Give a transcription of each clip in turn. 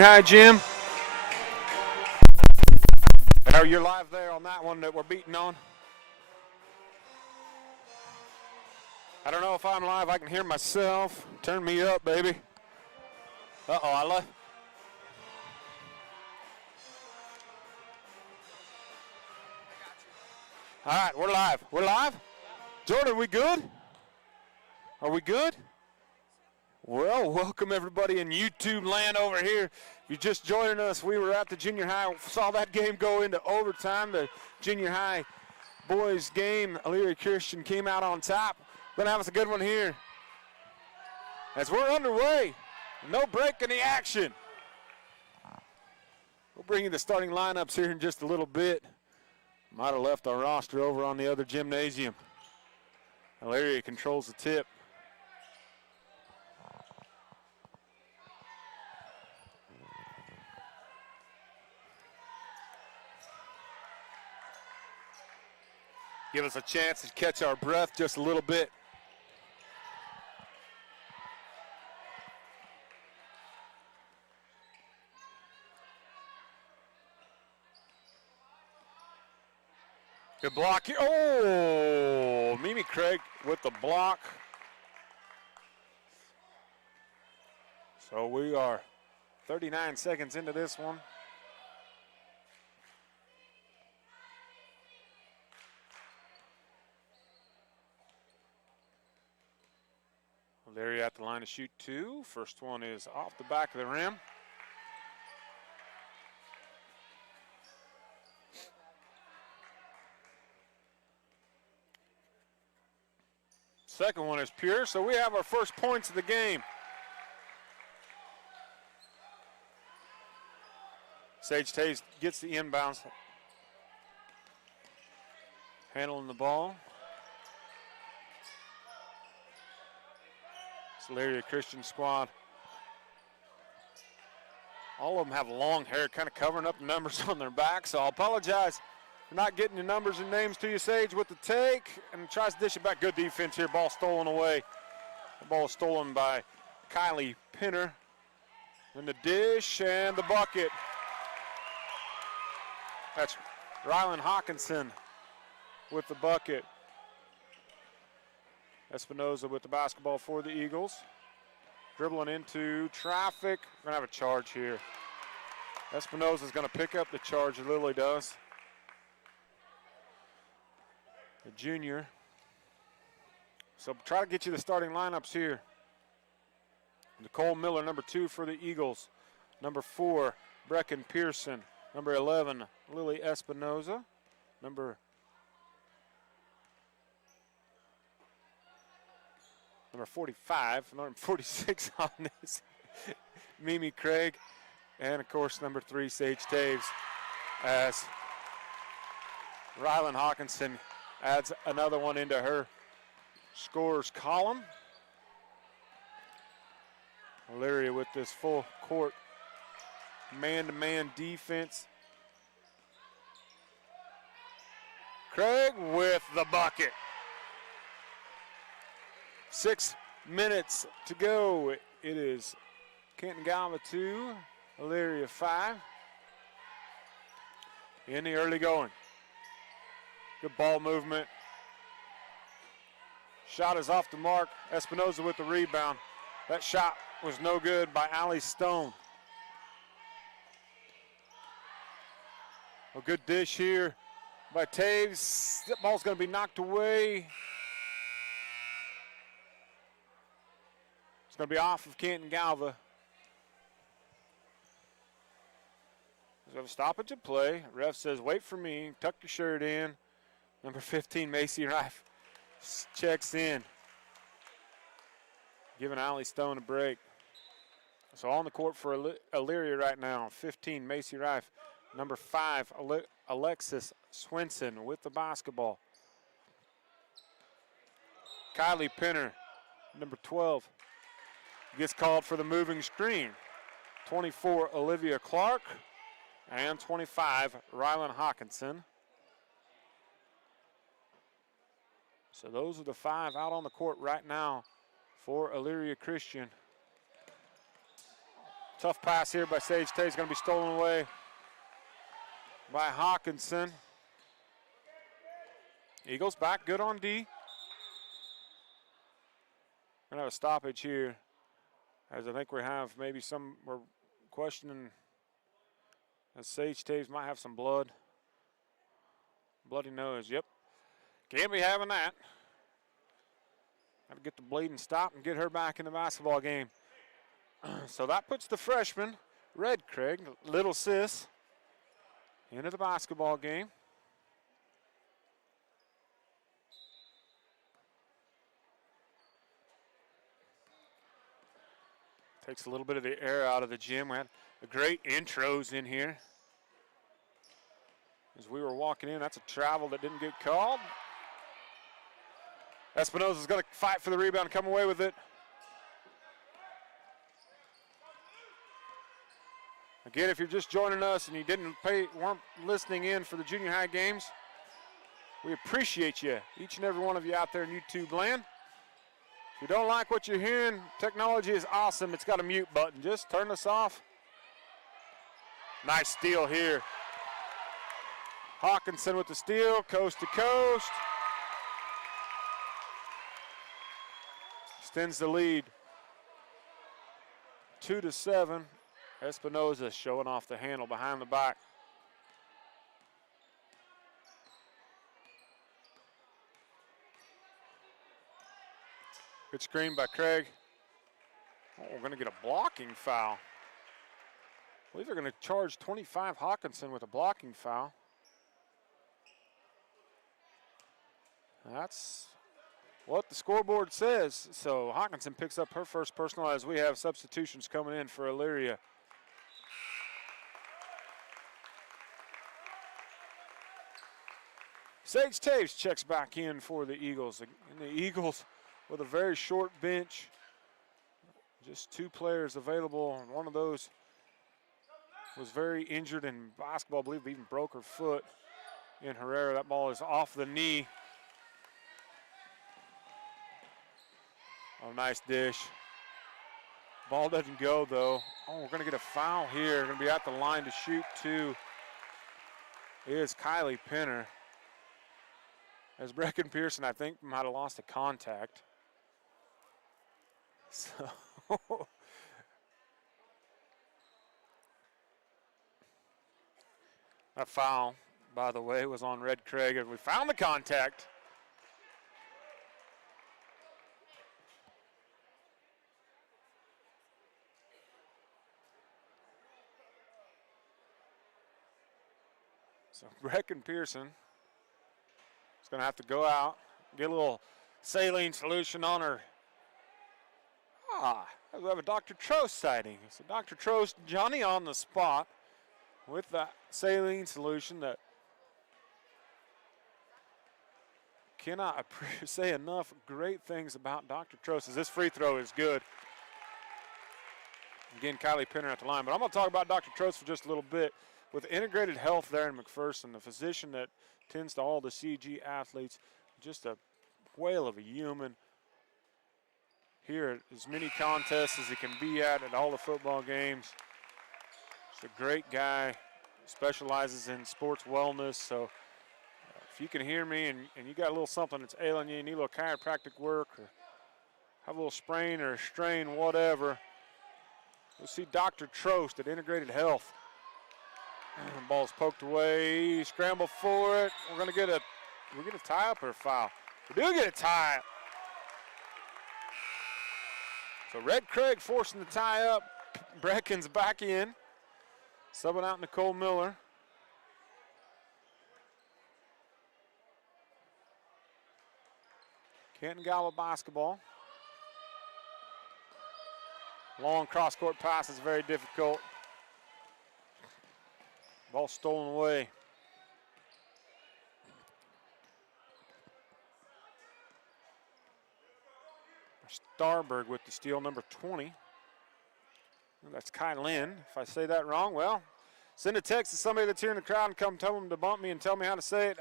Hi, Jim. Are you live there on that one that we're beating on? I don't know if I'm live. I can hear myself. Turn me up, baby. Uh-oh, I love. All right, we're live. We're live? Jordan, we good? Are we good? Well, welcome everybody in YouTube land over here. If you're just joining us, we were at the junior high, saw that game go into overtime. The junior high boys game, Elyria Christian came out on top. Gonna have us a good one here. As we're underway, no break in the action. We'll bring you the starting lineups here in just a little bit. Might have left our roster over on the other gymnasium. Elyria controls the tip. Give us a chance to catch our breath just a little bit. Good block here. Oh, Mimi Craig with the block. So we are 39 seconds into this one. Elyria at the line to shoot two. First one is off the back of the rim. Second one is pure, so we have our first points of the game. Sage Taves gets the inbounds. Handling the ball. Elyria Christian squad. All of them have long hair, kind of covering up the numbers on their back, so I'll apologize for not getting your numbers and names to you, Sage, with the take, and tries to dish it back. Good defense here, ball stolen away. The ball is stolen by Kylie Pinner. And the dish and the bucket. That's Rylan Hawkinson with the bucket. Espinoza with the basketball for the Eagles. Dribbling into traffic. We're going to have a charge here. Espinoza's going to pick up the charge, Lily does. The junior. So try to get you the starting lineups here. Nicole Miller, number 2 for the Eagles. Number 4, Brecken Pearson. Number 11, Lily Espinoza. Number 45, number 46 on this, Mimi Craig. And, of course, number 3, Sage Taves, as Rylan Hawkinson adds another one into her scores column. Elyria with this full court man-to-man defense. Craig with the bucket. 6 minutes to go. It is Canton-Galva 2, Elyria 5. In the early going. Good ball movement. Shot is off the mark. Espinoza with the rebound. That shot was no good by Allie Stone. A good dish here by Taves. That ball's going to be knocked away. It's going to be off of Canton-Galva. We have a stoppage of play. Ref says, wait for me. Tuck your shirt in. Number 15, Macy Rife, checks in. Giving Allie Stone a break. So on the court for Elyria right now, 15, Macy Rife. Number 5, Alexis Swenson with the basketball. Kylie Pinner, number 12, gets called for the moving screen. 24, Olivia Clark. And 25, Rylan Hawkinson. So those are the 5 out on the court right now for Elyria Christian. Tough pass here by Sage Taves, going to be stolen away by Hawkinson. Eagles back good on D. We're going to have a stoppage here, as I think we have maybe we're questioning, as Sage Taves might have some blood. Bloody nose, yep. Can't be having that. Got to get the bleeding stopped and get her back in the basketball game. So that puts the freshman, Red Craig, little sis, into the basketball game. Takes a little bit of the air out of the gym. We had a great intros in here. As we were walking in, that's a travel that didn't get called. Espinosa's going to fight for the rebound and come away with it. Again, if you're just joining us and you weren't listening in for the junior high games, we appreciate you, each and every one of you out there in YouTube land. If you don't like what you're hearing, technology is awesome. It's got a mute button. Just turn this off. Nice steal here. Hawkinson with the steal, coast to coast. Extends the lead 2-7. Espinosa showing off the handle behind the back. Good screen by Craig. Oh, we're going to get a blocking foul. I believe they're going to charge 25 Hawkinson with a blocking foul. That's what the scoreboard says. So Hawkinson picks up her first personal as we have substitutions coming in for Elyria. Sage Taves checks back in for the Eagles. And the Eagles with a very short bench. Just 2 players available, and one of those was very injured in basketball. I believe even broke her foot in Herrera. That ball is off the knee. Oh, nice dish. Ball doesn't go, though. Oh, we're going to get a foul here. Going to be at the line to shoot, too. Is Kylie Penner. As Brecken Pearson, I think, might have lost a contact. So that foul, by the way, was on Red Craig, and we found the contact. So Brecken Pearson is going to have to go out, get a little saline solution on her. We have a Dr. Trost sighting. So Dr. Trost, Johnny on the spot with that saline solution that cannot say enough great things about Dr. Trost. As this free throw is good. Again, Kylie Penner at the line. But I'm going to talk about Dr. Trost for just a little bit. With Integrated Health there in McPherson, the physician that tends to all the CG athletes, just a whale of a human. Here at as many contests as he can be at all the football games. He's a great guy, specializes in sports wellness. So if you can hear me and you got a little something that's ailing you, you need a little chiropractic work or have a little sprain or a strain, whatever, you'll see Dr. Trost at Integrated Health. And the ball's poked away, scramble for it. We're going to get a tie-up or a foul. We do get a tie-up. So Red Craig forcing the tie-up. Brecken's back in. Subbing out Nicole Miller. Canton-Galva basketball. Long cross-court pass is very difficult. Ball stolen away. Starberg with the steal, number 20. That's Kai Lynn. If I say that wrong, well, send a text to somebody that's here in the crowd and come tell them to bump me and tell me how to say it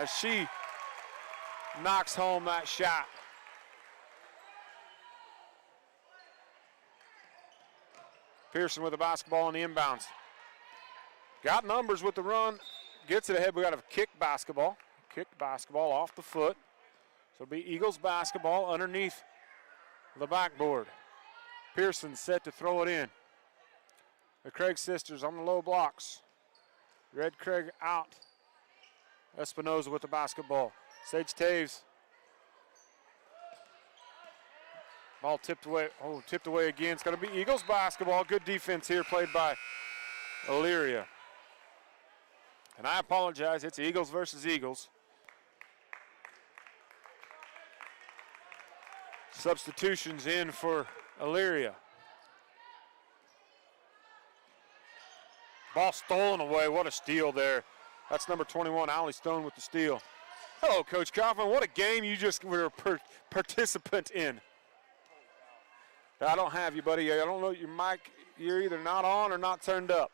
as she knocks home that shot. Pearson with the basketball on the inbounds. Got numbers with the run. Gets it ahead. We got a kick basketball. Kick basketball off the foot. So it'll be Eagles basketball underneath the backboard. Pearson set to throw it in. The Craig sisters on the low blocks. Red Craig out. Espinoza with the basketball. Sage Taves. Ball tipped away. Oh, tipped away again. It's going to be Eagles basketball. Good defense here played by Elyria. And I apologize. It's Eagles versus Eagles. Substitutions in for Elyria. Ball stolen away. What a steal there. That's number 21, Allie Stone with the steal. Hello, Coach Kaufman. What a game you just were a participant in. I don't have you, buddy. I don't know your mic. You're either not on or not turned up.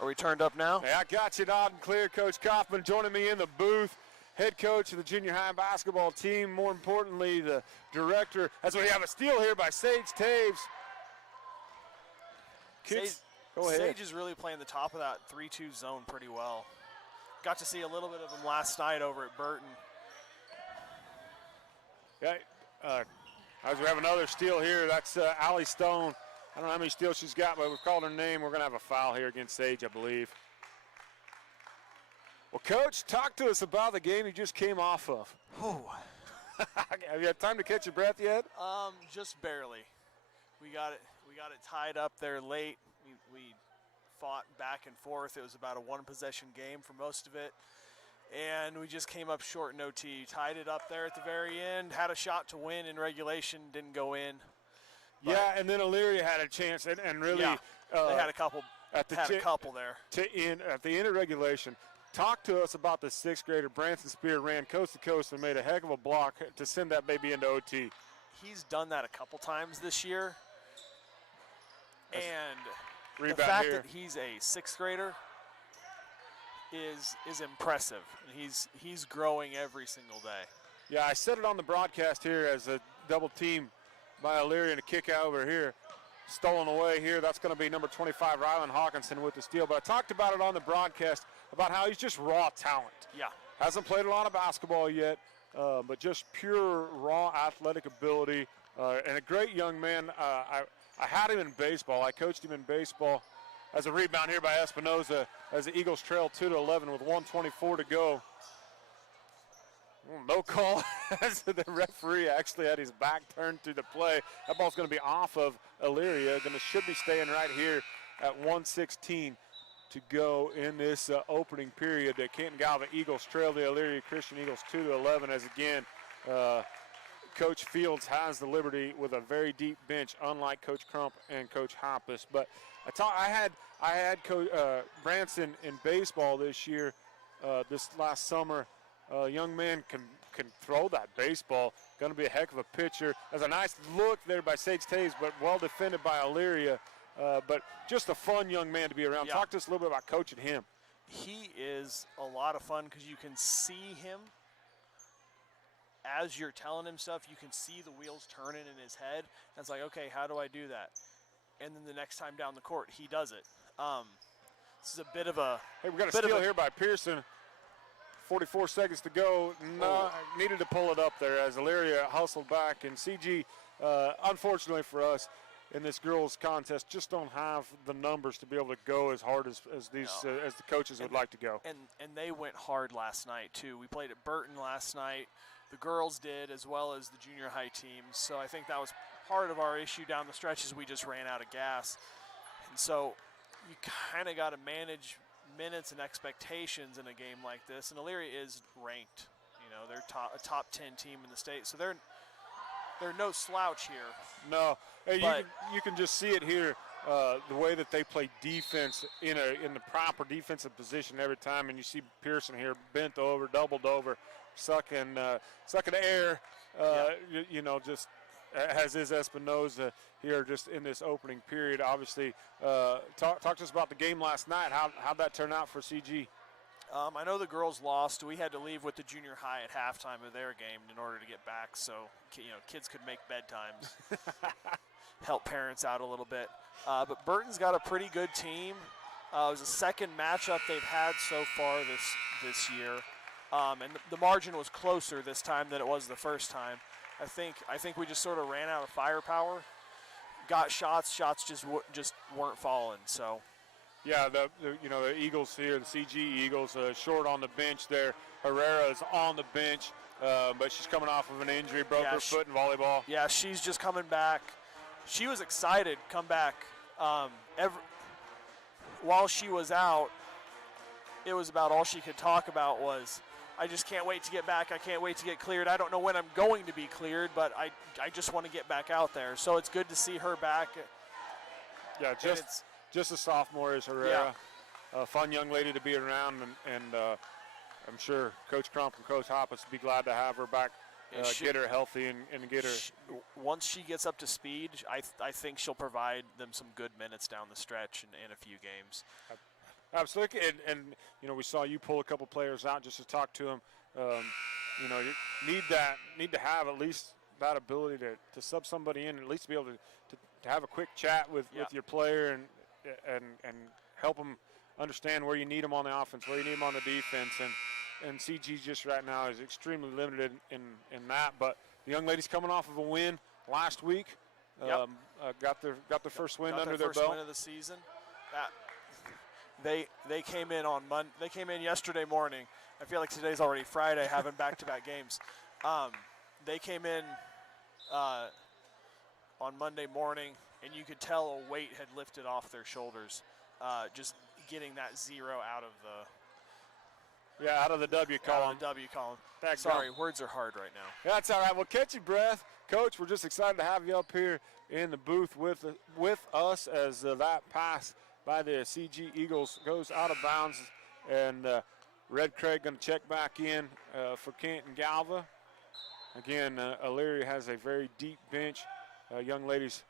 Are we turned up now? Hey, I got you loud and clear. Coach Kaufman joining me in the booth. Head coach of the junior high basketball team. More importantly, the director. As we have a steal here by Sage Taves. Go ahead. Sage is really playing the top of that 3-2 zone pretty well. Got to see a little bit of him last night over at Burton. Yeah, as we have another steal here, that's Allie Stone. I don't know how many steals she's got, but we've called her name. We're going to have a foul here against Sage, I believe. Well, Coach, talk to us about the game you just came off of. Have you had time to catch your breath yet? Just barely. We got it tied up there late. We fought back and forth. It was about a one-possession game for most of it. And we just came up short in OT. Tied it up there at the very end. Had a shot to win in regulation. Didn't go in. Yeah, and then Elyria had a chance, and really, yeah, they had a couple. At the couple there. At the end of regulation, talk to us about the sixth grader Branson Spear ran coast to coast and made a heck of a block to send that baby into OT. He's done that a couple times this year, and the fact that he's a sixth grader is impressive. He's growing every single day. Yeah, I said it on the broadcast here as a double team by Elyria and a kick out over here. Stolen away here. That's going to be number 25, Rylan Hawkinson with the steal. But I talked about it on the broadcast about how he's just raw talent. Yeah. Hasn't played a lot of basketball yet, but just pure raw athletic ability. And a great young man. I had him in baseball. I coached him in baseball. As a rebound here by Espinoza as the Eagles trail 2-11 with 1:24 to go. No call as the referee actually had his back turned to the play. That ball's going to be off of Elyria. Should be staying right here at 1:16 to go in this opening period. The Canton-Galva Eagles trail the Elyria Christian Eagles 2-11 as again Coach Fields has the liberty with a very deep bench, unlike Coach Crump and Coach Hoppus. But I had Coach Branson in baseball this year, this last summer. Young man can throw that baseball. Going to be a heck of a pitcher. There's a nice look there by Sage Taves, but well defended by Elyria. But just a fun young man to be around. Yeah. Talk to us a little bit about coaching him. He is a lot of fun because you can see him as you're telling him stuff. You can see the wheels turning in his head. And it's like, okay, how do I do that? And then the next time down the court, he does it. This is a bit of a. Hey, we got a steal here by Pearson. 44 seconds to go. Needed to pull it up there as Elyria hustled back. And CG, unfortunately for us, in this girls' contest, just don't have the numbers to be able to go as hard as the coaches would like to go. And they went hard last night too. We played at Burton last night. The girls did, as well as the junior high team. So I think that was part of our issue down the stretch is we just ran out of gas. And so you kind of got to manage minutes and expectations in a game like this, and Elyria is ranked. You know, they're a top 10 team in the state, so they're no slouch here. No, hey, you can just see it here, the way that they play defense in the proper defensive position every time, and you see Pearson here bent over, doubled over, sucking air. Just as is Espinoza here just in this opening period. Obviously, talk to us about the game last night. How'd that turn out for CG? I know the girls lost. We had to leave with the junior high at halftime of their game in order to get back, so kids could make bedtimes, help parents out a little bit. But Burton's got a pretty good team. It was the second matchup they've had so far this year, and the margin was closer this time than it was the first time. I think we just sort of ran out of firepower, got shots just weren't falling. So. Yeah, the Eagles here, the CG Eagles, short on the bench there. Herrera is on the bench, but she's coming off of an injury, broke her foot in volleyball. Yeah, she's just coming back. She was excited to come back. While she was out, it was about all she could talk about was, I just can't wait to get back. I can't wait to get cleared. I don't know when I'm going to be cleared, but I just want to get back out there. So it's good to see her back. Yeah, just a sophomore is Herrera. Yeah. A fun young lady to be around, and I'm sure Coach Crump and Coach Hoppus would be glad to have her back, get her healthy and get her. Once she gets up to speed, I think she'll provide them some good minutes down the stretch in a few games. Absolutely, and we saw you pull a couple players out just to talk to them. You need to have at least that ability to sub somebody in, and at least be able to have a quick chat with your player and help them understand where you need them on the offense, where you need them on the defense, and CG just right now is extremely limited in that. But the young ladies coming off of a win last week, got their first win under their belt. First win of the season. They came in on Monday. They came in yesterday morning. I feel like today's already Friday, having back-to-back games. They came in on Monday morning, and you could tell a weight had lifted off their shoulders, just getting that zero out of the W column. Sorry, words are hard right now. That's all right. Well, catch your breath. Coach, we're just excited to have you up here in the booth with us as that pass by the CG Eagles goes out of bounds, and Red Craig going to check back in for Canton-Galva. Again, Elyria has a very deep bench. Young ladies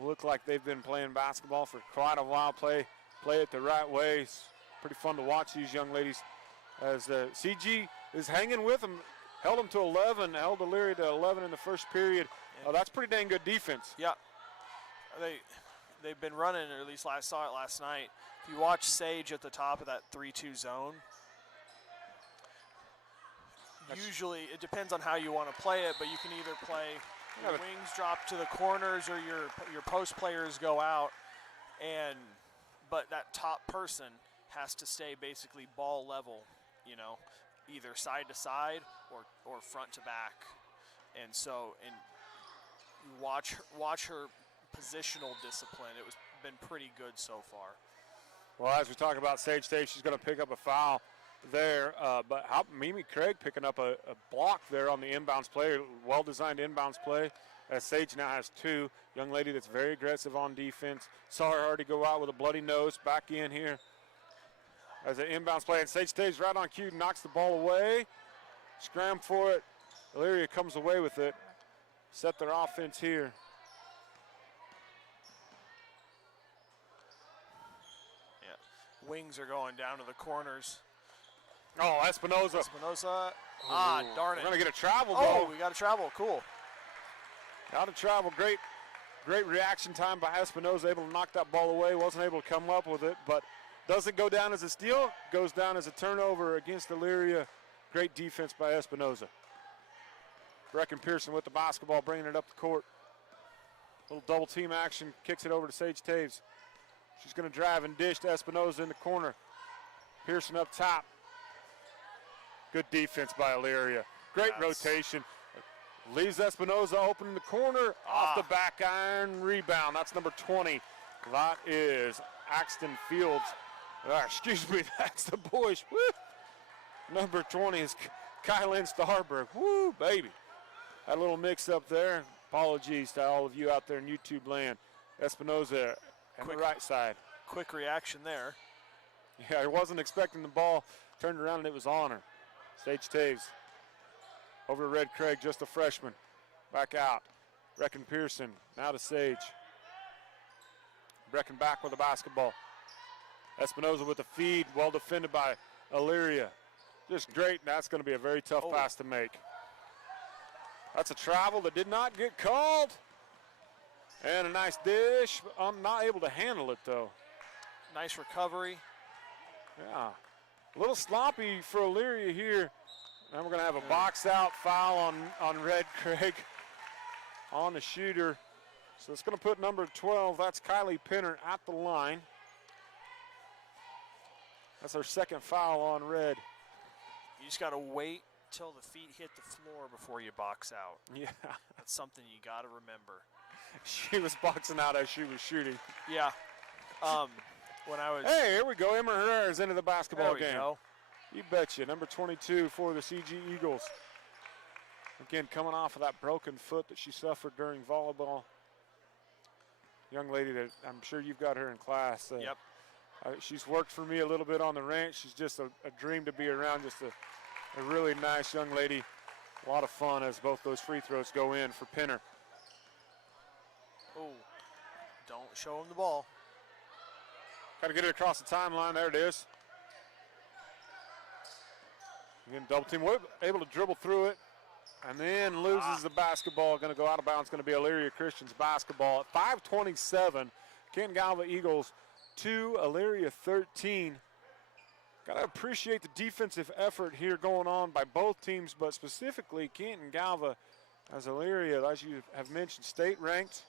look like they've been playing basketball for quite a while, play it the right way. It's pretty fun to watch these young ladies as CG is hanging with them, held them to 11, held Elyria to 11 in the first period. That's pretty dang good defense. Yeah, they've been running, or at least I saw it last night. If you watch Sage at the top of that 3-2 zone, usually it depends on how you want to play it, but you can either play your wings drop to the corners or your post players go out, but that top person has to stay basically ball level, either side to side or front to back. And so, you watch her positional discipline. It was been pretty good so far. Well, as we talk about Sage Day, she's going to pick up a foul there, but Mimi Craig picking up a block there on the inbounds play, well-designed inbounds play, as Sage now has two. Young lady that's very aggressive on defense. Saw her already go out with a bloody nose. Back in here as an inbounds play, and Sage stays right on cue, knocks the ball away. Scram for it. Elyria comes away with it. Set their offense here. Yeah, wings are going down to the corners. Oh, Espinoza. Darn it. We're going to get a travel ball. Oh, we got a travel. Cool. Out of travel. Great reaction time by Espinoza, able to knock that ball away. Wasn't able to come up with it, but doesn't go down as a steal. Goes down as a turnover against Elyria. Great defense by Espinoza. Brecken Pearson with the basketball, bringing it up the court. Little double team action. Kicks it over to Sage Taves. She's going to drive and dish to Espinoza in the corner. Pearson up top. Good defense by Elyria. Great rotation. Leaves Espinoza open in the corner. Off the back iron rebound. That's number 20. That is Axton Fields. Excuse me, that's the boys. Woo! Number 20 is Kylan Starberg. Woo, baby. Had a little mix up there. Apologies to all of you out there in YouTube land. Espinoza on the right side. Quick reaction there. Yeah, I wasn't expecting the ball. Turned around and it was on her. Sage Taves over to Red Craig, just a freshman. Back out. Brecken Pearson now to Sage. Brecken back with the basketball. Espinoza with the feed, well defended by Elyria. Just great, and that's going to be a very tough pass to make. That's a travel that did not get called. And a nice dish. I'm not able to handle it, though. Nice recovery. Yeah. A little sloppy for Elyria here. And we're going to have a box-out foul on Red Craig on the shooter. So it's going to put number 12, that's Kylie Pinner, at the line. That's our second foul on Red. You just got to wait till the feet hit the floor before you box out. Yeah. That's something you got to remember. She was boxing out as she was shooting. Yeah. When I was. Hey, here we go. Emma Herrera is into the basketball game. There we go. You betcha. Number 22 for the CG Eagles. Again, coming off of that broken foot that she suffered during volleyball. Young lady that I'm sure you've got her in class. Yep. She's worked for me a little bit on the ranch. She's just a dream to be around, just a really nice young lady. A lot of fun as both those free throws go in for Pinner. Oh, don't show him the ball. Got to get it across the timeline. There it is. Again, double team, able to dribble through it, and then loses the basketball. Going to go out of bounds. Going to be Elyria Christian's basketball at 5:27. Canton-Galva Eagles 2, Elyria 13. Got to appreciate the defensive effort here going on by both teams, but specifically Canton-Galva, as Elyria, as you have mentioned, state ranked.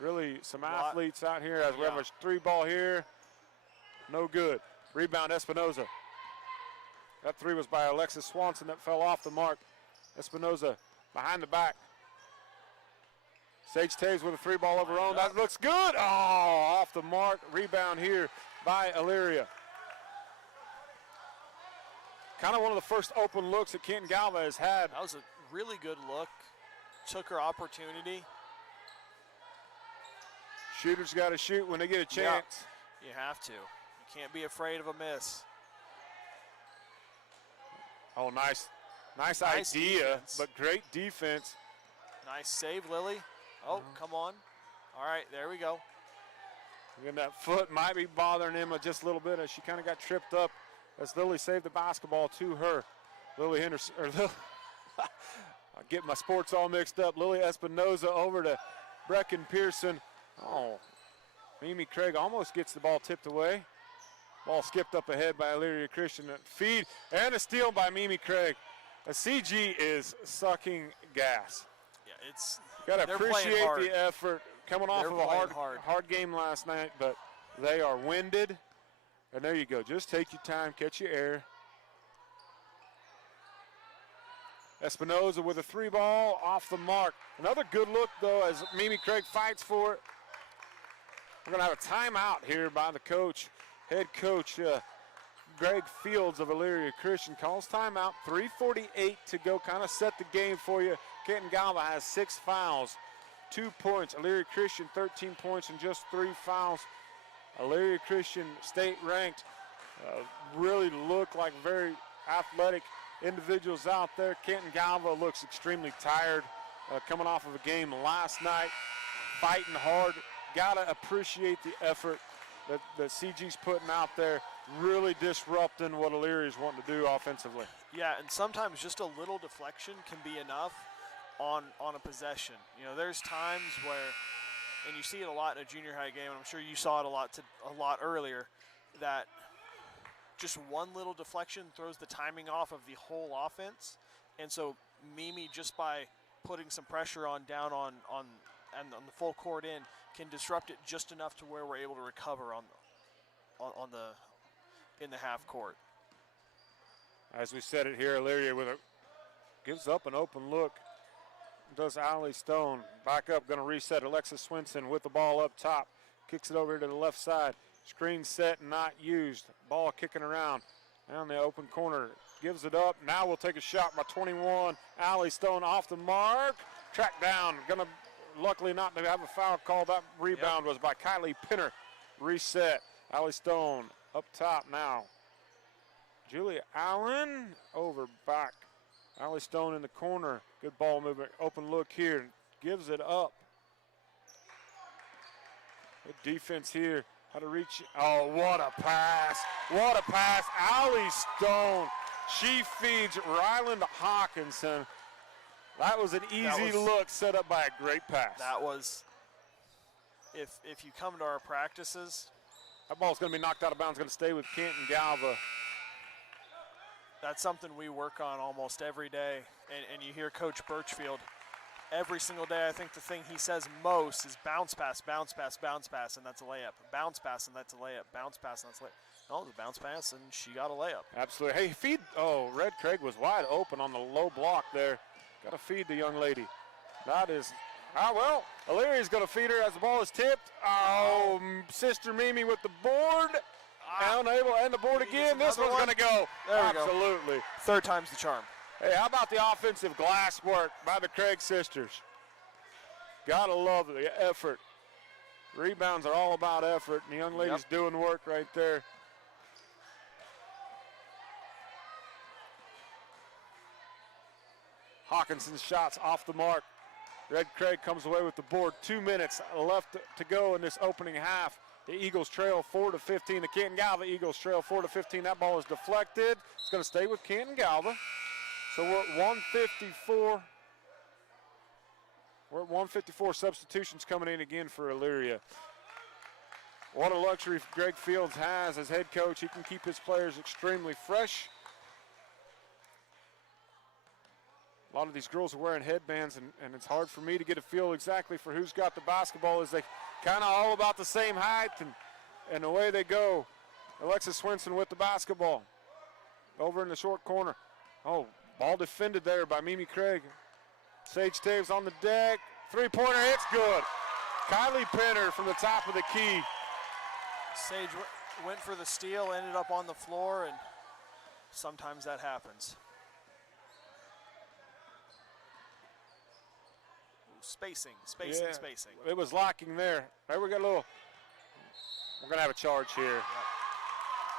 Really some athletes out here as we have a 3-ball here. No good. Rebound Espinoza. That 3 was by Alexis Swanson that fell off the mark. Espinoza behind the back. Sage Taves with a 3-ball of her own. That looks good. Oh, off the mark. Rebound here by Elyria. Kind of one of the first open looks that Canton-Galva has had. That was a really good look. Took her opportunity. Shooters got to shoot when they get a chance. You have to. You can't be afraid of a miss. Oh, nice idea, defense. but great defense. Nice save, Lily. Oh, come on. All right, there we go. Again, that foot might be bothering Emma just a little bit as she kind of got tripped up as Lily saved the basketball to her. Lily Henderson, I'll get my sports all mixed up. Lily Espinoza over to Brecken Pearson. Oh, Mimi Craig almost gets the ball tipped away. Ball skipped up ahead by Elyria Christian. Feed and a steal by Mimi Craig. A CG is sucking gas. Yeah, it's got to appreciate the effort. Coming off of a hard game last night, but they are winded. And there you go. Just take your time, catch your air. Espinoza with a 3-ball off the mark. Another good look, though, as Mimi Craig fights for it. We're going to have a timeout here by the coach. Head coach Greg Fields of Elyria Christian calls timeout. 3:48 to go. Kind of set the game for you. Canton-Galva has 6 fouls, 2 points. Elyria Christian 13 points and just 3 fouls. Elyria Christian state ranked. Really look like very athletic individuals out there. Canton-Galva looks extremely tired coming off of a game last night. Fighting hard. Gotta appreciate the effort that CG's putting out there, really disrupting what Elyria's wanting to do offensively. Yeah, and sometimes just a little deflection can be enough on a possession. You know, there's times where, and you see it a lot in a junior high game, and I'm sure you saw it a lot earlier, that just one little deflection throws the timing off of the whole offense. And so Mimi, just by putting some pressure down on the full court can disrupt it just enough to where we're able to recover in the half court. As we said it here, Elyria gives up an open look. Does Allie Stone. Back up, going to reset. Alexis Swinson with the ball up top. Kicks it over to the left side. Screen set, not used. Ball kicking around down the open corner. Gives it up. Now we'll take a shot by 21. Allie Stone off the mark. Tracked down. Going to luckily not to have a foul call. That rebound was by Kylie Pinner. Reset. Allie Stone up top now. Julia Allen over back. Allie Stone in the corner. Good ball movement. Open look here. Gives it up. Good defense here How to reach. Oh, what a pass. What a pass. Allie Stone. She feeds Ryland Hawkinson. That was an easy look set up by a great pass. That was, if you come to our practices. That ball's going to be knocked out of bounds, going to stay with Canton-Galva. That's something we work on almost every day. And you hear Coach Birchfield every single day. I think the thing he says most is bounce pass, bounce pass, bounce pass, and that's a layup. Bounce pass, and that's a layup. Bounce pass, and that's a layup. No, it was a bounce pass, and she got a layup. Absolutely. Hey, feed. Oh, Red Craig was wide open on the low block there. Got to feed the young lady. That is. Well, Elyria's going to feed her as the ball is tipped. Oh, Sister Mimi with the board. Unable, and the board again. This one's going to go. There we go. Absolutely. Third time's the charm. Hey, how about the offensive glass work by the Craig sisters? Gotta love the effort. Rebounds are all about effort, and the young lady's doing work right there. Hawkinson's shots off the mark. Red Craig comes away with the board. 2 minutes left to go in this opening half. The Eagles trail 4-15. The Canton-Galva Eagles trail 4-15. That ball is deflected. It's going to stay with Canton-Galva. So we're at 154. We're at 154. Substitutions coming in again for Elyria. What a luxury Greg Fields has as head coach. He can keep his players extremely fresh. A lot of these girls are wearing headbands, and it's hard for me to get a feel exactly for who's got the basketball, as they kind of all about the same height, and away they go. Alexis Swinson with the basketball. Over in the short corner. Oh, ball defended there by Mimi Craig. Sage Taves on the deck. Three-pointer hits good. Kylie Penner from the top of the key. Sage went for the steal, ended up on the floor, and sometimes that happens. Spacing. It was locking there. There we got a little. We're going to have a charge here.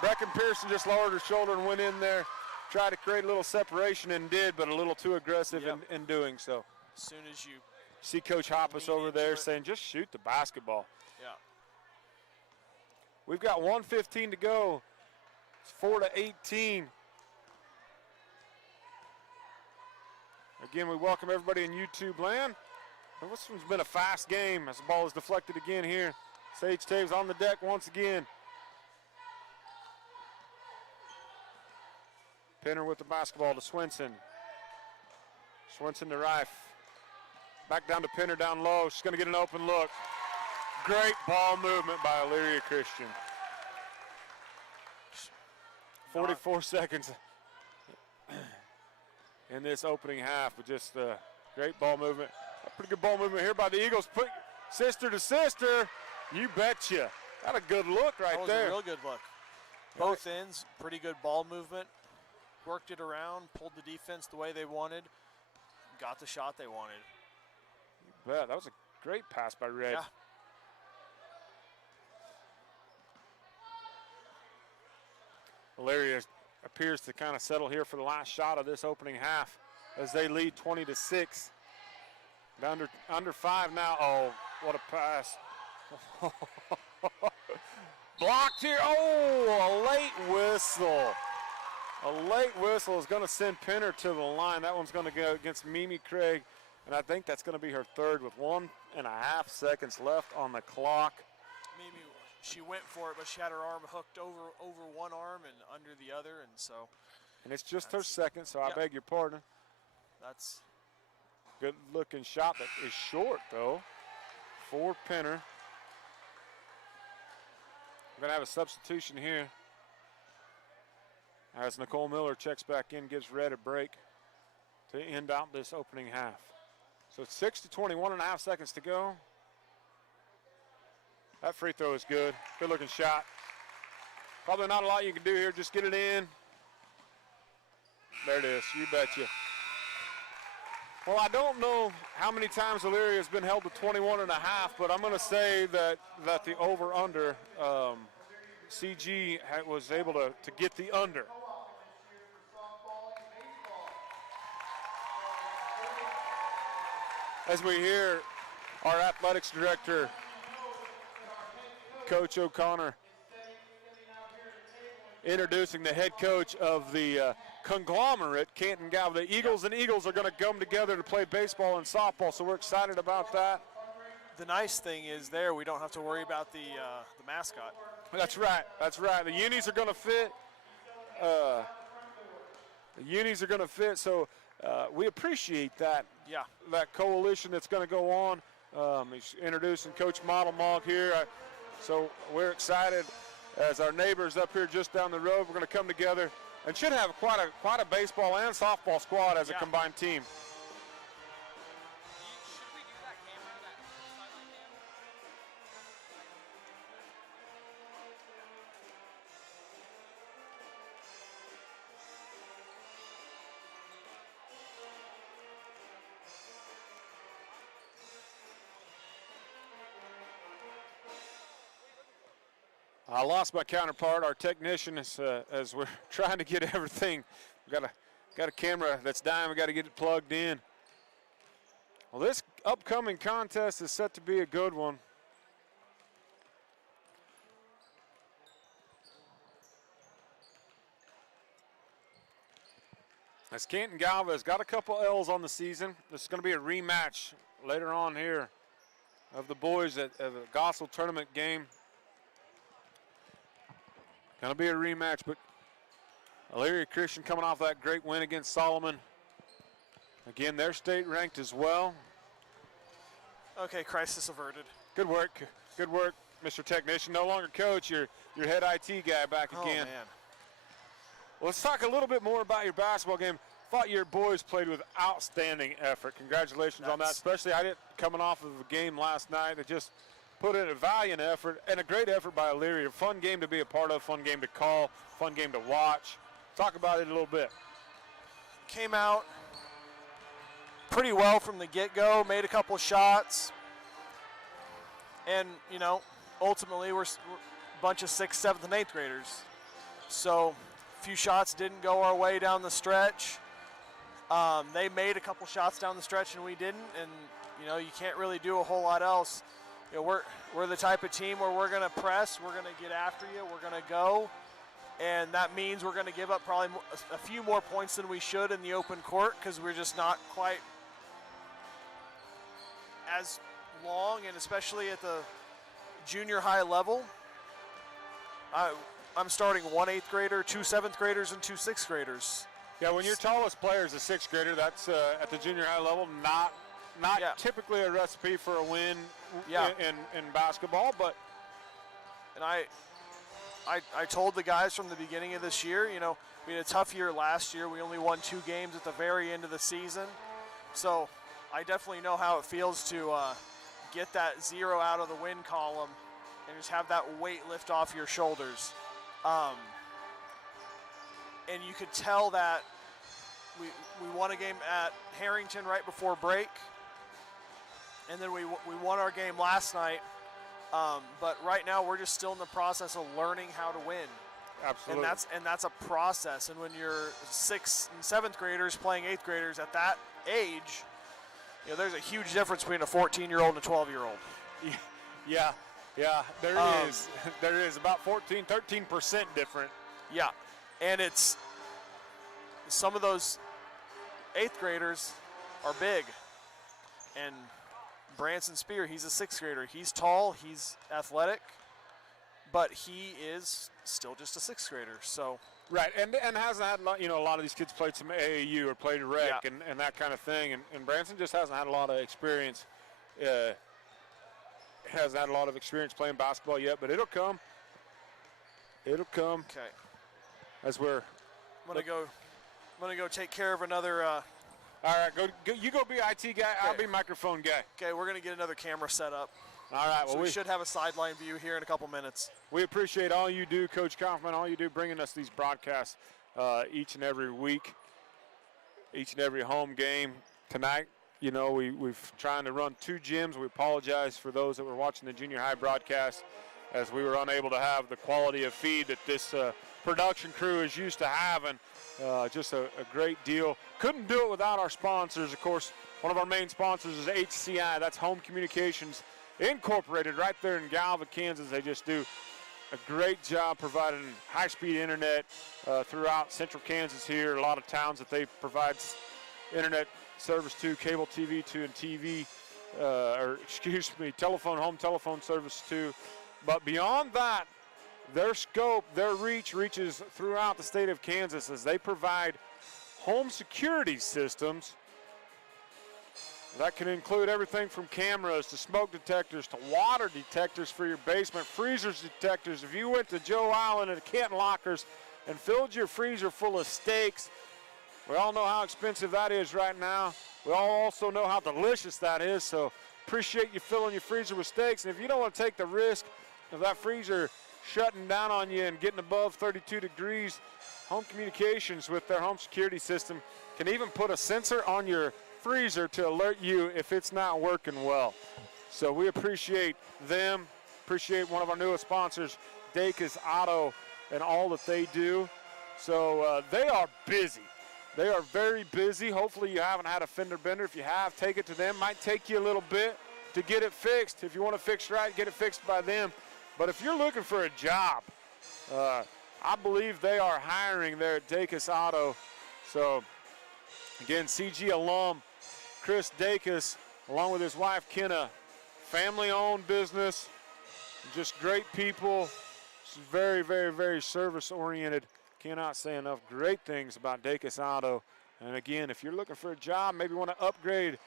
Yep. Brecken Pearson just lowered her shoulder and went in there, tried to create a little separation and did, but a little too aggressive in doing so. As soon as you see Coach Hoppus over there saying, just shoot the basketball. Yeah. We've got 1:15 to go. It's 4-18. Again, we welcome everybody in YouTube land. This one's been a fast game as the ball is deflected again here. Sage Taves on the deck once again. Penner with the basketball to Swinson. Swinson to Rife. Back down to Penner down low. She's going to get an open look. Great ball movement by Elyria Christian. 44 seconds in this opening half with just great ball movement. A pretty good ball movement here by the Eagles. Put sister to sister. You betcha. Got a good look right there. That was a real good look. Both ends, pretty good ball movement. Worked it around, pulled the defense the way they wanted, got the shot they wanted. You bet. That was a great pass by Red. Yeah. Elyria appears to kind of settle here for the last shot of this opening half as they lead 20-6. Under 5 now. Oh, what a pass. Blocked here. Oh, a late whistle. A late whistle is going to send Penner to the line. That one's going to go against Mimi Craig, and I think that's going to be her third with 1.5 seconds left on the clock. Mimi, she went for it, but she had her arm hooked over one arm and under the other, and so. And it's just her second, so I beg your pardon. That's good-looking shot that is short, though, for Penner. We're going to have a substitution here as Nicole Miller checks back in, gives Red a break to end out this opening half. So it's 6-20, 1.5 seconds to go. That free throw is good. Good-looking shot. Probably not a lot you can do here. Just get it in. There it is. You betcha. Well, I don't know how many times Elyria has been held to 21.5, but I'm going to say that the over-under, CG was able to get the under. As we hear our athletics director, Coach O'Connor introducing the head coach of the conglomerate, Canton-Galva. The Eagles and Eagles are going to come together to play baseball and softball, so we're excited about that. The nice thing is there we don't have to worry about the mascot. That's right. That's right. The unis are going to fit. So we appreciate that. Yeah. That coalition that's going to go on. He's introducing Coach Model Mog here. So we're excited as our neighbors up here just down the road. We're going to come together and should have quite a baseball and softball squad as a combined team. I lost my counterpart, our technician, as we're trying to get everything. We've got a camera that's dying. We got to get it plugged in. Well, this upcoming contest is set to be a good one. As Canton-Galva has got a couple L's on the season. This is going to be a rematch later on here of the boys at the Gossel tournament game. Going to be a rematch, but Elyria Christian coming off that great win against Solomon. Again, they're state ranked as well. Okay, crisis averted. Good work, Mr. Technician. No longer coach, your head IT guy back again. Oh, man. Well, let's talk a little bit more about your basketball game. Thought your boys played with outstanding effort. Congratulations on that, especially coming off of a game last night that just put in a valiant effort and a great effort by Elyria. Fun game to be a part of, fun game to call, fun game to watch. Talk about it a little bit. Came out pretty well from the get-go, made a couple shots. And, ultimately we're a bunch of 6th, 7th, and 8th graders. So a few shots didn't go our way down the stretch. They made a couple shots down the stretch and we didn't. And, you can't really do a whole lot else. We're the type of team where we're going to press, we're going to get after you, we're going to go, and that means we're going to give up probably a few more points than we should in the open court because we're just not quite as long, and especially at the junior high level. I'm starting 1 8th grader, 2 7th graders, and 2 6th graders. Yeah, when your tallest player is a 6th grader, that's at the junior high level, not typically a recipe for a win in basketball, but. And I told the guys from the beginning of this year, we had a tough year last year. We only won 2 games at the very end of the season. So I definitely know how it feels to get that 0 out of the win column and just have that weight lift off your shoulders. And you could tell that we won a game at Harrington right before break. And then we won our game last night, but right now we're just still in the process of learning how to win. Absolutely. And that's a process. And when you're 6th and 7th graders playing 8th graders at that age, there's a huge difference between a 14-year-old and a 12-year-old. Yeah, there is. There is about 13% different. Yeah, and it's some of those 8th graders are big, and Branson Spear, he's a 6th grader. He's tall, he's athletic, but he is still just a 6th grader. So right, and hasn't had a lot of these kids played some AAU or played rec and that kind of thing, and Branson just hasn't had a lot of experience. Hasn't had a lot of experience playing basketball yet, but it'll come. It'll come. Okay. As we're. I'm gonna go take care of another. All right, go. You go be IT guy. Okay. I'll be microphone guy. Okay, we're gonna get another camera set up. All right. Well, so we should have a sideline view here in a couple minutes. We appreciate all you do, Coach Kaufman. All you do, bringing us these broadcasts each and every week, each and every home game. Tonight, we've trying to run 2 gyms. We apologize for those that were watching the junior high broadcast, as we were unable to have the quality of feed that this production crew is used to having. Just a great deal. Couldn't do it without our sponsors. Of course, one of our main sponsors is HCI. That's Home Communications Incorporated right there in Galva, Kansas. They just do a great job providing high-speed internet throughout central Kansas here. A lot of towns that they provide internet service to, cable TV to, and home telephone service to. But beyond that, their scope, their reach reaches throughout the state of Kansas as they provide home security systems that can include everything from cameras to smoke detectors to water detectors for your basement, freezers detectors. If you went to Joe Allen and Canton Lockers and filled your freezer full of steaks, we all know how expensive that is right now. We all also know how delicious that is, so appreciate you filling your freezer with steaks. And if you don't want to take the risk of that freezer shutting down on you and getting above 32 degrees, Home Communications with their home security system can even put a sensor on your freezer to alert you if it's not working well. So we appreciate them, appreciate one of our newest sponsors, Dacus Auto, and all that they do. So they are busy. They are very busy. Hopefully you haven't had a fender bender. If you have, take it to them. Might take you a little bit to get it fixed. If you want to fix right, get it fixed by them. But if you're looking for a job, I believe they are hiring there at Dacus Auto. So again, CG alum Chris Dacus, along with his wife Kenna, family-owned business, just great people. Very, very, very service-oriented. Cannot say enough great things about Dacus Auto. And again, if you're looking for a job, maybe want to upgrade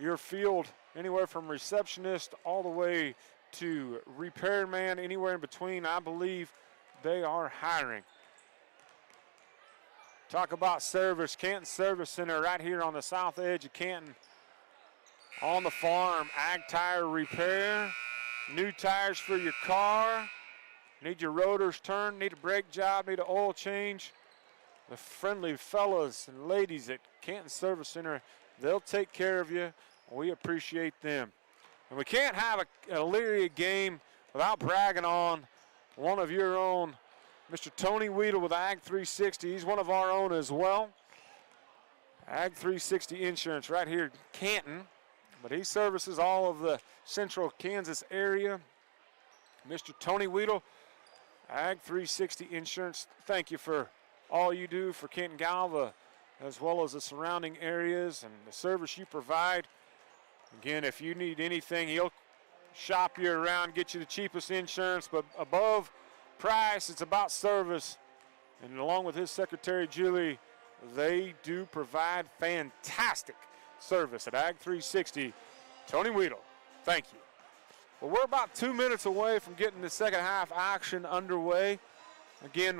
your field anywhere from receptionist all the way to repairman, anywhere in between, I believe they are hiring. Talk about service, Canton Service Center right here on the south edge of Canton. On the farm, ag tire repair, new tires for your car. Need your rotors turned, need a brake job, need an oil change. The friendly fellas and ladies at Canton Service Center, they'll take care of you. We appreciate them. And we can't have an Elyria game without bragging on one of your own, Mr. Tony Weedle with Ag 360. He's one of our own as well. Ag 360 Insurance right here in Canton. But he services all of the central Kansas area. Mr. Tony Weedle, Ag 360 Insurance, thank you for all you do for Canton-Galva as well as the surrounding areas and the service you provide. Again, if you need anything, he'll shop you around, get you the cheapest insurance, but above price, it's about service. And along with his secretary, Julie, they do provide fantastic service at Ag 360. Tony Weedle, thank you. Well, we're about 2 minutes away from getting the second half action underway. Again,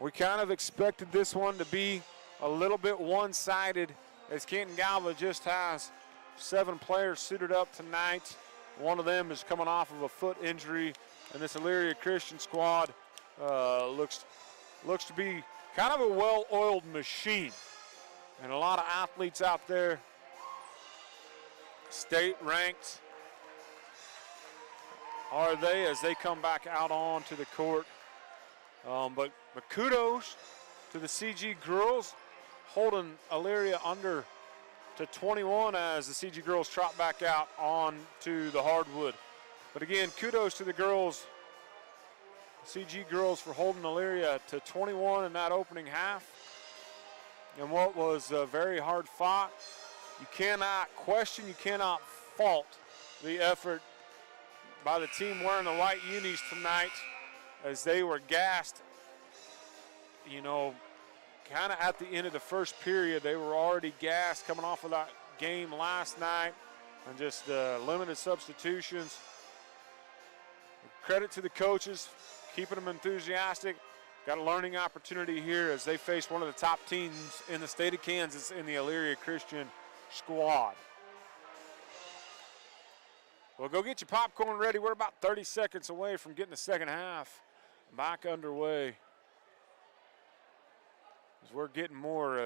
we kind of expected this one to be a little bit one-sided as Canton-Galva just has 7 players suited up tonight. One of them is coming off of a foot injury, and this Elyria Christian squad looks to be kind of a well-oiled machine. And a lot of athletes out there, state ranked, are they as they come back out onto the court. But kudos to the CG girls holding Elyria under to 21 as the CG girls trot back out onto the hardwood. But again, kudos to the girls, CG girls, for holding Elyria to 21 in that opening half. And what was very hard fought. You cannot question, you cannot fault the effort by the team wearing the white unis tonight as they were gassed. You know, kind of at the end of the first period, they were already gassed coming off of that game last night and just limited substitutions. Credit to the coaches, keeping them enthusiastic. Got a learning opportunity here as they face one of the top teams in the state of Kansas in the Elyria Christian squad. Well, go get your popcorn ready. We're about 30 seconds away from getting the second half back underway. As we're getting more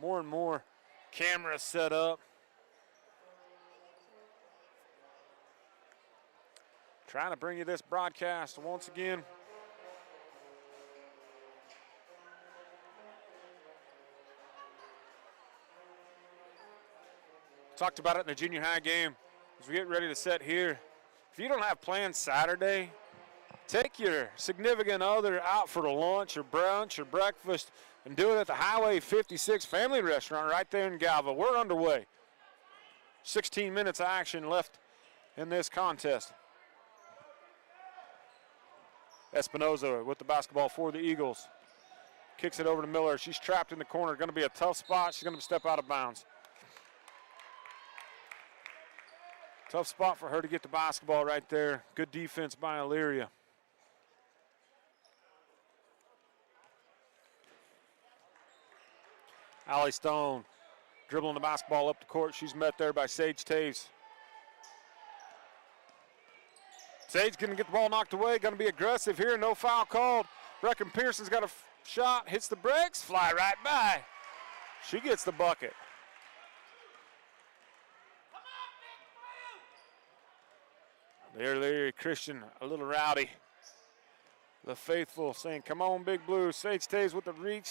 and more cameras set up. Trying to bring you this broadcast once again. Talked about it in the junior high game. as we get ready to set here. If you don't have plans Saturday, take your significant other out for the lunch or brunch or breakfast and do it at the Highway 56 Family Restaurant right there in Galva. We're underway. 16 minutes of action left in this contest. Espinoza with the basketball for the Eagles. Kicks it over to Miller. She's trapped in the corner. Going to be a tough spot. She's going to step out of bounds. Tough spot for her to get the basketball right there. Good defense by Elyria. Allie Stone dribbling the basketball up the court. She's met there by Sage Taves. Sage going to get the ball knocked away. Going to be aggressive here. No foul called. Brecken Pearson's got a shot. Hits the brakes. Fly right by. She gets the bucket. There, Elyria Christian, a little rowdy. The faithful saying, come on, Big Blue. Sage Taves with the reach.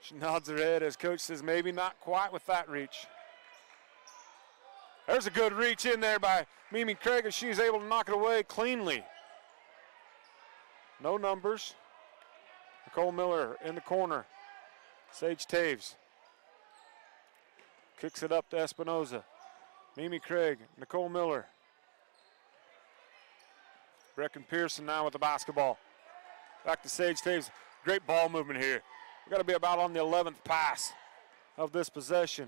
She nods her head as coach says, maybe not quite with that reach. There's a good reach in there by Mimi Craig as she's able to knock it away cleanly. No numbers. Nicole Miller in the corner. Sage Taves kicks it up to Espinoza. Mimi Craig, Nicole Miller. Brecken Pearson now with the basketball. Back to Sage Taves. Great ball movement here. We've got to be about on the 11th pass of this possession.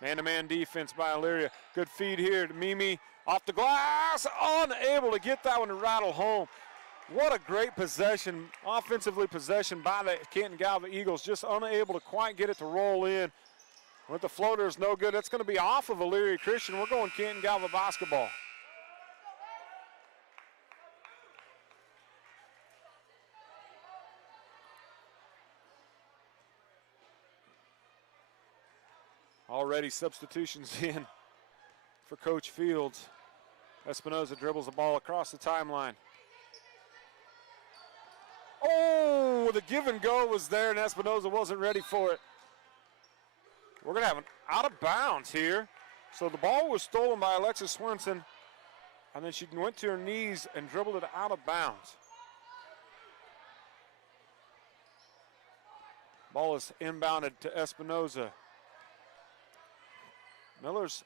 Man-to-man defense by Elyria. Good feed here to Mimi. Off the glass. Unable to get that one to rattle home. What a great possession, offensively possession by the Canton-Galva Eagles. Just unable to quite get it to roll in. With the floaters, no good. That's going to be off of Elyria Christian. We're going Canton-Galva basketball. Already substitutions in for Coach Fields. Espinoza dribbles the ball across the timeline. Oh, the give and go was there, and Espinoza wasn't ready for it. We're going to have an out of bounds here. So the ball was stolen by Alexis Swenson, and then she went to her knees and dribbled it out of bounds. Ball is inbounded to Espinoza. Miller's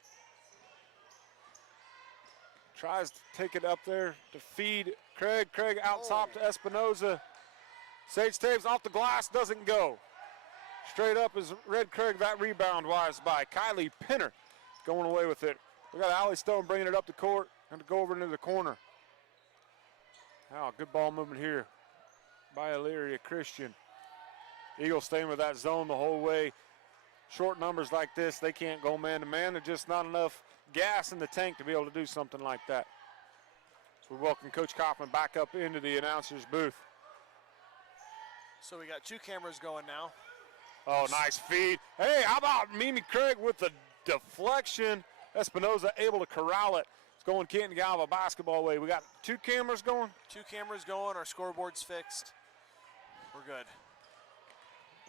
tries to take it up there to feed Craig. Craig out top to Espinoza. Sage Taves off the glass, doesn't go. Straight up is Red Craig, that rebound wise by Kylie Pinner. Going away with it. We got Allie Stone bringing it up the court and to go over into the corner. Oh, good ball movement here by Elyria Christian. Eagles staying with that zone the whole way. Short numbers like this, they can't go man-to-man. There's just not enough gas in the tank to be able to do something like that. So we welcome Coach Kaufman back up into the announcer's booth. So we got two cameras going now. Oh, nice feed. Hey, how about Mimi Craig with the deflection? Espinoza able to corral it. It's going Canton-Galva basketball way. We got two cameras going? Two cameras going. Our scoreboard's fixed. We're good.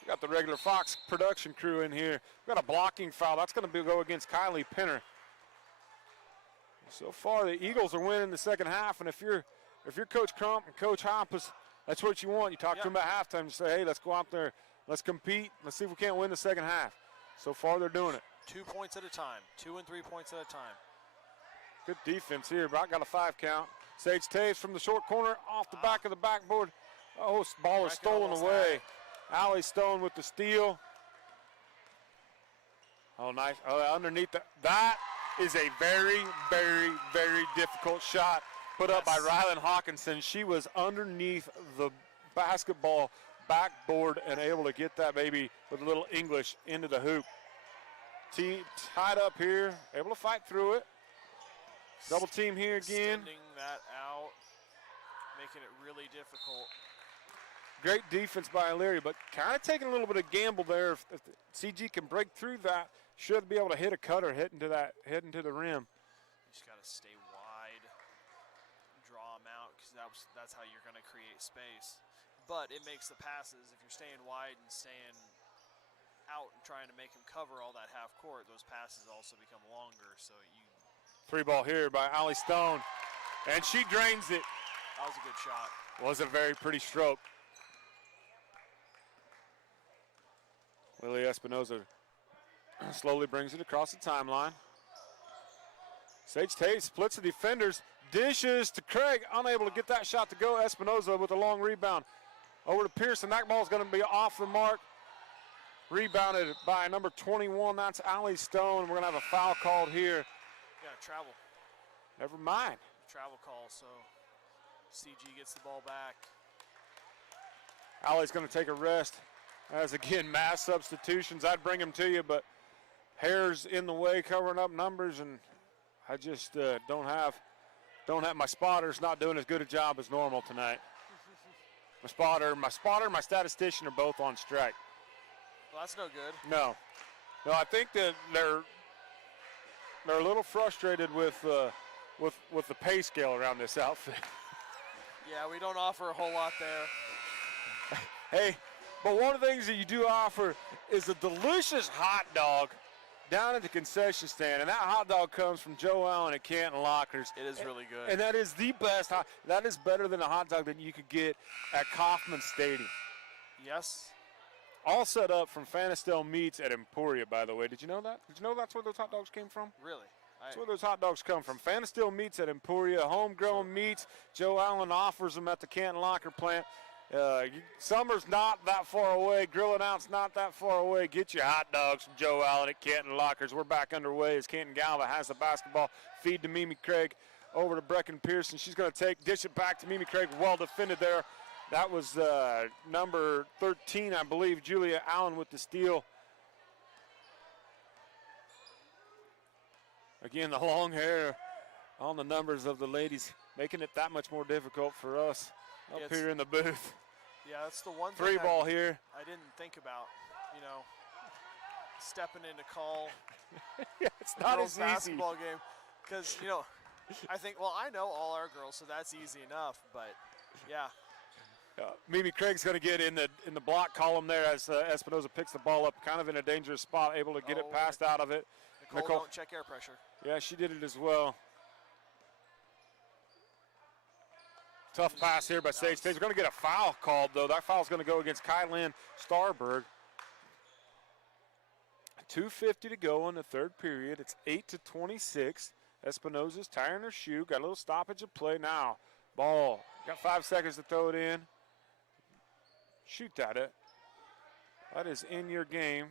We got the regular Fox production crew in here. We got a blocking foul. That's going to go against Kylie Pinner. So far, the Eagles are winning the second half, and if you're Coach Crump and Coach Hoppus, that's what you want. You talk to them at halftime. You say, hey, let's go out there. Let's compete. Let's see if we can't win the second half. So far, they're doing it. 2 points at a time. 2 and 3 points at a time. Good defense here. Brock got a 5 count. Sage Taves from the short corner off the back of the backboard. Oh, ball is stolen away. Allie Stone with the steal. Oh, nice. Oh, underneath that is a very, very, very difficult shot put up by Rylan Hawkinson. She was underneath the basketball backboard and able to get that baby with a little English into the hoop. Team tied up here, able to fight through it. Double team here again. Sending that out, making it really difficult. Great defense by Elyria, but kind of taking a little bit of gamble there. If the CG can break through that, should be able to hit a cutter, heading to the rim. You just got to stay wide, draw them out, because that's how you're going to create space. But it makes the passes, if you're staying wide and staying out and trying to make him cover all that half court, those passes also become longer. So you. 3 ball here by Allie Stone, and she drains it. That was a good shot. Was a very pretty stroke. Lily Espinoza slowly brings it across the timeline. Sage Tate splits the defenders, dishes to Craig, unable to get that shot to go. Espinoza with a long rebound. Over to Pearson, that ball's gonna be off the mark. Rebounded by number 21, that's Allie Stone. We're gonna have a foul called here. Got to travel. Never mind. Travel call, so CG gets the ball back. Allie's gonna take a rest. As again, mass substitutions. I'd bring them to you, but hair's in the way, covering up numbers, and I just don't have my spotter's not doing as good a job as normal tonight. My statistician are both on strike. Well, that's no good. No, I think that they're a little frustrated with the pay scale around this outfit. Yeah, we don't offer a whole lot there. Hey, but one of the things that you do offer is a delicious hot dog down at the concession stand, and that hot dog comes from Joe Allen at Canton Lockers. It is really good. And that is the best. That is better than a hot dog that you could get at Kauffman Stadium. Yes. All set up from Fanistel Meats at Emporia, by the way. Did you know that? Did you know that's where those hot dogs came from? Really? That's where those hot dogs come from. Fanistel Meats at Emporia, homegrown meats. Joe Allen offers them at the Canton Locker plant. Summer's not that far away. Grilling out's not that far away. Get your hot dogs from Joe Allen at Canton Lockers. We're back underway as Canton-Galva has the basketball. Feed to Mimi Craig over to Brecken Pearson. She's going to dish it back to Mimi Craig. Well defended there. That was number 13, I believe, Julia Allen with the steal. Again, the long hair on the numbers of the ladies, making it that much more difficult for us up here in the booth. Yeah, that's the one thing. 3 ball here. I didn't think about, stepping in to call. Yeah, it's not as easy. Basketball game, because I think, well, I know all our girls, so that's easy enough. But yeah. Mimi Craig's going to get in the block column there as Espinoza picks the ball up, kind of in a dangerous spot, able to get it passed out of it. Nicole, don't check air pressure. Yeah, she did it as well. Tough pass here by Sage Tate. We're going to get a foul called, though. That foul's going to go against Kylan Starberg. 2:50 to go in the third period. It's 8-26. Espinoza's tying her shoe. Got a little stoppage of play now. Ball. Got 5 seconds to throw it in. Shoot at it. That is in your game.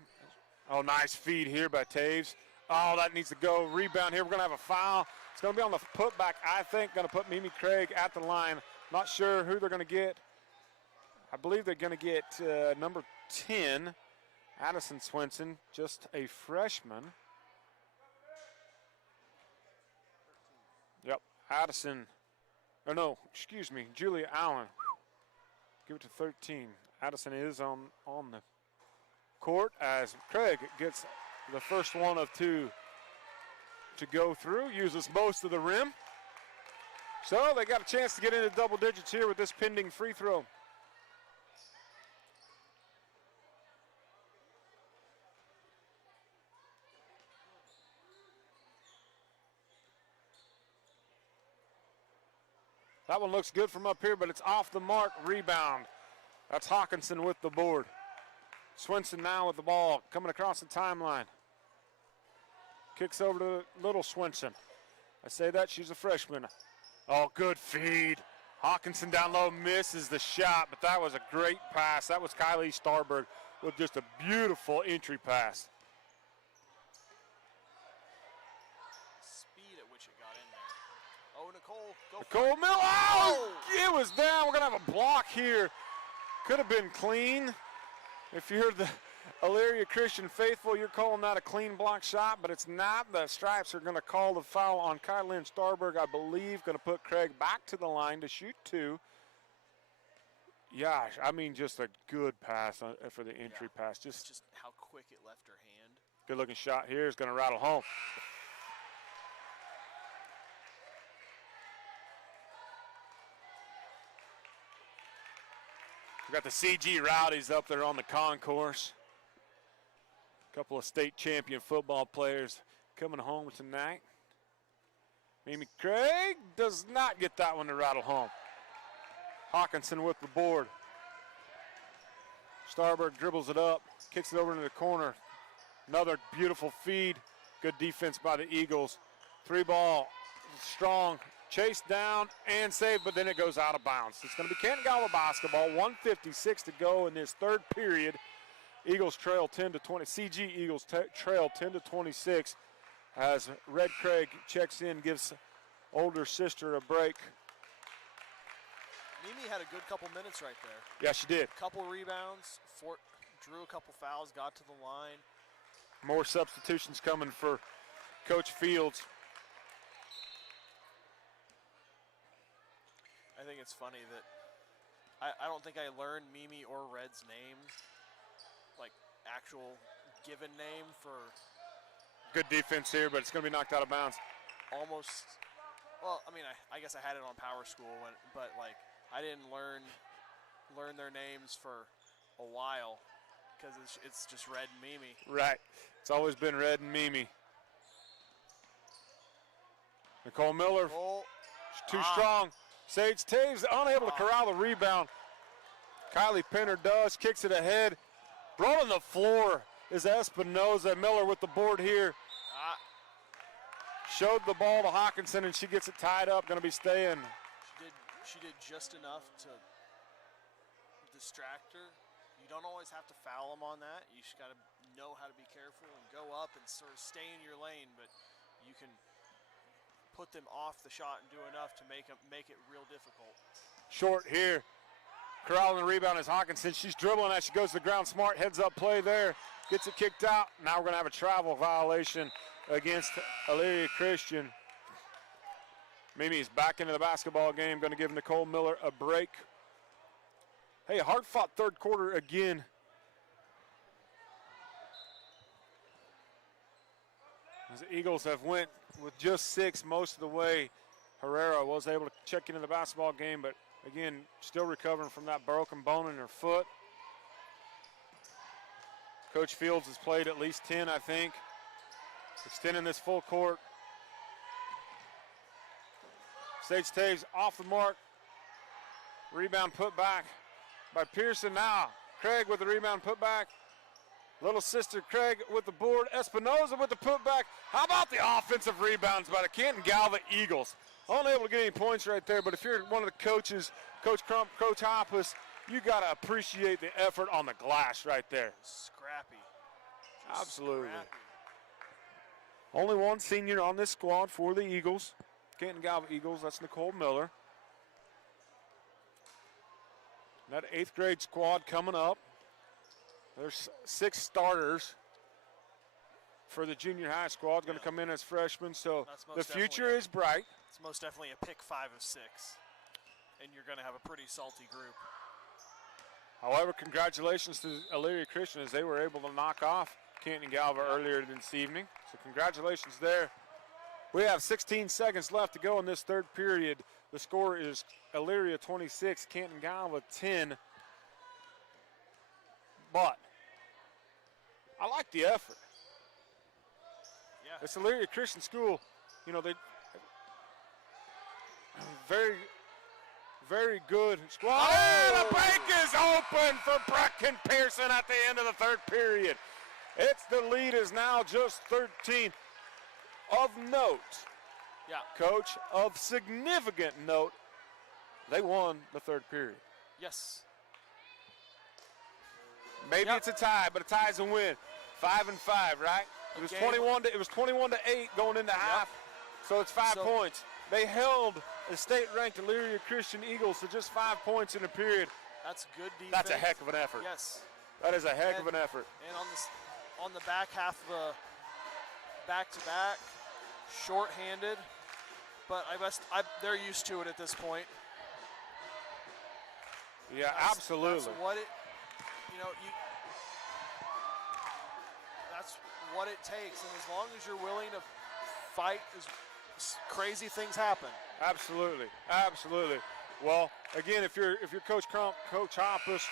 Oh, nice feed here by Taves. Oh, that needs to go. Rebound here. We're going to have a foul. It's going to be on the putback, I think. Going to put Mimi Craig at the line. Not sure who they're going to get. I believe they're going to get number 10, Addison Swenson, just a freshman. Yep, Addison. Oh, no, excuse me, Julia Allen. Give it to 13. Addison is on the court as Craig gets the first one of 2 to go through, uses most of the rim. So they got a chance to get into double digits here with this pending free throw. That one looks good from up here, but it's off the mark. Rebound. That's Hawkinson with the board. Swenson now with the ball coming across the timeline. Kicks over to little Swenson. I say that, she's a freshman. Oh, good feed. Hawkinson down low misses the shot, but that was a great pass. That was Kylie Starberg with just a beautiful entry pass. Speed at which it got in there. Oh, Nicole, go Nicole Miller, oh, it was down. We're going to have a block here. Could have been clean. If you're the Elyria Christian faithful, you're calling that a clean block shot, but it's not. The Stripes are going to call the foul on Kylie Starberg, I believe, going to put Craig back to the line to shoot 2. Yeah, I mean, just a good pass for the entry pass. Just how quick it left her hand. Good looking shot here is going to rattle home. We got the CG Rowdies up there on the concourse. Couple of state champion football players coming home tonight. Mimi Craig does not get that one to rattle home. Hawkinson with the board. Starberg dribbles it up, kicks it over into the corner. Another beautiful feed. Good defense by the Eagles. 3-ball, strong, chased down and saved, but then it goes out of bounds. It's going to be Canton-Galva basketball. 1:56 to go in this third period. Eagles trail 10-20. CG Eagles trail 10-26 as Red Craig checks in, gives older sister a break. Mimi had a good couple minutes right there. Yeah, she did. Couple rebounds, drew a couple fouls, got to the line. More substitutions coming for Coach Fields. I think it's funny that I don't think I learned Mimi or Red's name, like actual given name for. Good defense here, but it's going to be knocked out of bounds. Almost. Well, I mean, I guess I had it on Power School, but like I didn't learn their names for a while because it's just Red and Mimi. Right. It's always been Red and Mimi. Nicole Miller, too strong. Sage Taves unable to corral the rebound. Kylie Penner does, kicks it ahead. Rolling the floor is Espinoza. Miller with the board here. Showed the ball to Hawkinson, and she gets it tied up, going to be staying. She did just enough to distract her. You don't always have to foul them on that. You just got to know how to be careful and go up and sort of stay in your lane, but you can put them off the shot and do enough to make it real difficult. Short here. Corralling the rebound is Hawkinson. She's dribbling as she goes to the ground. Smart heads up play there. Gets it kicked out. Now we're going to have a travel violation against Elyria Christian. Mimi's back into the basketball game. Going to give Nicole Miller a break. Hey, hard-fought third quarter again. As the Eagles have went with just 6 most of the way. Herrera was able to check into the basketball game, but again, still recovering from that broken bone in her foot. Coach Fields has played at least 10, I think. Extending this full court. Sage Taves off the mark. Rebound put back by Pearson now. Craig with the rebound put back. Little sister Craig with the board. Espinoza with the putback. How about the offensive rebounds by the Canton-Galva Eagles? Only able to get any points right there, but if you're one of the coaches, Coach Crump, Coach Hoppus, you got to appreciate the effort on the glass right there. Scrappy. Absolutely. Scrappy. Only one senior on this squad for the Eagles. Canton-Galva Eagles, that's Nicole Miller. That 8th grade squad coming up. There's 6 starters for the junior high squad, going to come in as freshmen, so the future is bright. It's most definitely a pick 5 of 6, and you're going to have a pretty salty group. However, congratulations to Elyria Christian as they were able to knock off Canton-Galva earlier this evening. So congratulations there. We have 16 seconds left to go in this third period. The score is Elyria 26, Canton-Galva 10. But I like the effort. Yeah. It's Elyria Christian School. You know, they very, very good squad. Oh, the break is open for Brecken Pearson at the end of the third period. The lead is now just 13. Of note, yeah, Coach, of significant note, they won the third period. Yes. Maybe it's a tie, but a tie is a win. 5-5, right? It was 21 to 8 going into half, so it's 5 points. They held the state-ranked Elyria Christian Eagles to just 5 points in a period. That's good defense. That's a heck of an effort. Yes. That is a heck of an effort. And on the back half of the back-to-back, short-handed, but they're used to it at this point. Yeah, absolutely. That's what it, that's what it takes, and as long as you're willing to fight, crazy things happen. Absolutely, absolutely. Well, again, if you're Coach Crump, Coach Hoppus,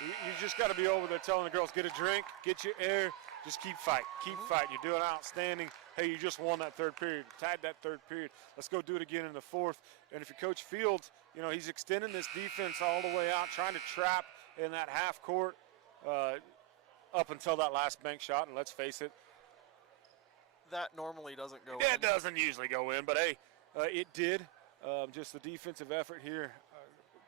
you just got to be over there telling the girls, get a drink, get your air, Just keep fighting. Keep fighting. You're doing outstanding. Hey, you just won that third period. Tied that third period. Let's go do it again in the fourth. And if you Coach Fields, you know, he's extending this defense all the way out, trying to trap in that half court up until that last bank shot. And let's face it, that normally doesn't go in. It doesn't usually go in, but hey, it did. Just the defensive effort here,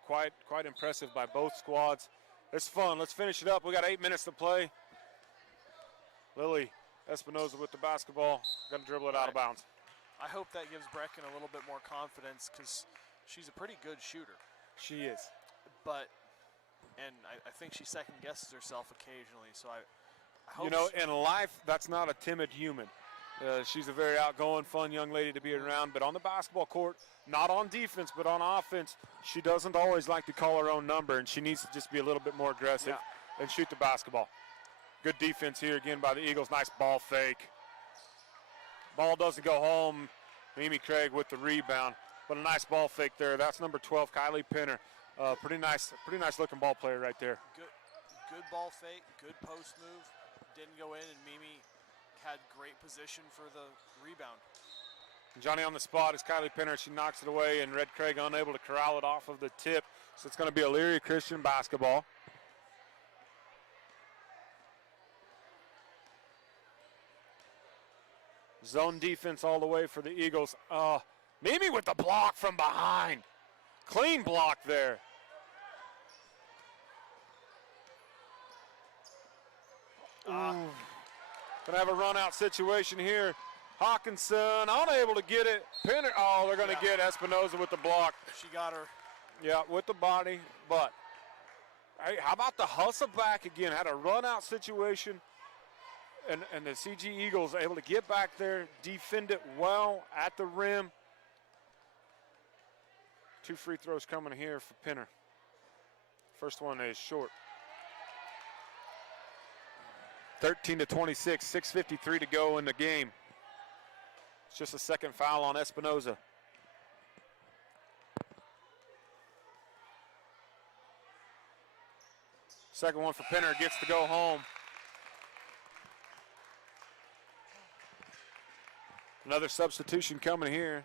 quite impressive by both squads. It's fun. Let's finish it up. We got 8 minutes to play. Lily Espinoza with the basketball, going to dribble it out of bounds. I hope that gives Brecken a little bit more confidence because she's a pretty good shooter. She is. But, and I think she second guesses herself occasionally, so I hope. You know, in life, that's not a timid human. She's a very outgoing, fun young lady to be around, but on the basketball court, not on defense, but on offense, she doesn't always like to call her own number, and she needs to just be a little bit more aggressive and shoot the basketball. Good defense here again by the Eagles. Nice ball fake. Ball doesn't go home. Mimi Craig with the rebound, but a nice ball fake there. That's number 12, Kylie Pinner. Pretty nice looking ball player right there. Good ball fake, good post move. Didn't go in, and Mimi had great position for the rebound. Johnny on the spot is Kylie Pinner. She knocks it away, and Red Craig unable to corral it off of the tip. So it's going to be Elyria Christian basketball. Zone defense all the way for the Eagles. Mimi with the block from behind. Clean block there. Gonna have a run out situation here. Hawkinson unable to get it. Pinner, they're gonna get Espinoza with the block. She got her. Yeah, with the body, but hey, how about the hustle back again? Had a run out situation. And the CG Eagles able to get back there, defend it well at the rim. 2 free throws coming here for Pinner. First one is short. 13-26, 6:53 to go in the game. It's just a second foul on Espinoza. Second one for Pinner, gets to go home. Another substitution coming here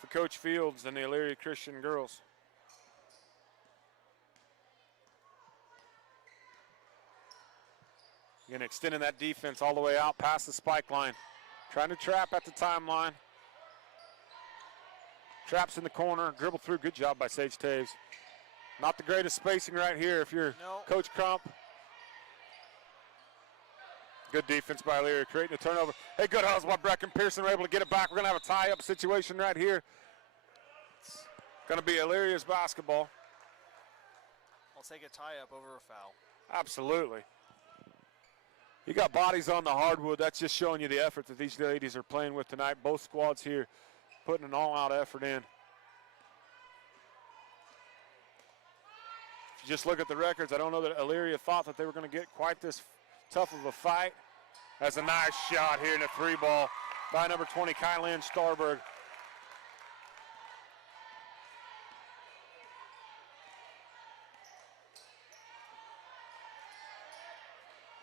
for Coach Fields and the Elyria Christian girls. Again, extending that defense all the way out past the spike line. Trying to trap at the timeline. Traps in the corner, dribble through. Good job by Sage Taves. Not the greatest spacing right here if you're Coach Crump. Good defense by Elyria, creating a turnover. Hey, good hustle by Brecken Pearson. We're able to get it back. We're going to have a tie-up situation right here. It's going to be Elyria's basketball. I'll take a tie-up over a foul. Absolutely. You got bodies on the hardwood. That's just showing you the effort that these ladies are playing with tonight. Both squads here putting an all-out effort in. If you just look at the records, I don't know that Elyria thought that they were going to get quite this tough of a fight. That's a nice shot here in the 3 ball by number 20, Kylan Starberg.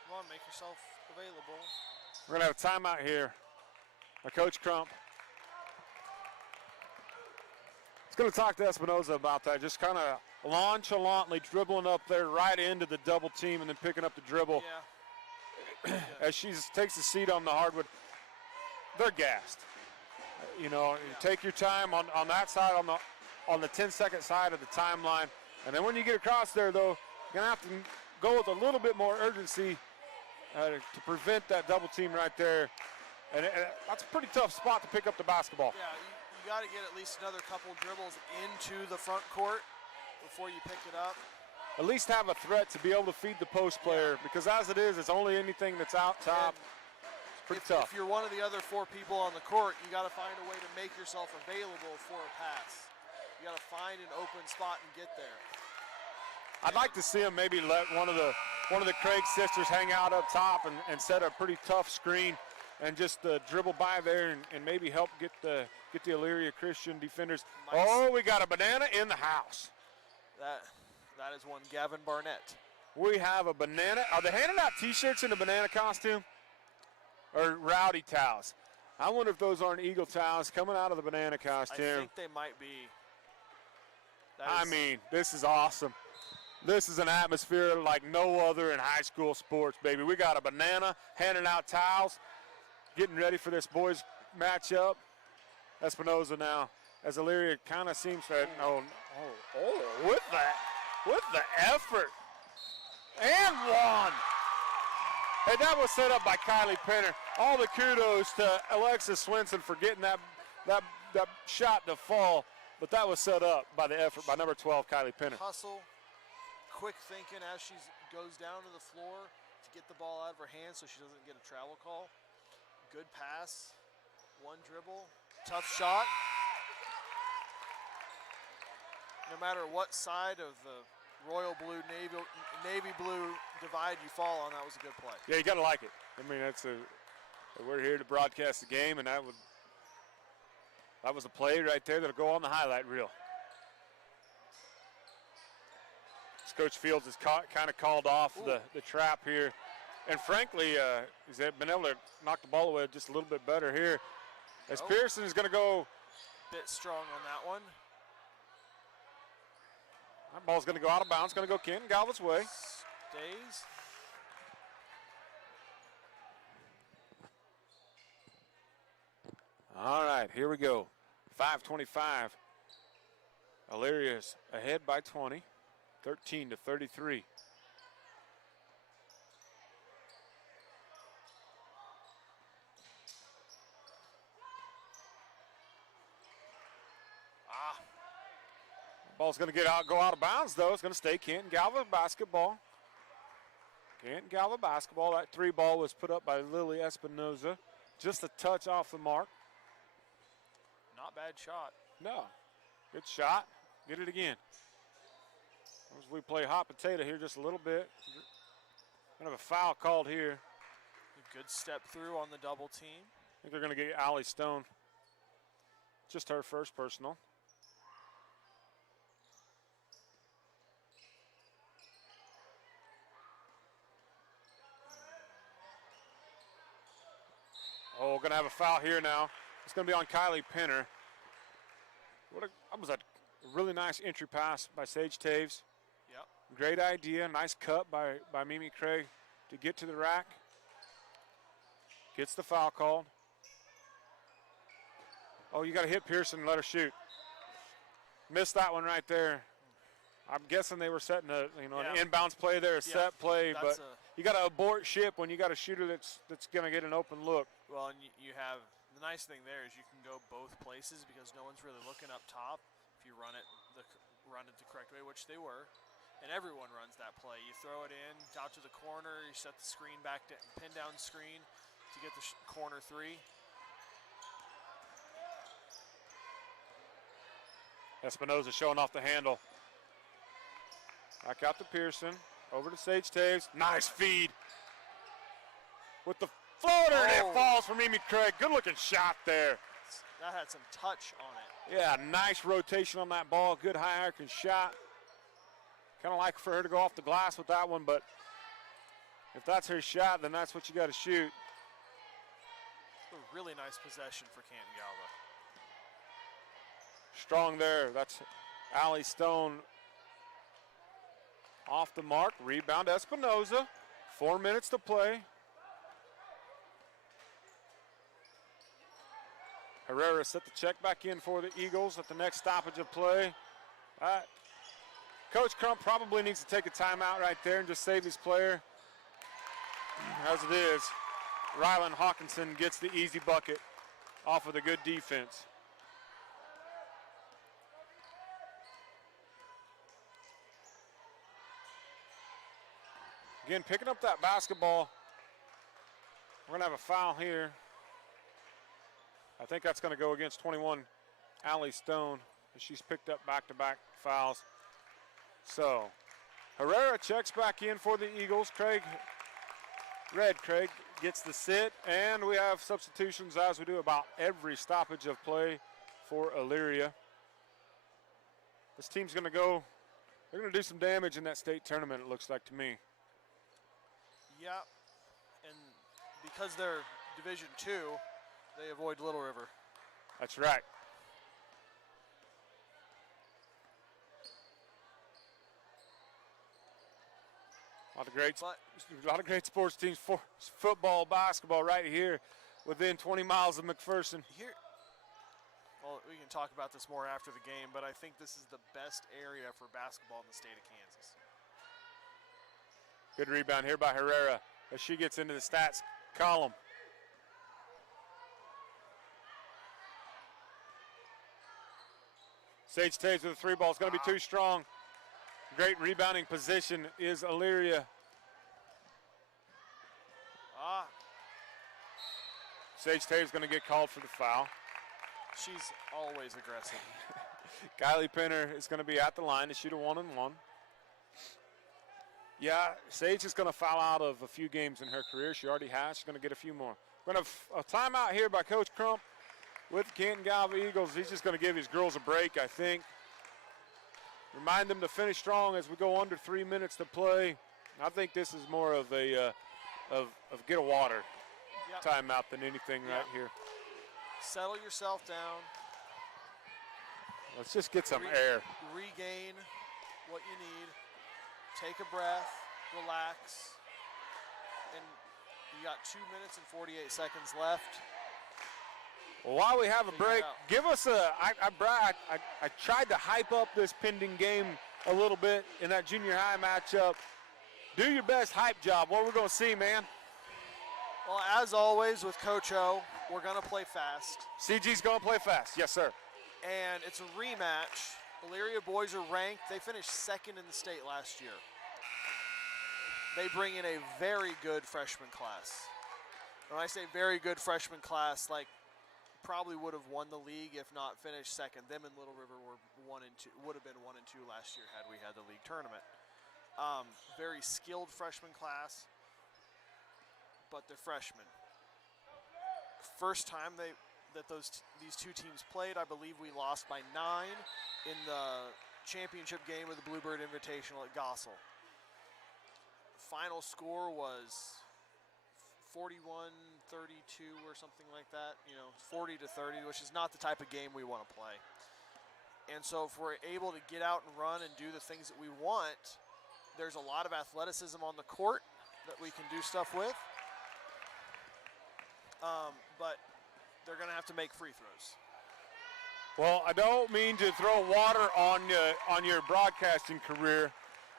Come on, make yourself available. We're going to have a timeout here by Coach Crump. He's going to talk to Espinoza about that, just kind of nonchalantly dribbling up there right into the double team and then picking up the dribble. Yeah. As she takes a seat on the hardwood. They're gassed. You know, take your time on that side, on the 10-second side of the timeline. And then when you get across there, though, you're going to have to go with a little bit more urgency to prevent that double team right there. And that's a pretty tough spot to pick up the basketball. Yeah, you got to get at least another couple dribbles into the front court before you pick it up. At least have a threat to be able to feed the post player, because as it is, it's only anything that's out top. It's pretty tough. If you're one of the other 4 people on the court, you got to find a way to make yourself available for a pass. You got to find an open spot and get there. I'd like to see him maybe let one of the Craig sisters hang out up top and set a pretty tough screen and just dribble by there and maybe help get the Elyria Christian defenders. We got a banana in the house. That is one Gavin Barnett. we have a banana. Are they handing out T-shirts in a banana costume? Or rowdy towels? I wonder if those aren't Eagle towels coming out of the banana costume. I think they might be. I mean, this is awesome. This is an atmosphere like no other in high school sports, baby. We got a banana handing out towels, getting ready for this boys matchup. Espinoza now, as Elyria kind of seems to, with the effort. And one. Hey, that was set up by Kylie Penner. All the kudos to Alexis Swenson for getting that shot to fall, but that was set up by the effort by number 12, Kylie Penner. Hustle, quick thinking as she goes down to the floor to get the ball out of her hands so she doesn't get a travel call. Good pass, one dribble, tough shot. No matter what side of the royal blue, navy blue divide you fall on, that was a good play. Yeah, you got to like it. I mean, we're here to broadcast the game, and that was a play right there that'll go on the highlight reel. Coach Fields has kind of called off the trap here. And frankly, he's been able to knock the ball away just a little bit better here. As Pearson is going to go. Bit strong on that one. That ball's going to go out of bounds. Going to go Canton-Galva's way. Stays. All right, here we go. 5:25. Elyria's ahead by 20, 13-33. Ball's going to go out of bounds, though. It's going to stay Canton-Galva basketball. Canton-Galva basketball. That three ball was put up by Lily Espinoza. Just a touch off the mark. Not bad shot. No. Good shot. Get it again. As we play hot potato here just a little bit. Kind of a foul called here. A good step through on the double team. I think they're going to get Allie Stone. Just her first personal. Oh, we're going to have a foul here now. It's going to be on Kylie Penner. That was a really nice entry pass by Sage Taves. Yep. Great idea. Nice cut by Mimi Craig to get to the rack. Gets the foul called. Oh, you got to hit Pearson and let her shoot. Missed that one right there. I'm guessing they were setting an inbounds play there, a set play, but you got to abort ship when you got a shooter that's going to get an open look. Well, and you have the nice thing there is you can go both places because no one's really looking up top if you run it the correct way, which they were, and everyone runs that play. You throw it in out to the corner, you set the screen back to pin down screen to get the corner three. Espinoza showing off the handle. Back out to Pearson. Over to Sage Taves. Nice feed. With the floater, and it falls for Mimi Craig. Good looking shot there. That had some touch on it. Yeah, nice rotation on that ball. Good high arcing shot. Kind of like for her to go off the glass with that one, but if that's her shot, then that's what you got to shoot. A really nice possession for Canton-Galva. Strong there. That's Allie Stone off the mark. Rebound Espinoza. 4 minutes to play. Herrera set the check back in for the Eagles at the next stoppage of play. Coach Crump probably needs to take a timeout right there and just save his player. As it is, Rylan Hawkinson gets the easy bucket off of the good defense. Again, picking up that basketball. We're going to have a foul here. I think that's going to go against 21, Allie Stone, as she's picked up back-to-back fouls. So, Herrera checks back in for the Eagles. Craig gets the sit, and we have substitutions as we do about every stoppage of play for Elyria. This team's going to go They're going to do some damage in that state tournament, it looks like to me. Yeah, and because they're Division II, they avoid Little River. That's right. A lot of great sports teams, for football, basketball right here within 20 miles of McPherson. Well, we can talk about this more after the game, but I think this is the best area for basketball in the state of Kansas. Good rebound here by Herrera as she gets into the stats column. Sage Taves with a three ball. It's going to be too strong. Great rebounding position is Elyria. Sage Taves going to get called for the foul. She's always aggressive. Kylie Penner is going to be at the line to shoot a 1-and-1. Yeah, Sage is going to foul out of a few games in her career. She already has. She's going to get a few more. We're going to have a timeout here by Coach Crump with the Canton-Galva Eagles. He's just going to give his girls a break, I think. Remind them to finish strong as we go under 3 minutes to play. I think this is more of a of get a water timeout than anything right here. Settle yourself down. Let's just get some air. Regain what you need. Take a breath, relax. And you got 2 minutes and 48 seconds left. Well, while we have a break, give us I tried to hype up this pending game a little bit in that junior high matchup. Do your best hype job. What we're going to see, man? Well, as always with Coach O, we're going to play fast. CG's going to play fast. Yes, sir. And it's a rematch. Elyria boys are ranked. They finished second in the state last year. They bring in a very good freshman class. When I say very good freshman class, like probably would have won the league if not finished second. Them and Little River were 1 and 2, would have been 1 and 2 last year had we had the league tournament. Very skilled freshman class, but they're freshmen. First time these two teams played, I believe we lost by 9 in the championship game of the Bluebird Invitational at Gossel. Final score was 41-32 or something like that, 40-30, which is not the type of game we want to play. And so if we're able to get out and run and do the things that we want, there's a lot of athleticism on the court that we can do stuff with. But they're going to have to make free throws. Well, I don't mean to throw water on your broadcasting career,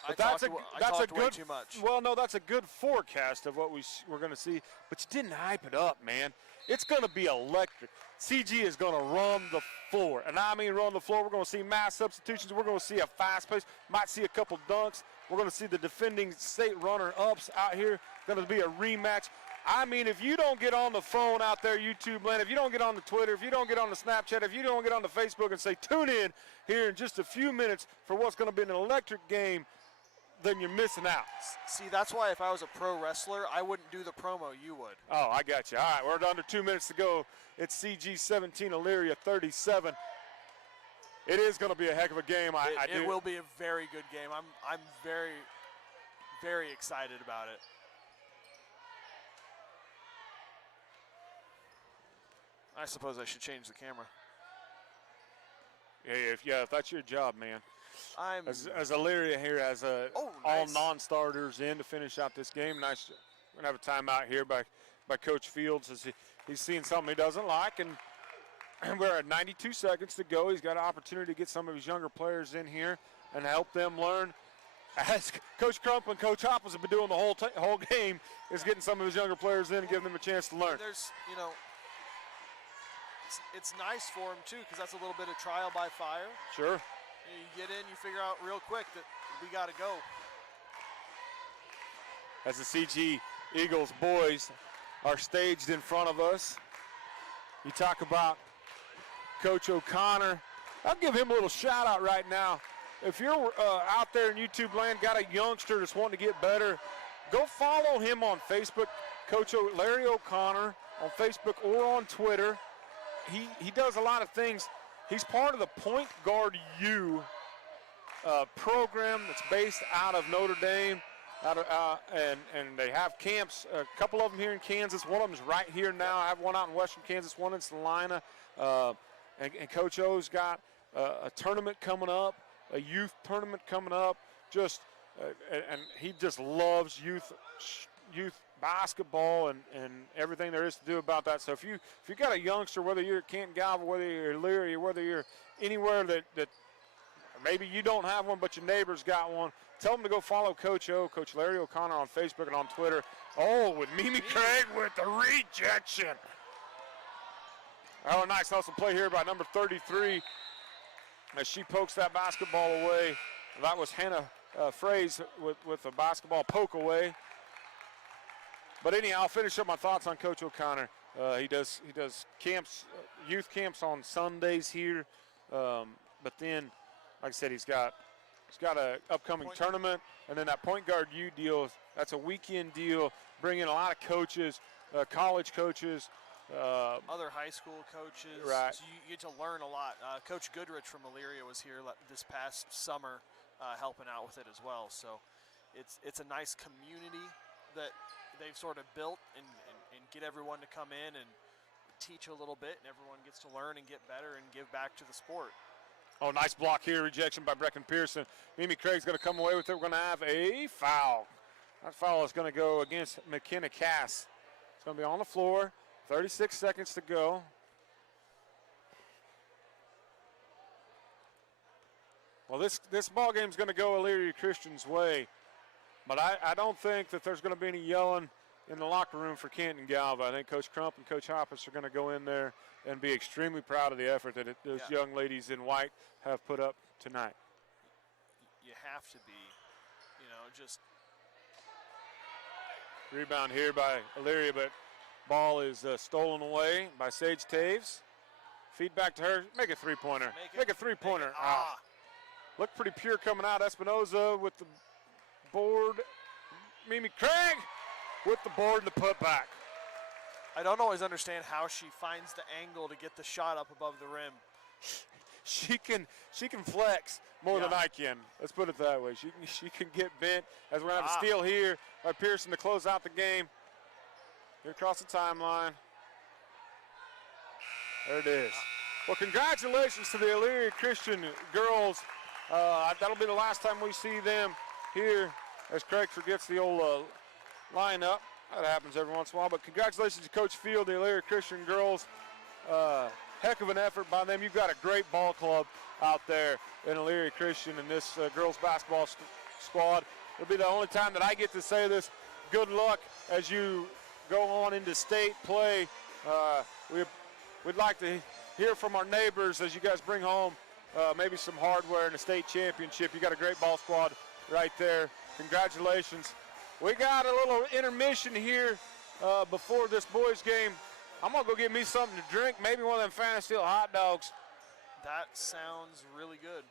but that's a good way too much. Well, no, that's a good forecast of what we're going to see. But you didn't hype it up, man. It's going to be electric. CG is going to run the floor, and I mean run the floor. We're going to see mass substitutions. We're going to see a fast pace. Might see a couple dunks. We're going to see the defending state runner-ups out here. Going to be a rematch. I mean, if you don't get on the phone out there, YouTube land, if you don't get on the Twitter, if you don't get on the Snapchat, if you don't get on the Facebook and say, tune in here in just a few minutes for what's going to be an electric game, then you're missing out. See, that's why if I was a pro wrestler, I wouldn't do the promo. You would. Oh, I got you. All right, we're under 2 minutes to go. It's CG 17, Elyria 37. It is going to be a heck of a game. It will be a very good game. I'm very, very excited about it. I suppose I should change the camera. Yeah, if that's your job, man. As Elyria here has nice. All non-starters in to finish out this game. Nice. We're going to have a timeout here by Coach Fields as he's seeing something he doesn't like. And we're at 92 seconds to go. He's got an opportunity to get some of his younger players in here and help them learn. As Coach Crump and Coach Hopples have been doing the whole game, is getting some of his younger players in and giving them a chance to learn. There's, it's nice for him, too, because that's a little bit of trial by fire. Sure. You get in, you figure out real quick that we got to go. As the CG Eagles boys are staged in front of us. You talk about Coach O'Connor. I'll give him a little shout out right now. If you're out there in YouTube land, got a youngster that's wanting to get better, go follow him on Facebook, Coach Larry O'Connor on Facebook or on Twitter. He does a lot of things. He's part of the Point Guard U program that's based out of Notre Dame. And they have camps, a couple of them here in Kansas. One of them is right here now. I have one out in western Kansas, one in Salina. And Coach O's got a tournament coming up, a youth tournament coming up. And he just loves youth basketball and everything there is to do about that. So if you got a youngster, whether you're at Canton-Galva, whether you're at Elyria, whether you're anywhere that maybe you don't have one but your neighbor's got one, tell them to go follow Coach O, Coach Larry O'Connor on Facebook and on Twitter. Oh, with Mimi Craig with the rejection. Oh, nice hustle play here by number 33 as she pokes that basketball away. That was Hannah Fraze with a basketball poke away. But anyhow, I'll finish up my thoughts on Coach O'Connor. He does camps, youth camps on Sundays here, but then, like I said, he's got an upcoming tournament, and then that point guard U deal. That's a weekend deal, bringing a lot of coaches, college coaches, other high school coaches. Right. So you get to learn a lot. Coach Goodrich from Elyria was here this past summer, helping out with it as well. So it's a nice community that they've sort of built and get everyone to come in and teach a little bit, and everyone gets to learn and get better and give back to the sport. Oh, nice block here. Rejection by Brecken Pearson. Mimi Craig's going to come away with it. We're going to have a foul. That foul is going to go against McKenna Cass. It's going to be on the floor. 36 seconds to go. Well, this ball game is going to go Elyria Christian's way, but I don't think that there's going to be any yelling in the locker room for Canton-Galva. I think Coach Crump and Coach Hoppus are going to go in there and be extremely proud of the effort that those young ladies in white have put up tonight. You have to be, just. Rebound here by Elyria, but ball is stolen away by Sage Taves. Feed back to her. Make a three-pointer. Make a three-pointer. Looked pretty pure coming out. Espinoza with the board. Mimi Craig with the board and the putback. I don't always understand how she finds the angle to get the shot up above the rim. She can flex more than I can. Let's put it that way. She can get bent, as we're going to have a steal here by Pearson to close out the game. Here across the timeline. There it is. Well, congratulations to the Elyria Christian girls. That'll be the last time we see them here as Craig forgets the old lineup. That happens every once in a while. But congratulations to Coach Field, the Elyria Christian girls. Heck of an effort by them. You've got a great ball club out there in Elyria Christian and this girls basketball squad. It'll be the only time that I get to say this. Good luck as you go on into state play. We'd like to hear from our neighbors as you guys bring home maybe some hardware in the state championship. You got a great ball squad right there. Congratulations. We got a little intermission here before this boys game. I'm going to go get me something to drink, maybe one of them Fantasy hot dogs. That sounds really good.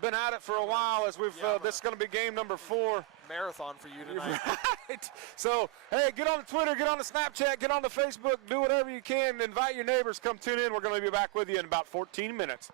Been at it for a while as we've, this is going to be game number 4. Marathon for you tonight. Right. So, hey, get on the Twitter, get on the Snapchat, get on the Facebook, do whatever you can. Invite your neighbors, come tune in. We're going to be back with you in about 14 minutes.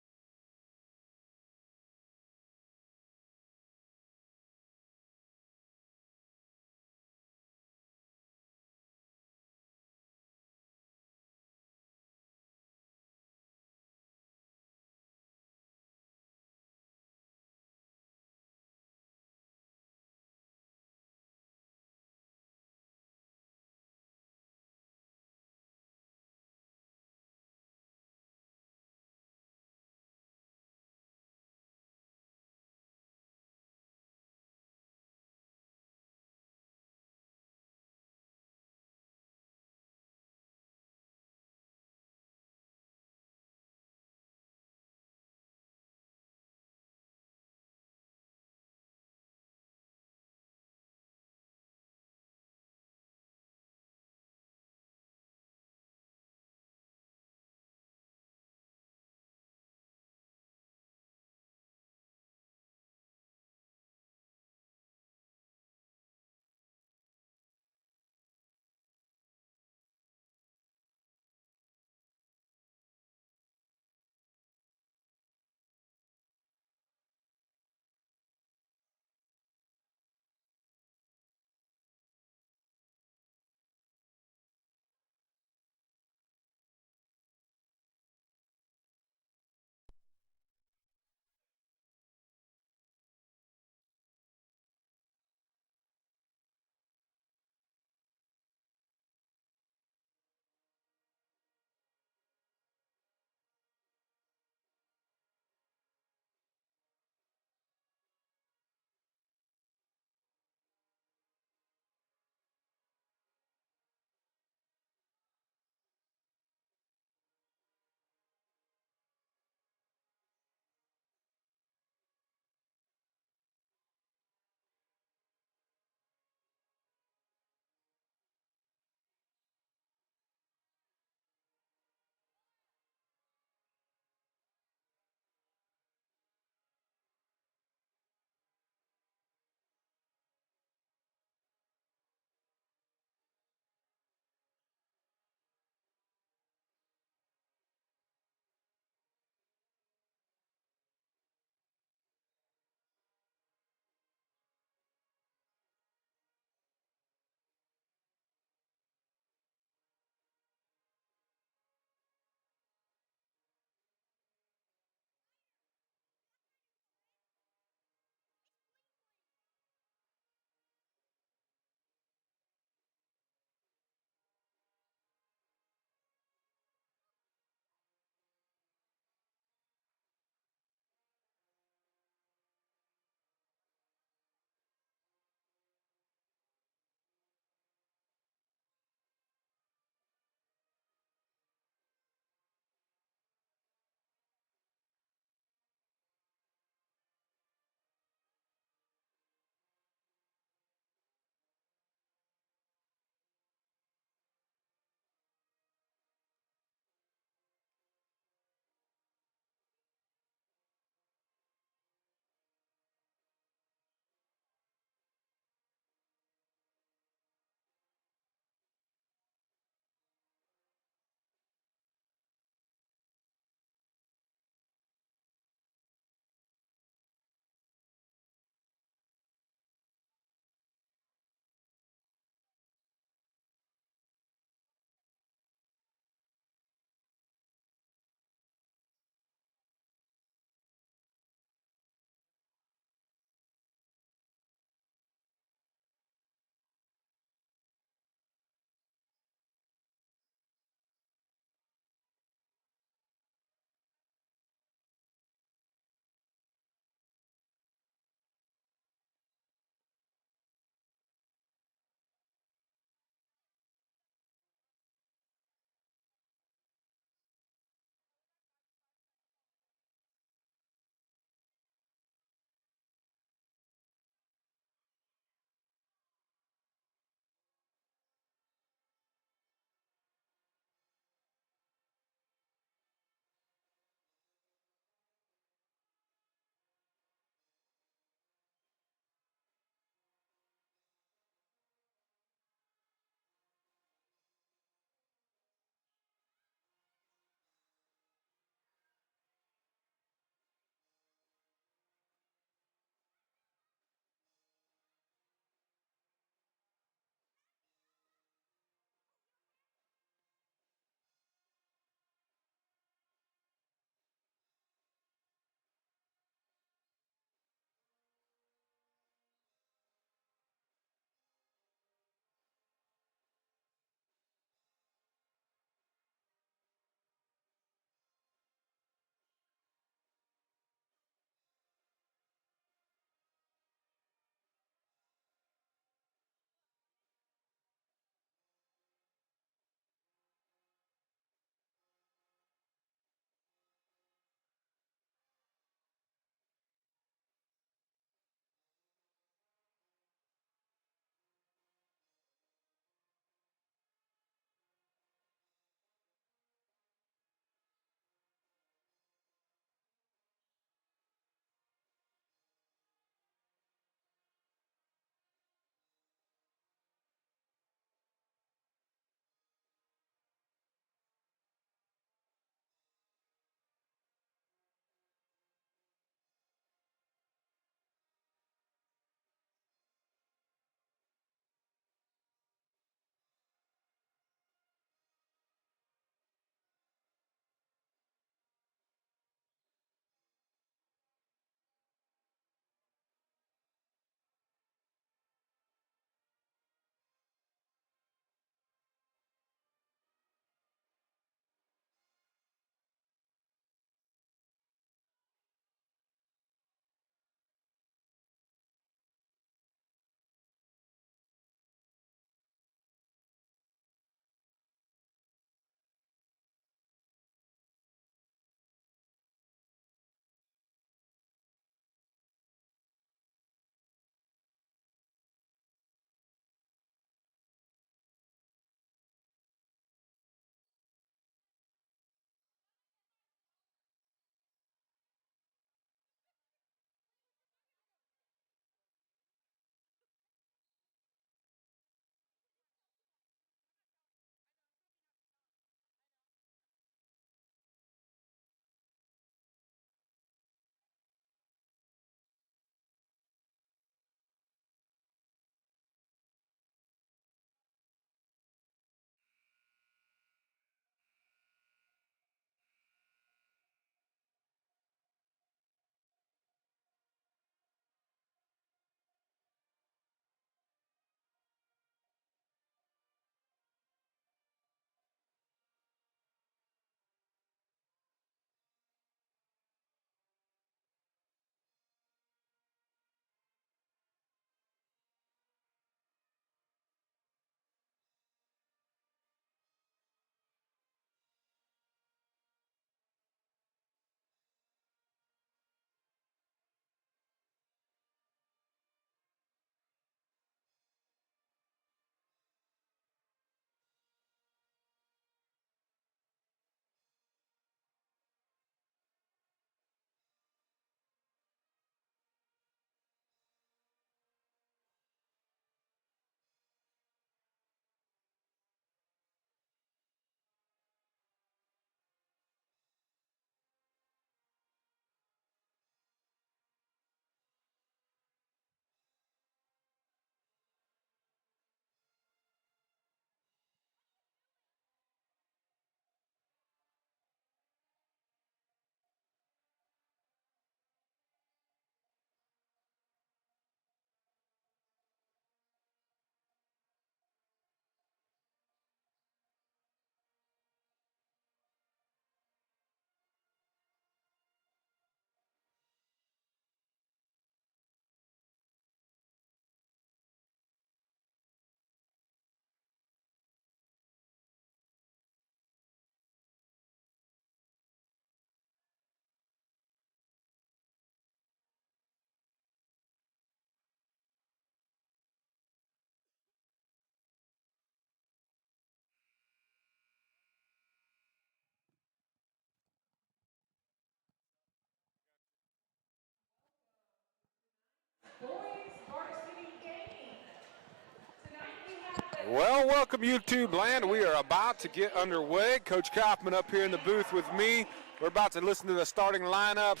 Well, welcome YouTube land. We are about to get underway. Coach Kaufman up here in the booth with me. We're about to listen to the starting lineups.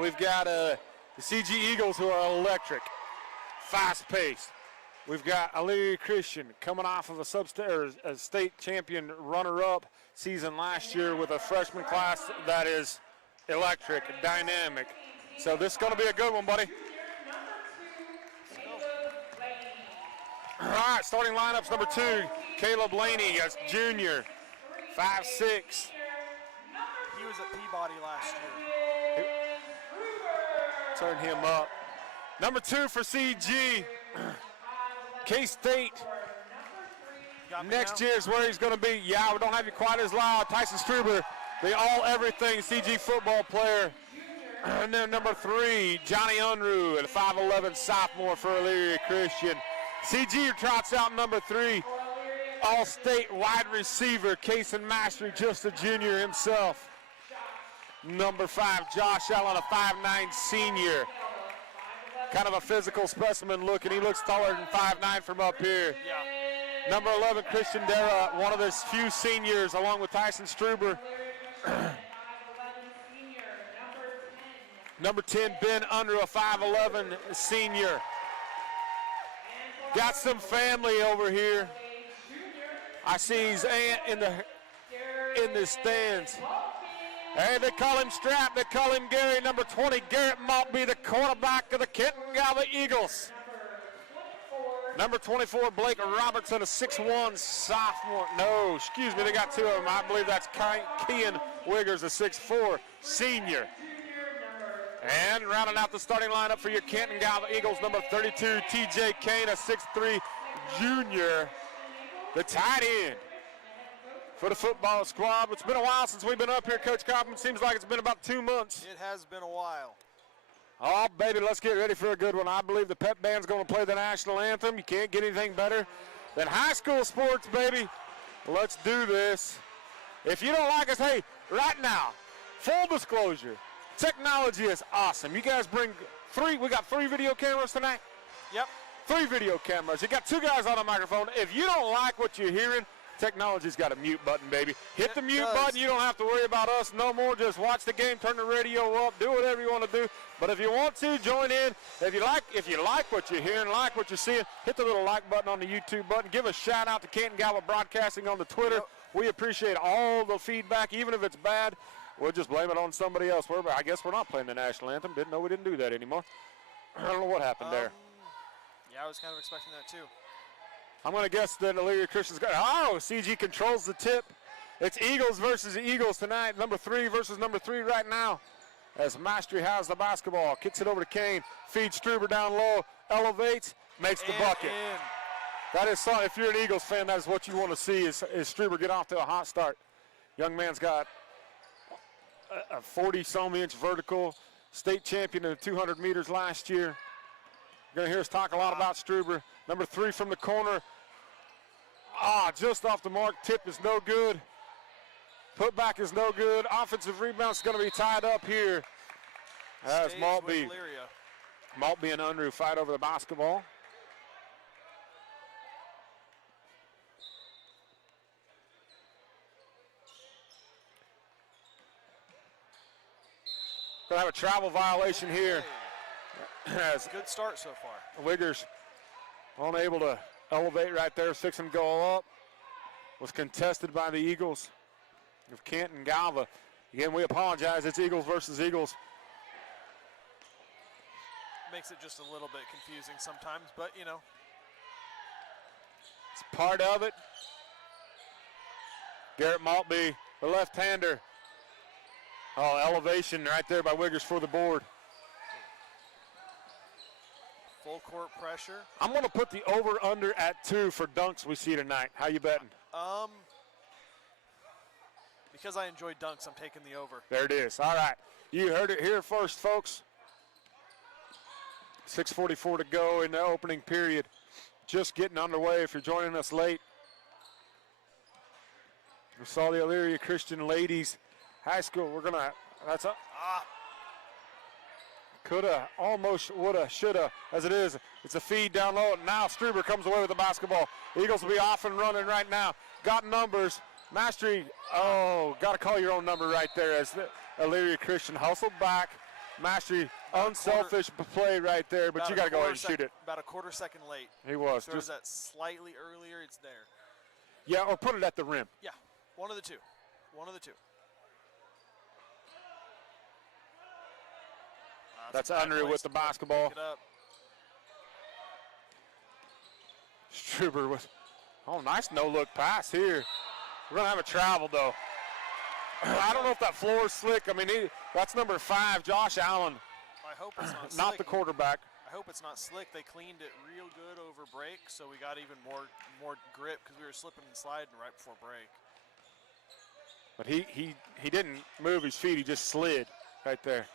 We've got the CG Eagles, who are electric, fast-paced. We've got Elyria Christian coming off of a state champion runner-up season last year with a freshman class that is electric, dynamic. So this is going to be a good one, buddy. All right, starting lineups, number 2, Caleb Laney, as junior, 5'6". He was at Peabody last year. Turn him up. Number 2 for CG, K-State. Next year is where he's going to be. Yeah, we don't have you quite as loud. Tyson Struber, the all-everything CG football player. And then number 3, Johnny Unruh, a 5'11" sophomore for Elyria Christian. CG trots out number 3, all-state wide receiver, Kason Mastery, just a junior himself. Number 5, Josh Allen, a 5'9" senior. Kind of a physical specimen looking. He looks taller than 5'9" from up here. Yeah. Number 11, Christian Dara, one of the few seniors, along with Tyson Struber. Number 10, Ben Unruh, a 5'11" senior. Got some family over here. I see his aunt in the stands. Hey, they call him Strap. They call him Gary. Number 20, Garrett Maltby, the quarterback of the Canton-Galva Eagles. Number 24, Blake Robertson, a 6'1" sophomore. No, excuse me, they got 2 of them. I believe that's Kean Wiggers, a 6'4" senior. And rounding out the starting lineup for your Canton-Galva Eagles, number 32, TJ Kane, a 6'3" junior, the tight end for the football squad. It's been a while since we've been up here, Coach Kaufman. Seems like it's been about 2 months. It has been a while. Oh, baby, let's get ready for a good one. I believe the pep band's going to play the national anthem. You can't get anything better than high school sports, baby. Let's do this. If you don't like us, hey, right now, full disclosure, technology is awesome. You guys bring 3, we got 3 video cameras tonight? Yep. 3 video cameras. You got 2 guys on the microphone. If you don't like what you're hearing, technology's got a mute button, baby. Hit the mute button. You don't have to worry about us no more. Just watch the game, turn the radio up, do whatever you want to do. But if you want to, join in. If you like what you're hearing, like what you're seeing, hit the little like button on the YouTube button. Give a shout out to Canton-Galva Broadcasting on the Twitter. Yep. We appreciate all the feedback, even if it's bad. We'll just blame it on somebody else. I guess we're not playing the national anthem. Didn't know we didn't do that anymore. I don't know what happened there. Yeah, I was kind of expecting that too. I'm going to guess that Elyria Christian's got. Oh, CG controls the tip. It's Eagles versus Eagles tonight. Number 3 versus number 3 right now. As Mastery has the basketball, kicks it over to Kane, feeds Struber down low, elevates, makes the bucket. That is something. If you're an Eagles fan, that is what you want to see is Struber get off to a hot start. Young man's got a 40-some inch vertical, state champion in the 200 meters last year. You're going to hear us talk a lot about Struber. Number 3 from the corner. Just off the mark. Tip is no good. Putback is no good. Offensive rebound is going to be tied up here. As Maltby and Unruh fight over the basketball. Going to have a travel violation here. Good start so far. Wiggers unable to elevate right there, fixing to go up. Was contested by the Eagles of Canton-Galva. Again, we apologize. It's Eagles versus Eagles. Makes it just a little bit confusing sometimes, but you know. It's part of it. Garrett Maltby, the left-hander. Elevation right there by Wiggers for the board. Full court pressure. I'm going to put the over-under at 2 for dunks we see tonight. How you betting? Because I enjoy dunks, I'm taking the over. There it is. All right. You heard it here first, folks. 6:44 to go in the opening period. Just getting underway if you're joining us late. We saw the Elyria Christian ladies high school. We're going to, that's up. Coulda, almost, woulda, shoulda. As it is, it's a feed down low. Now Struber comes away with the basketball. Eagles will be off and running right now. Got numbers. Mastery, got to call your own number right there as the Elyria Christian hustled back. Mastery, unselfish play right there, but you got to go ahead and shoot it. About a quarter second late. He was. Throws that slightly earlier, it's there. Yeah, or put it at the rim. Yeah, one of the two. One of the two. That's Unruh with the basketball. Pick it up. Struber with, nice no-look pass here. We're going to have a travel, though. I don't know if that floor is slick. I mean, that's number 5, Josh Allen. I hope it's not slick. Not the quarterback. I hope it's not slick. They cleaned it real good over break, so we got even more grip because we were slipping and sliding right before break. But he didn't move his feet. He just slid right there.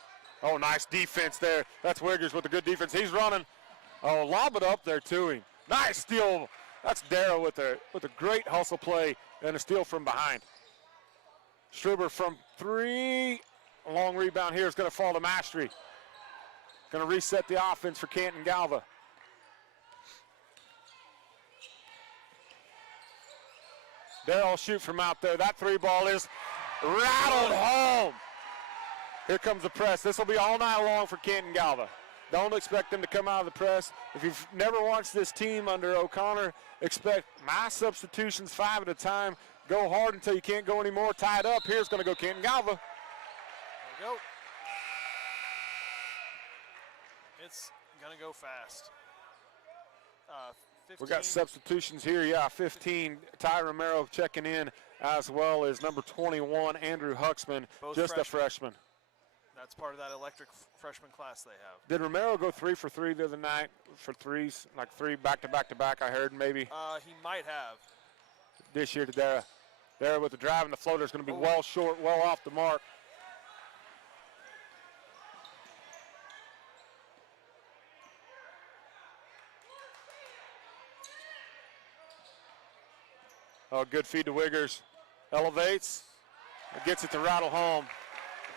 Oh, nice defense there. That's Wiggers with a good defense. He's running. Oh, lob it up there to him. Nice steal. That's Darrow with a great hustle play and a steal from behind. Struber from 3. A long rebound here is going to fall to Mastery. Going to reset the offense for Canton-Galva. Darrow shoot from out there. That 3 ball is rattled home. Here comes the press. This will be all night long for Canton-Galva. Don't expect them to come out of the press. If you've never watched this team under O'Connor, expect mass substitutions 5 at a time. Go hard until you can't go anymore. Tie it up. Here's going to go Canton-Galva. There we go. It's going to go fast. 15. We got substitutions here. 15. Ty Romero checking in, as well as number 21, Andrew Huxman, Both just freshmen. a freshman. That's part of that electric freshman class they have. Did Romero go 3 for 3 the other night for threes? Like 3 back-to-back, I heard, maybe? He might have. This year to Dara. Dara with the drive, and the floater is going to be well short, well off the mark. Oh, good feed to Wiggers. Elevates. Gets it to rattle home.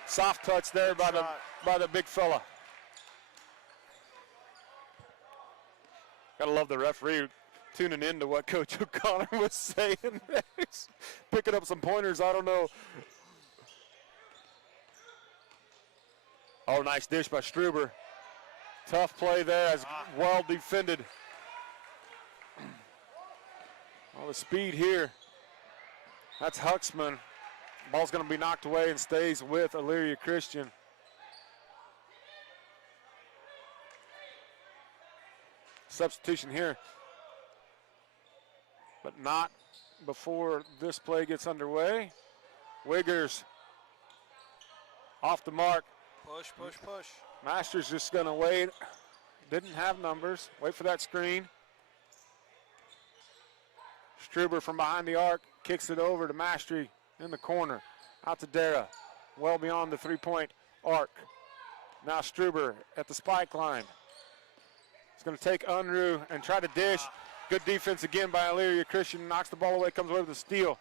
Soft touch there by the big fella. Gotta love the referee tuning into what Coach O'Connor was saying. He's picking up some pointers. I don't know. Oh, nice dish by Struber. Tough play there, as well defended. All the speed here. That's Huxman. Ball's going to be knocked away and stays with Elyria Christian. Substitution here, but not before this play gets underway. Wiggers off the mark. Push, push, push. Masters just going to wait. Didn't have numbers. Wait for that screen. Struber from behind the arc kicks it over to Mastery in the corner. Out to Dara. Well beyond the three-point arc. Now Struber at the spike line. He's going to take Unruh and try to dish. Good defense again by Elyria Christian. Knocks the ball away, comes away with a steal.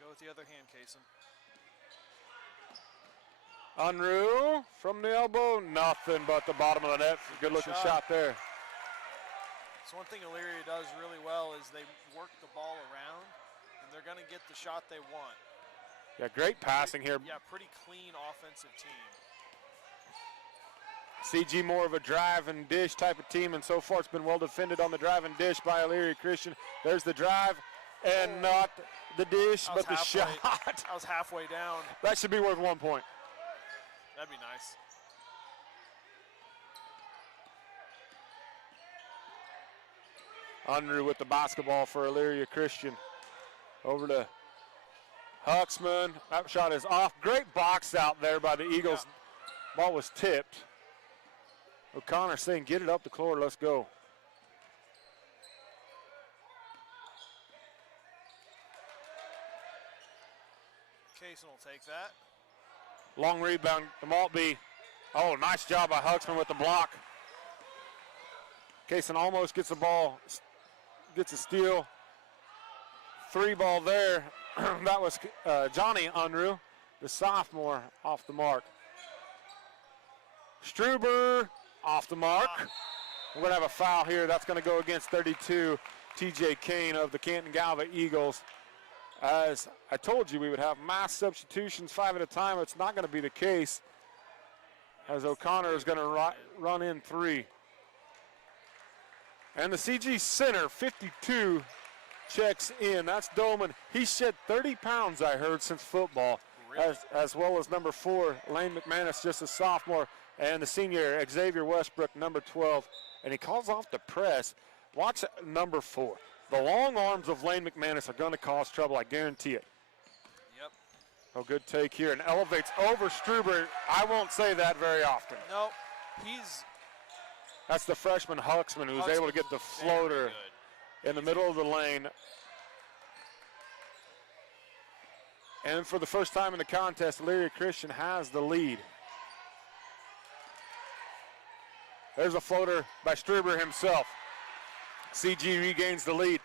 Go with the other hand, Kaysen. Unruh from the elbow. Nothing but the bottom of the net. Good looking shot there. So one thing Elyria does really well is they work the ball around, and they're going to get the shot they want. Yeah, great passing here. Yeah, pretty clean offensive team. CG more of a drive and dish type of team, and so far it's been well defended on the drive and dish by Elyria Christian. There's the drive, and not the dish, but the shot. I was halfway down. That should be worth 1 point. That'd be nice. Unruh with the basketball for Elyria Christian. Over to Huxman. That shot is off. Great box out there by the Eagles. Yeah. Ball was tipped. O'Connor saying, get it up the floor, let's go. Kaysen will take that. Long rebound to Maltby. Oh, nice job by Huxman with the block. Kaysen almost gets the ball, gets a steal. 3 ball there, That was Johnny Unruh, the sophomore, off the mark. Struber off the mark. We're going to have a foul here. That's going to go against 32, TJ Kane of the Canton-Galva Eagles. As I told you, we would have mass substitutions 5 at a time. It's not going to be the case, as O'Connor is going to run in 3. And the CG center, 52, checks in. That's Doman. He shed 30 pounds, I heard, since football, really? as well as number 4, Lane McManus, just a sophomore, and the senior, Xavier Westbrook, number 12. And he calls off the press. Watch number 4. The long arms of Lane McManus are going to cause trouble, I guarantee it. Yep. Oh, good take here, and elevates over Struber. I won't say that very often. No, that's the freshman Huxman who's able to get the floater in the middle of the lane. And for the first time in the contest, Elyria Christian has the lead. There's a floater by Struber himself. CG regains the lead.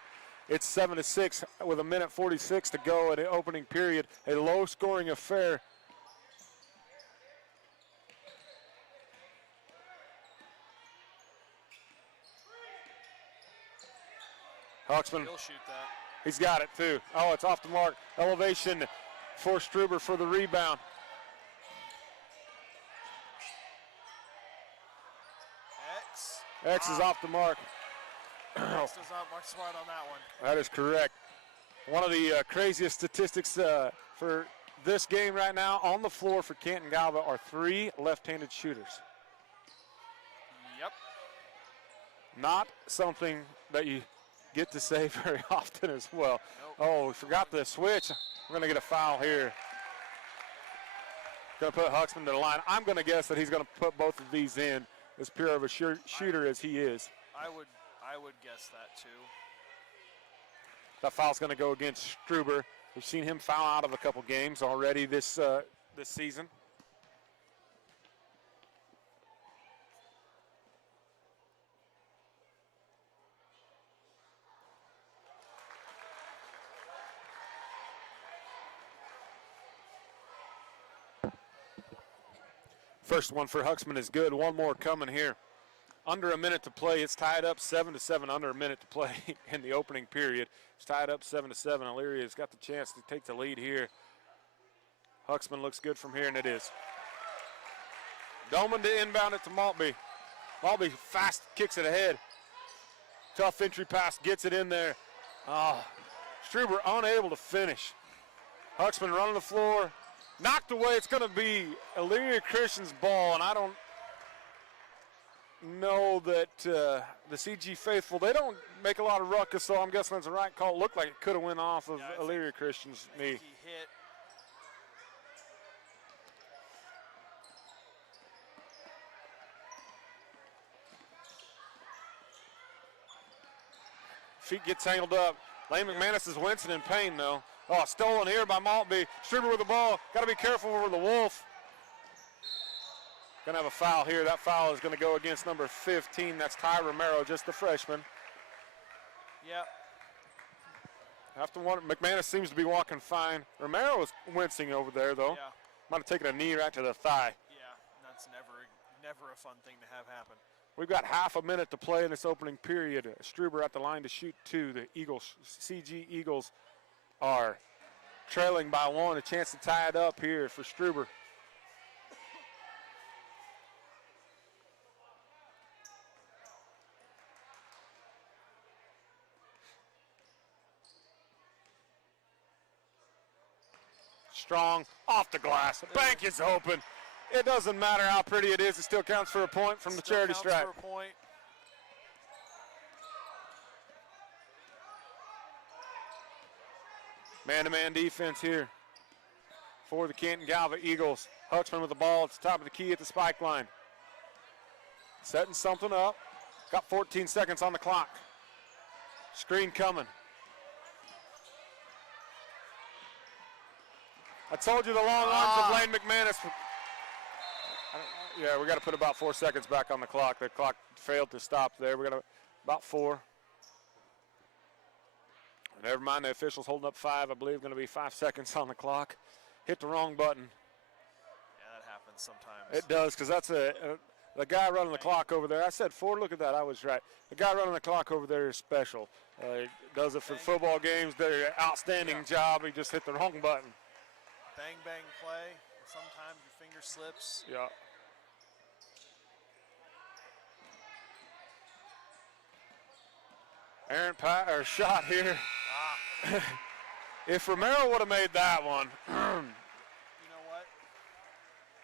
It's 7-6 with 1:46 to go at the opening period. A low-scoring affair. Huxman, he'll shoot that. He's got it too. Oh, it's off the mark. Elevation for Struber for the rebound. X is off the mark. X does not mark smart on that one. That is correct. One of the craziest statistics for this game right now on the floor for Canton-Galva are 3 left-handed shooters. Yep. Not something that you get to say very often as well. Nope. Oh, we forgot the switch. We're going to get a foul here. Going to put Huxman to the line. I'm going to guess that he's going to put both of these in, as pure of a shooter as he is. I would guess that too. That foul's going to go against Struber. We've seen him foul out of a couple games already this season. First one for Huxman is good. One more coming here. Under a minute to play. It's tied up 7-7. Under a minute to play in the opening period. It's tied up 7-7. Elyria's got the chance to take the lead here. Huxman looks good from here, and it is. Doman to inbound it to Maltby. Maltby fast kicks it ahead. Tough entry pass, gets it in there. Struber unable to finish. Huxman running the floor. Knocked away. It's going to be Elyria Christian's ball, and I don't know that the CG faithful, they don't make a lot of ruckus, so I'm guessing that's the right call. Looked like it could have went off of Elyria Christian's knee. He hit. Feet get tangled up. Lane McManus is wincing in pain, though. Oh, stolen here by Maltby. Struber with the ball. Got to be careful over the Wolf. Going to have a foul here. That foul is going to go against number 15. That's Ty Romero, just the freshman. Yep. Have to wonder. McManus seems to be walking fine. Romero is wincing over there, though. Yeah. Might have taken a knee right to the thigh. Yeah, that's never a fun thing to have happen. We've got half a minute to play in this opening period. Struber at the line to shoot 2. The Eagles, CG Eagles, are trailing by 1. A chance to tie it up here for Struber. Strong off the glass. The bank is open. It doesn't matter how pretty it is. It still counts for a point from the charity stripe. For a point. Man-to-man defense here for the Canton-Galva Eagles. Huxman with the ball at the top of the key at the spike line. Setting something up. Got 14 seconds on the clock. Screen coming. I told you the long arms of Lane McManus. Yeah, we got to put about 4 seconds back on the clock. The clock failed to stop there. We got about 4. Never mind, the officials holding up 5. I believe going to be 5 seconds on the clock. Hit the wrong button. Yeah, that happens sometimes. It does, because that's the guy running the clock over there. I said 4. Look at that. I was right. The guy running the clock over there is special. He does it for football games. Did an outstanding job. He just hit the wrong button. Bang, bang play. Sometimes your finger slips. Yeah. Aaron shot here. If Romero would have made that one. You know what?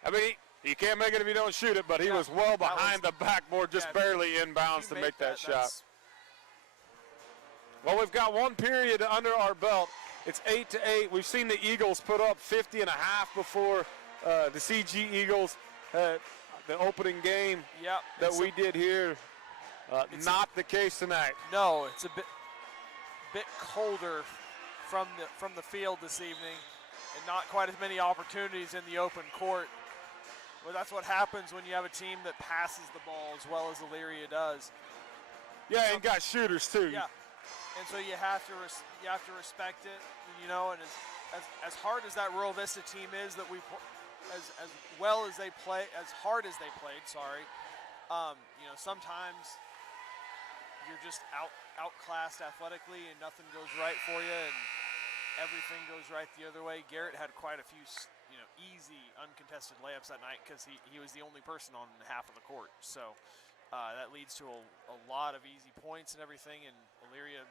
I mean, you can't make it if you don't shoot it, but he was well behind the backboard, just barely inbounds to make that shot. Well, we've got 1 period under our belt. It's 8-8. We've seen the Eagles put up 50 and a half before the CG Eagles, the opening game that we did here. Not the case tonight. No, it's a bit colder from the field this evening, and not quite as many opportunities in the open court. Well, that's what happens when you have a team that passes the ball as well as Elyria does. Yeah, and got shooters too. Yeah, and so you have to respect it, you know. And as hard as that Rural Vista team is, that we as well as they play, as hard as they played. Sorry, you know, sometimes you're just outclassed athletically and nothing goes right for you and everything goes right the other way. Garrett had quite a few, you know, easy uncontested layups that night because he was the only person on half of the court. So that leads to a lot of easy points and everything. And Elyria,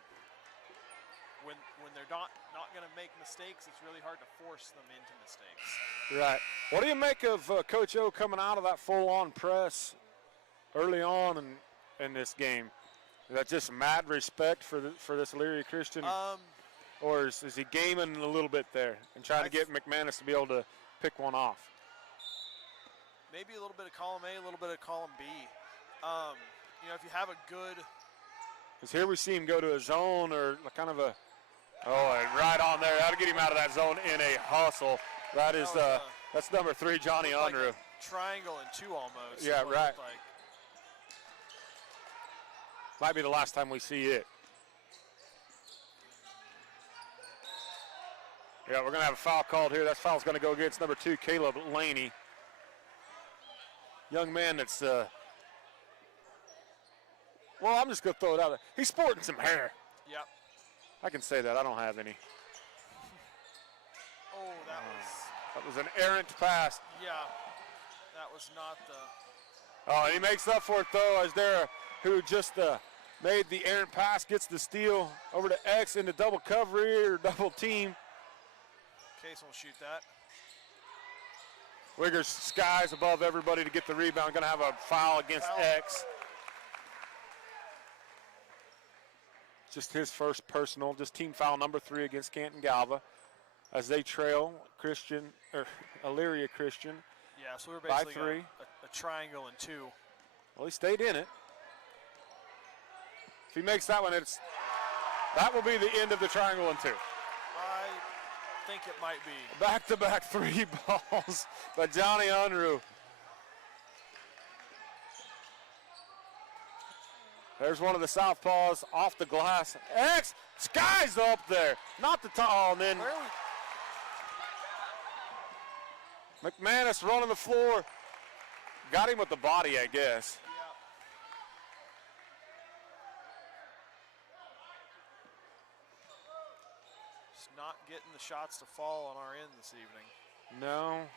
when they're not going to make mistakes, it's really hard to force them into mistakes. Right. What do you make of Coach O coming out of that full-on press early on in this game? Is that just mad respect for this Elyria Christian? Or is he gaming a little bit there and trying to get McManus to be able to pick one off? Maybe a little bit of column A, a little bit of column B. You know, if you have a good... Because here we see him go to a zone or kind of a... Oh, and right on there. That'll get him out of that zone in a hustle. That is, that's number 3, Johnny Unruh. Like a triangle and 2 almost. Yeah, right. Might be the last time we see it. Yeah, we're going to have a foul called here. That foul's going to go against number 2, Caleb Laney. Young man that's, well, I'm just going to throw it out there. He's sporting some hair. Yep. I can say that. I don't have any. Oh, that was an errant pass. Yeah, that was not the... Oh, and he makes up for it, though, as there, who just made the errant pass, gets the steal over to X into double coverage or double team. Case will shoot that. Wiggers skies above everybody to get the rebound. Going to have a foul against X. Just his first personal, just team foul number 3 against Canton-Galva as they trail Elyria Christian. Yeah, so we're basically by 3. A triangle and 2. Well, he stayed in it. If he makes that one, that will be the end of the triangle and 2. I think it might be. Back-to-back 3 balls by Johnny Unruh. There's one of the southpaws off the glass. X skies up there. Not the top. Oh, and then McManus running the floor. Got him with the body, I guess. Yeah. Just not getting the shots to fall on our end this evening. No.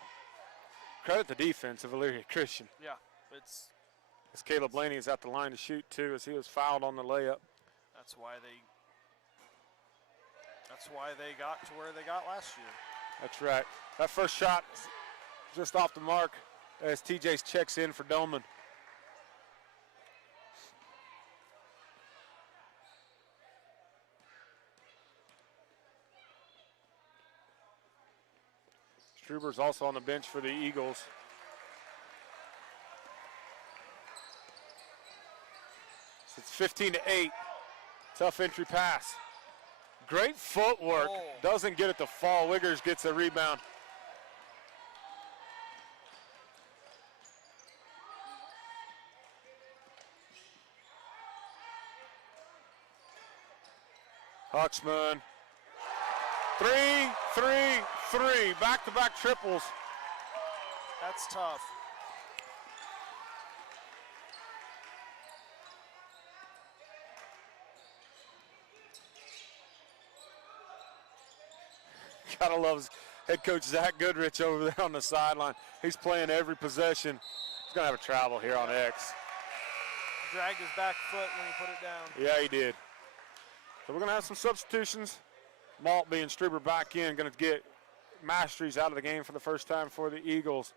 Credit the defense of Elyria Christian. Yeah, it's... As Caleb Laney is at the line to shoot, too, as he was fouled on the layup. That's why they got to where they got last year. That's right. That first shot just off the mark as TJ checks in for Doman. Struber's also on the bench for the Eagles. It's 15-8. Tough entry pass. Great footwork. Oh. Doesn't get it to fall. Wiggers gets a rebound. Huxman. 3, 3, 3. Back-to-back triples. That's tough. Gotta love head coach Zach Goodrich over there on the sideline. He's playing every possession. He's gonna have a travel here on X. Dragged his back foot when he put it down. Yeah, he did. So we're gonna have some substitutions. Maltby and Struber back in, gonna get Masteries out of the game for the first time for the Eagles.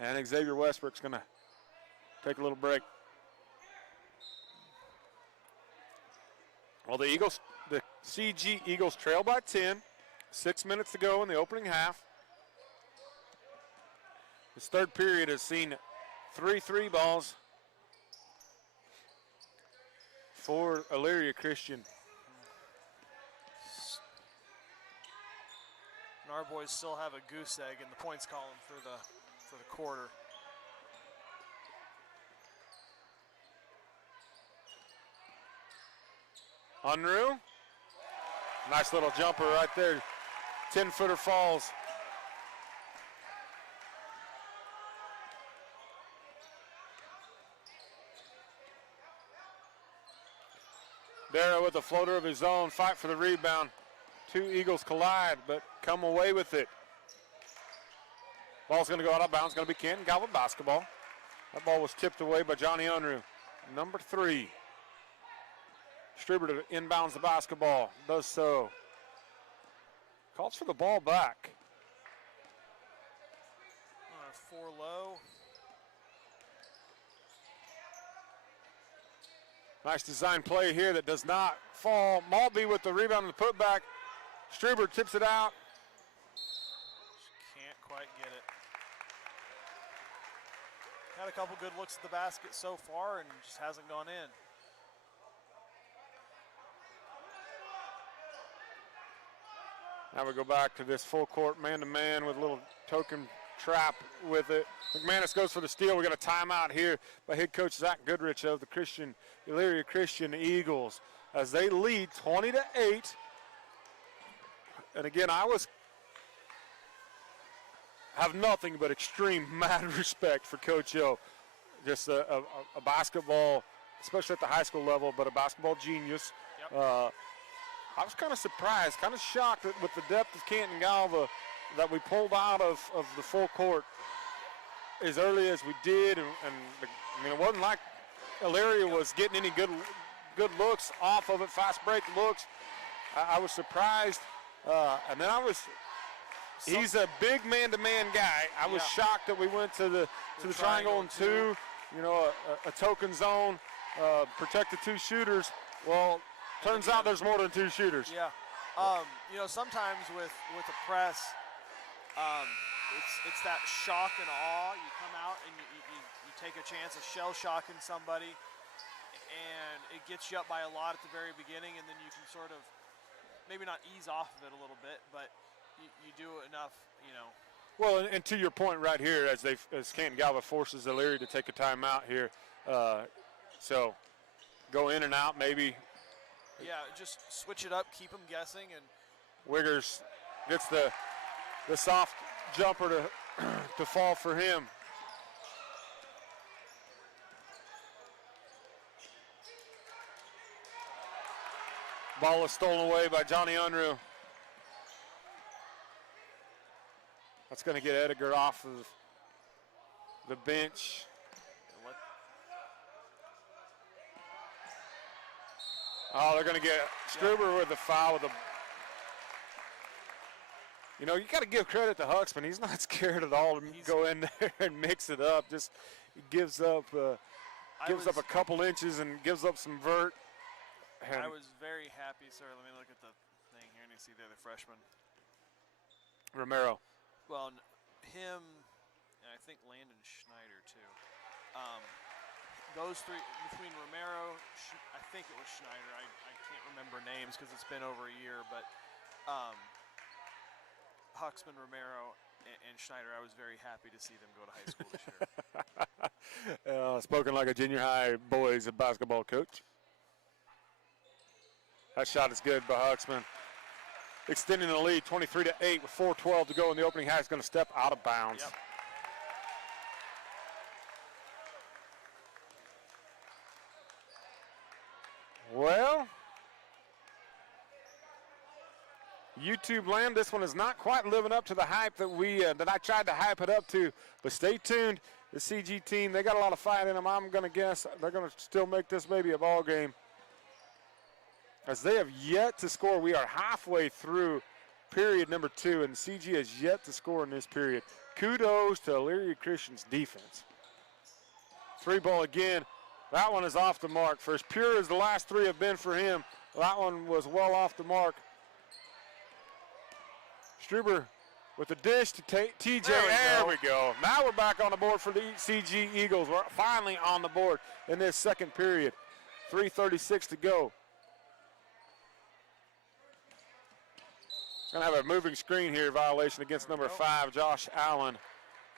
And Xavier Westbrook's gonna take a little break. Well, the CG Eagles trail by 10. 6 minutes to go in the opening half. This third period has seen 3 3 balls for Elyria Christian. And our boys still have a goose egg in the points column for the quarter. Unruh. Nice little jumper right there. 10-footer falls. Dara with a floater of his own, fight for the rebound. 2 Eagles collide, but come away with it. Ball's going to go out of bounds. Going to be Canton-Galva basketball. That ball was tipped away by Johnny Unruh, number 3. Struber to inbounds the basketball. Does so. Calls for the ball back. 4 low. Nice design play here that does not fall. Maltby with the rebound and the putback. Struber tips it out. Can't quite get it. Had a couple good looks at the basket so far and just hasn't gone in. Now we go back to this full court man-to-man with a little token trap with it. McManus goes for the steal. We got a timeout here by head coach Zach Goodrich of the Elyria Christian Eagles as they lead 20-8. And again, I have nothing but extreme mad respect for Coach O. Just a basketball, especially at the high school level, but a basketball genius. Yep. I was kind of surprised, kind of shocked that with the depth of Canton-Galva that we pulled out of the full court as early as we did. I mean, it wasn't like Elyria was getting any good looks off of it, fast break looks. I was surprised. And then he's a big man-to-man guy. I was shocked that we went to the triangle and 2, you know, a token zone, protect the 2 shooters. Well, turns out there's more than 2 shooters. Yeah. You know, sometimes with a press, it's that shock and awe. You come out and you take a chance of shell shocking somebody, and it gets you up by a lot at the very beginning, and then you can sort of maybe not ease off of it a little bit, but you do enough, you know. Well, and to your point right here, as Canton-Galva forces Elyria to take a timeout here, so go in and out maybe. Yeah, just switch it up, keep them guessing, and Wiggers gets the soft jumper to fall for him. Ball is stolen away by Johnny Unruh. That's going to get Edgar off of the bench. Oh, they're going to get Struber with the foul. You know, you got to give credit to Huxman. He's not scared at all to go in there and mix it up. Just he gives up a couple inches and gives up some vert. And I was very happy. Sorry, let me look at the thing here and you see the other freshman. Romero. Well, him, and I think Landon Schneider too. Those 3, between Romero, I think it was Schneider. I can't remember names because it's been over a year, but Huxman, Romero, and Schneider, I was very happy to see them go to high school this year. Spoken like a junior high boys basketball coach. That shot is good by Huxman. Extending the lead 23-8 with 4:12 to go in the opening half. Is going to step out of bounds. Yep. Well, YouTube land, this one is not quite living up to the hype that I tried to hype it up to. But stay tuned. The CG team, they got a lot of fight in them. I'm going to guess they're going to still make this maybe a ball game, as they have yet to score. We are halfway through period number 2, and CG has yet to score in this period. Kudos to Elyria Christian's defense. 3-ball again. That one is off the mark. For as pure as the last 3 have been for him, that one was well off the mark. Struber with the dish to TJ. There we go. Now we're back on the board for the CG Eagles. We're finally on the board in this second period. 3:36 to go. Gonna have a moving screen here, violation against number 5, Josh Allen.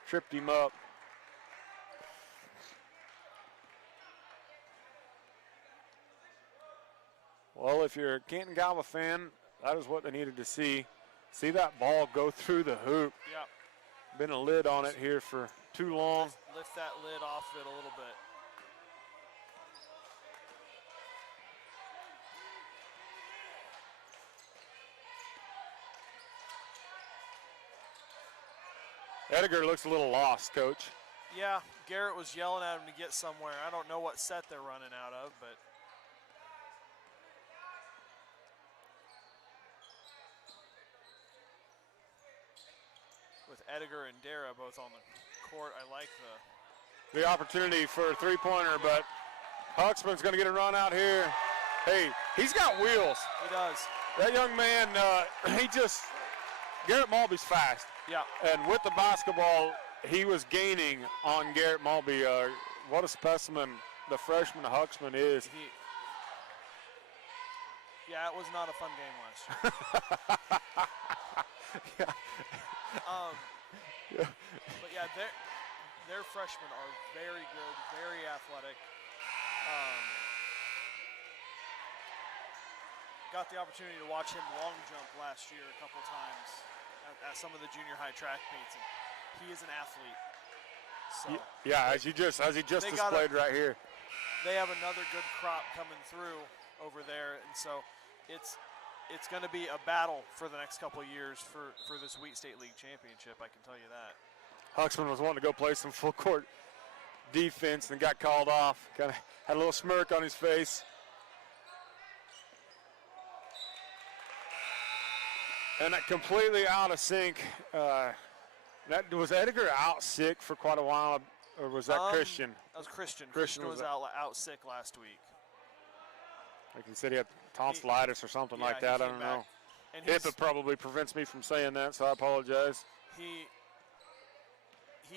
Tripped him up. Well, if you're a Canton-Galva fan, that is what they needed to see. See that ball go through the hoop. Yep. Been a lid on it here for too long. Just lift that lid off it a little bit. Edgar looks a little lost, Coach. Yeah, Garrett was yelling at him to get somewhere. I don't know what set they're running out of, but with Edgar and Dara both on the court, I like the opportunity for a three-pointer, but Huxman's going to get a run out here. Hey, he's got wheels. He does. That young man, Garrett Mulvey's fast. Yeah. And with the basketball, he was gaining on Garrett Mulvey. What a specimen the freshman Huxman is. Yeah, it was not a fun game last year. Yeah. Yeah. But yeah, their freshmen are very good, very athletic. Got the opportunity to watch him long jump last year a couple times at some of the junior high track meets, and he is an athlete. So yeah, as he just displayed right here. They have another good crop coming through over there, and so it's going to be a battle for the next couple of years for this Wheat State League championship, I can tell you that. Huxman was wanting to go play some full court defense and got called off. Kind of had a little smirk on his face. And that completely out of sync. Was Edgar out sick for quite a while, or was that Christian? That was Christian. Christian was out sick last week. Like he said, he had tonsillitis or something like that. I don't know. And HIPAA probably prevents me from saying that, so I apologize. He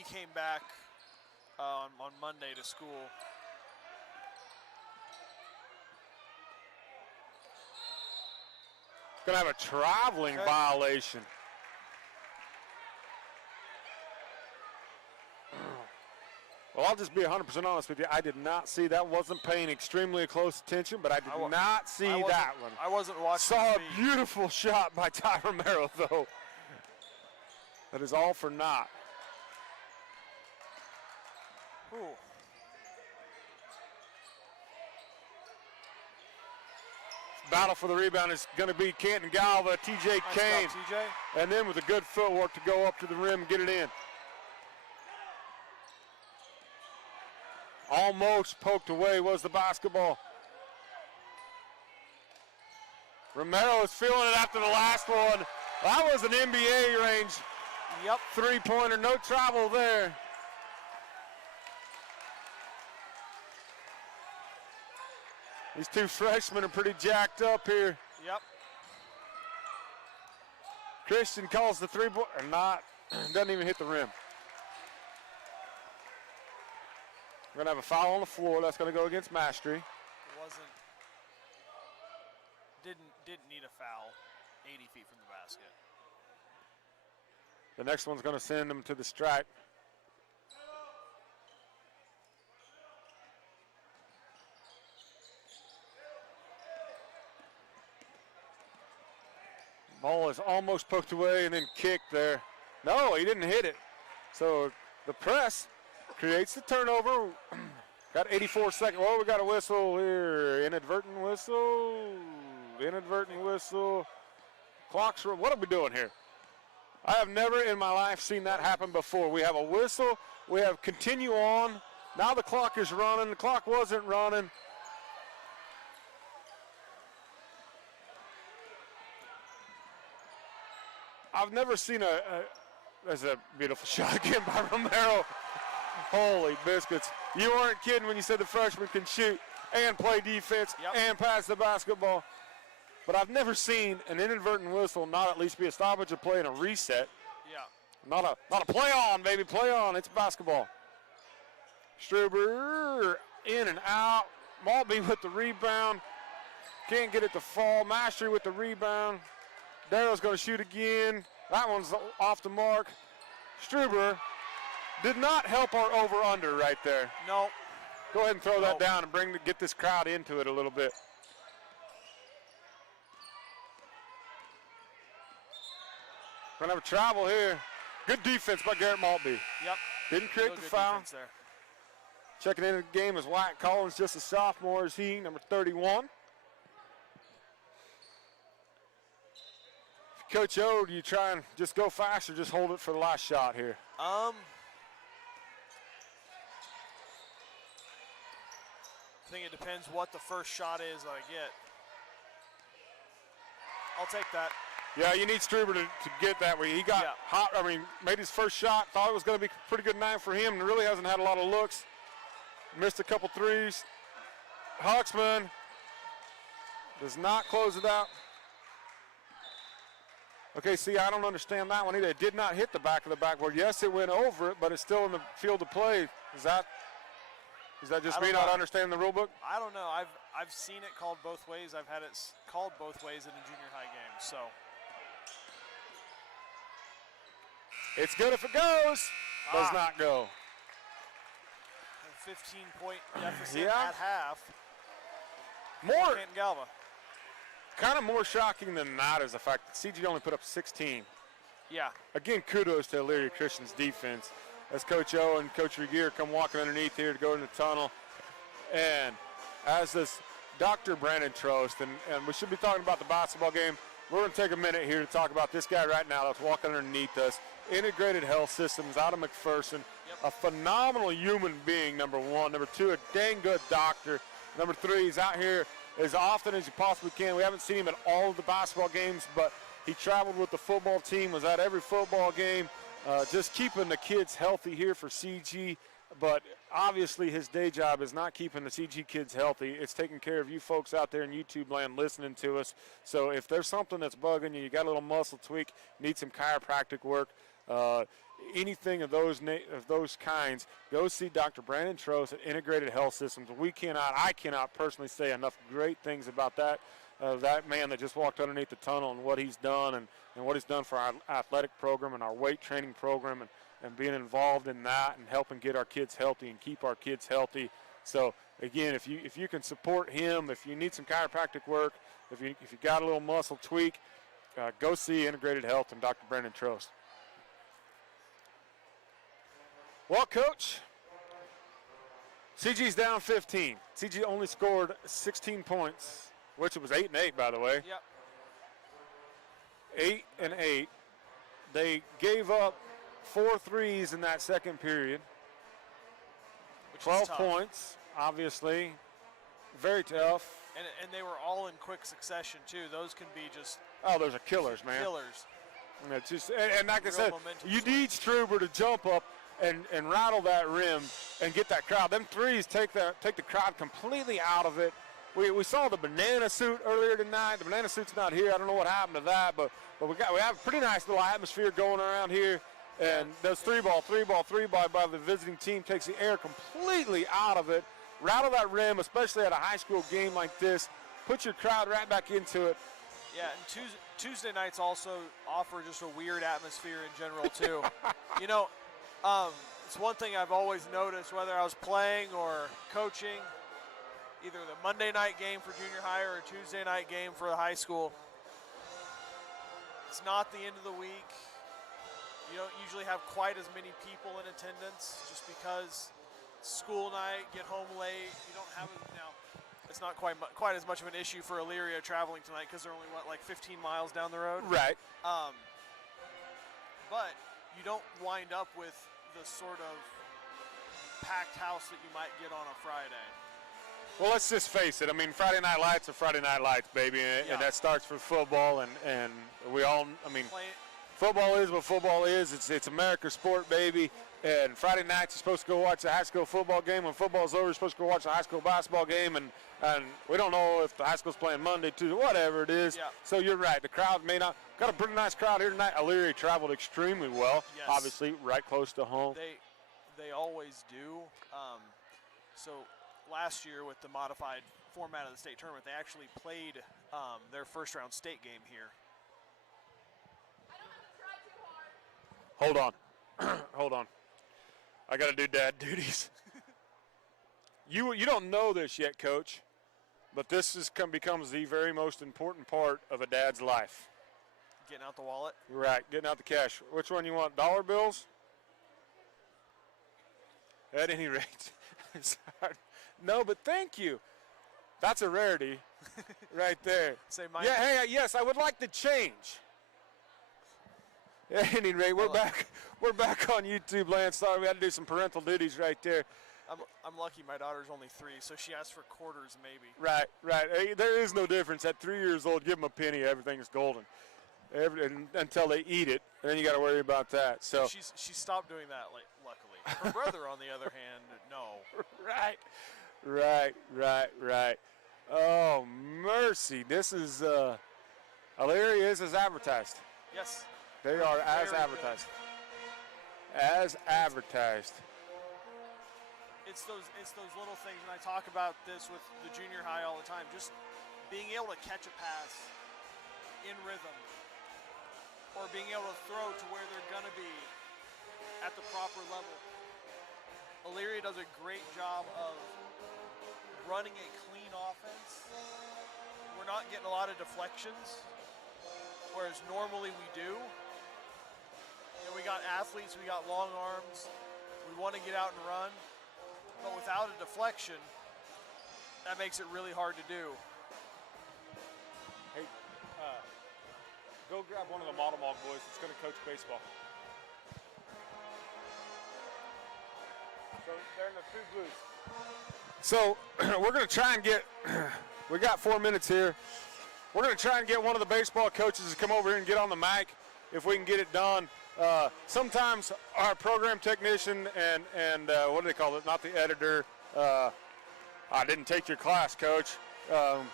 came back on Monday to school. Going to have a traveling violation. Well, I'll just be 100% honest with you. I did not see that. Wasn't paying extremely close attention, but I did not see that one. I wasn't watching. Saw a beautiful shot by Ty Romero, though. That is all for naught. Ooh. Battle for the rebound is going to be Canton-Galva, TJ Kane. Nice job, TJ. And then with a good footwork to go up to the rim and get it in. Almost poked away was the basketball. Romero is feeling it after the last one. That was an NBA range. Yep. Three-pointer, no travel there. These two freshmen are pretty jacked up here. Yep. Christian calls the three-pointer, doesn't even hit the rim. We're going to have a foul on the floor. That's going to go against Mastery. Didn't need a foul 80 feet from the basket. The next one's going to send them to the strike. Ball is almost poked away and then kicked there. No, he didn't hit it. So the press creates the turnover. Got 84 seconds. Well, we got a whistle here. Inadvertent whistle. Inadvertent whistle. Clocks. What are we doing here? I have never in my life seen that happen before. We have a whistle. We have continue on. Now the clock is running. The clock wasn't running. I've never seen there's a beautiful shot again by Romero. Holy biscuits. You weren't kidding when you said the freshman can shoot and play defense and pass the basketball. But I've never seen an inadvertent whistle not at least be a stoppage of play and a reset. Yeah. Not a play on, baby. Play on. It's basketball. Struber in and out. Maltby with the rebound. Can't get it to fall. Mastery with the rebound. Darrow's going to shoot again. That one's off the mark. Struber did not help our over-under right there. No. Go ahead and throw that down and get this crowd into it a little bit. Gonna have a travel here. Good defense by Garrett Maltby. Yep. Didn't create the foul. There. Checking into the game is Wyatt Collins, just a sophomore is he, number 31. Coach O, do you try and just go fast or just hold it for the last shot here? I think it depends what the first shot is that I get. I'll take that. Yeah, you need Struber to get that way. He got hot, made his first shot, thought it was going to be a pretty good night for him, and really hasn't had a lot of looks. Missed a couple threes. Huxman does not close it out. Okay, see, I don't understand that one either. It did not hit the back of the backboard. Yes, it went over it, but it's still in the field of play. Is that just me not understanding the rule book? I don't know. I've seen it called both ways. I've had it called both ways in a junior high game. So it's good if it goes. Does not go. A 15-point deficit at half. More Canton-Galva. Kind of more shocking than that is the fact that CG only put up 16. Yeah. Again, kudos to Elyria Christian's defense as Coach O and Coach Regier come walking underneath here to go in the tunnel. And as this Dr. Brandon Trost, and we should be talking about the basketball game, we're going to take a minute here to talk about this guy right now that's walking underneath us. Integrated Health Systems out of McPherson. A phenomenal human being, number one. Number two, a dang good doctor. Number three, he's out here as often as you possibly can. We haven't seen him at all of the basketball games, but he traveled with the football team, was at every football game, just keeping the kids healthy here for CG. But obviously his day job is not keeping the CG kids healthy. It's taking care of you folks out there in YouTube land listening to us. So if there's something that's bugging you, you got a little muscle tweak, need some chiropractic work, anything of those kinds, go see Dr. Brandon Trost at Integrated Health Systems. I cannot personally say enough great things about that man that just walked underneath the tunnel and what he's done and what he's done for our athletic program and our weight training program and being involved in that and helping get our kids healthy and keep our kids healthy. So again, if you can support him, if you need some chiropractic work, if you got a little muscle tweak, go see Integrated Health and Dr. Brandon Trost. Well, Coach, CG's down 15. CG only scored 16 points, which it was 8 and 8, by the way. Yep. 8 and 8. They gave up 4 threes in that second period. 12 points, obviously. Very tough. And they were all in quick succession, too. Those can be just... Oh, those are killers, man. Killers. And it's just, and like I said, you need Struber to jump up and rattle that rim and get that crowd. Them threes take the crowd completely out of it. We saw the banana suit earlier tonight. The banana suit's not here. I don't know what happened to that, but we have a pretty nice little atmosphere going around here. And those three ball by the visiting team takes the air completely out of it. Rattle that rim, especially at a high school game like this. Put your crowd right back into it. Yeah, and Tuesday nights also offer just a weird atmosphere in general too. You know, it's one thing I've always noticed, whether I was playing or coaching, either the Monday night game for junior high or a Tuesday night game for the high school. It's not the end of the week. You don't usually have quite as many people in attendance just because it's school night, get home late. You don't have it now. It's not quite as much of an issue for Elyria traveling tonight because they're only, like 15 miles down the road? Right. But you don't wind up with the sort of packed house that you might get on a Friday. Well, let's just face it. I mean, Friday Night Lights are Friday Night Lights, baby, and that starts with football, and we all, I mean, football is what football is. It's America's sport, baby. And Friday nights, you're supposed to go watch a high school football game. When football's over, you're supposed to go watch a high school basketball game. And we don't know if the high school's playing Monday, Tuesday, whatever it is. Yeah. So you're right. The crowd may not. Got a pretty nice crowd here tonight. Elyria traveled extremely well. Yes. Obviously, right close to home. They always do. So last year with the modified format of the state tournament, they actually played their first round state game here. Hold on. Hold on. I got to do dad duties. You don't know this yet, Coach, but this becomes the very most important part of a dad's life. Getting out the wallet? Right, getting out the cash. Which one you want, dollar bills? At any rate. No, but thank you. That's a rarity right there. Say Mike. Yeah, hey, yes, I would like to change. At any rate, we're back on YouTube land. Sorry, we had to do some parental duties right there. I'm lucky my daughter's only 3, so she asked for quarters maybe. Right. Hey, there is no difference. At 3 years old, give them a penny, everything's golden. Until they eat it, and then you got to worry about that. So she stopped doing that, luckily. Her brother, on the other hand, no. Right. Oh, mercy. This is Elyria is as advertised. Yes. They are as Very advertised. Good. As advertised. It's those little things, and I talk about this with the junior high all the time. Just being able to catch a pass in rhythm, or being able to throw to where they're gonna be at the proper level. Elyria does a great job of running a clean offense. We're not getting a lot of deflections, whereas normally we do. And we got athletes, we got long arms, we want to get out and run, but without a deflection, that makes it really hard to do. Hey, go grab one of the Model Mog boys that's going to coach baseball. So they're in the 2 booths. So we're going to try and get, we got 4 minutes here. We're going to try and get one of the baseball coaches to come over here and get on the mic if we can get it done. Sometimes our program technician and what do they call it? Not the editor. I didn't take your class, Coach.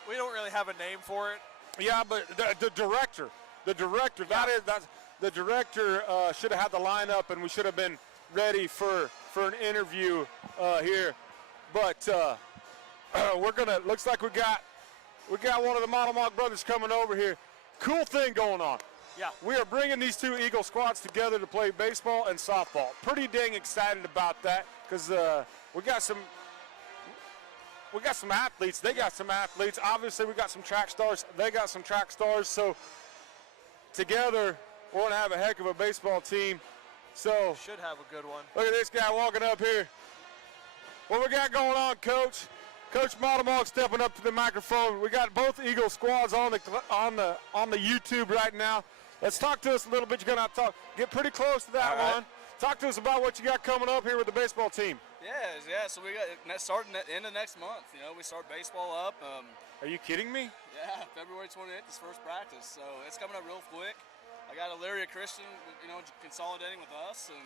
We don't really have a name for it. Yeah, but the director. The director. Yeah. That's the director should have had the lineup, and we should have been ready for an interview here. But we're gonna. Looks like we got one of the Model Mog brothers coming over here. Cool thing going on. Yeah. We are bringing these 2 Eagle squads together to play baseball and softball. Pretty dang excited about that because we got some athletes. They got some athletes. Obviously, we got some track stars. They got some track stars. So together, we're going to have a heck of a baseball team. So Should have a good one. look at this guy walking up here. What we got going on, Coach? Coach Model Mog stepping up to the microphone. We got both Eagle squads on the YouTube right now. Let's talk to us a little bit. You're gonna have to get pretty close to that one. Talk to us about what you got coming up here with the baseball team. Yeah. So we got starting at the end of next month. We start baseball up. Are you kidding me? Yeah, February 28th is first practice, so it's coming up real quick. I got Elyria Christian, consolidating with us, and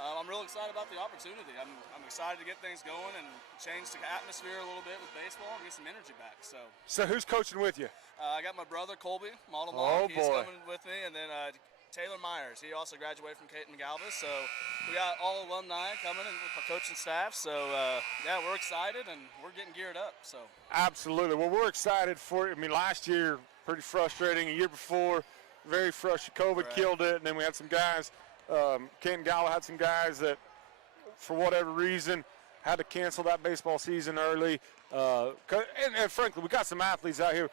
I'm real excited about the opportunity. I'm excited to get things going and change the atmosphere a little bit with baseball and get some energy back. So who's coaching with you? I got my brother Colby, Model Mog. He's boy. coming with me, and then Taylor Myers. He also graduated from Canton-Galva, so we got all alumni coming in with my coaching staff. So yeah, we're excited and we're getting geared up. So absolutely. Well, we're excited for it. I mean, last year pretty frustrating. A year before, very frustrating. COVID killed it, and then we had some guys. Canton-Galva had some guys that, for whatever reason, had to cancel that baseball season early. And frankly, we got some athletes out here.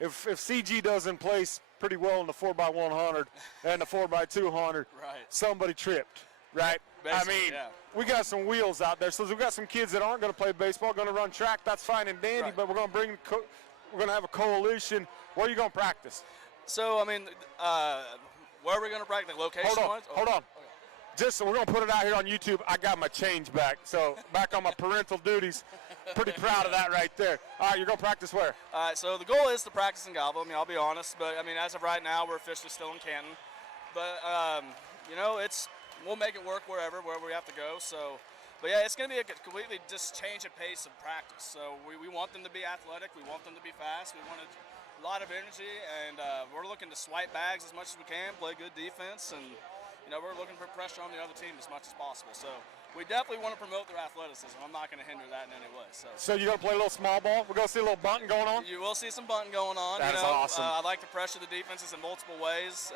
if CG doesn't place pretty well in the 4x100 and the 4x200, Right. somebody tripped, right? Basically, I mean, yeah. we got some wheels out there. So we've got some kids that aren't going to play baseball, going to run track. That's fine and dandy, Right. but we're going to have a coalition. Where are you going to practice? So, I mean, where are we going to practice? Location-wise? Hold on. Just so we're going to put it out here on YouTube. I got my change back. So back on my parental duties. Pretty proud of that right there. All right, you're going to practice where? All right, so the goal is to practice in Galva. I mean, I'll be honest, but I mean, as of right now, we're officially still in Canton. But you know, we'll make it work wherever we have to go. So, but yeah, it's going to be a completely just change of pace of practice. So we want them to be athletic. We want them to be fast. We want a lot of energy, and we're looking to swipe bags as much as we can, play good defense, and you know, we're looking for pressure on the other team as much as possible. So we definitely want to promote their athleticism. I'm not going to hinder that in any way. So you're going to play a little small ball? We're going to see a little bunting going on? You will see some bunting going on. That's awesome. I like to pressure the defenses in multiple ways.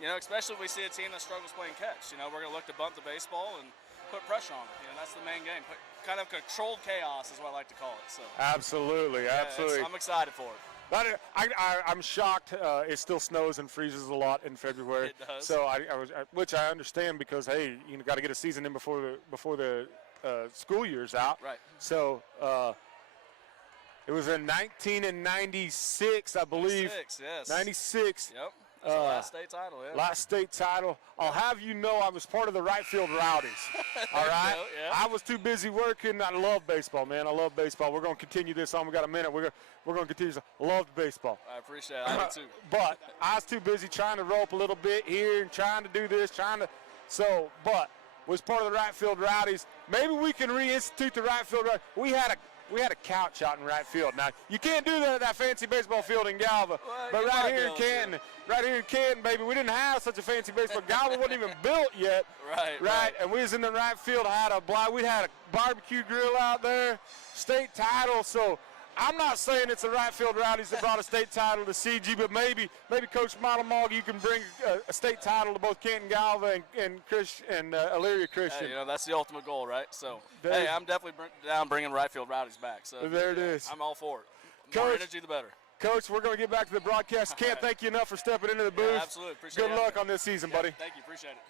You know, especially if we see a team that struggles playing catch. You know, we're going to look to bunt the baseball and put pressure on it. You know, that's the main game. Kind of controlled chaos is what I like to call it. So absolutely. I'm excited for it. I'm shocked. It still snows and freezes a lot in February. It does. So which I understand because hey, you got to get a season in before the school year's out. Right. So it was in 1996, I believe. 96, yes. 96. Yep. It's the last state title. Yeah. Last state title. I'll have you know I was part of the right field rowdies. All right? Yeah. I was too busy working. I love baseball, man. I love baseball. We're going to continue this on. We got a minute. We're going to continue. I love baseball. I appreciate it. I do too. But I was too busy trying to rope a little bit here and trying to do this, but was part of the right field rowdies. Maybe we can reinstitute the right field rowdies. We had a couch out in right field. Now, you can't do that at that fancy baseball field in Galva. Well, but right here in Canton, baby, we didn't have such a fancy baseball. Galva wasn't even built yet. Right. And we was in the right field. We had a barbecue grill out there, state title. So I'm not saying it's the right field rowdies that brought a state title to CG, but maybe Coach Malamog, you can bring a state title to both Canton-Galva and Elyria Christian. Hey, you know, that's the ultimate goal, right? So, hey, I'm definitely down bringing right field rowdies back. So there it is. I'm all for it. The more energy, the better. Coach, we're going to get back to the broadcast. Can't thank you enough for stepping into the booth. Yeah, absolutely. Appreciate it. Good luck on this season, buddy. Thank you. Appreciate it.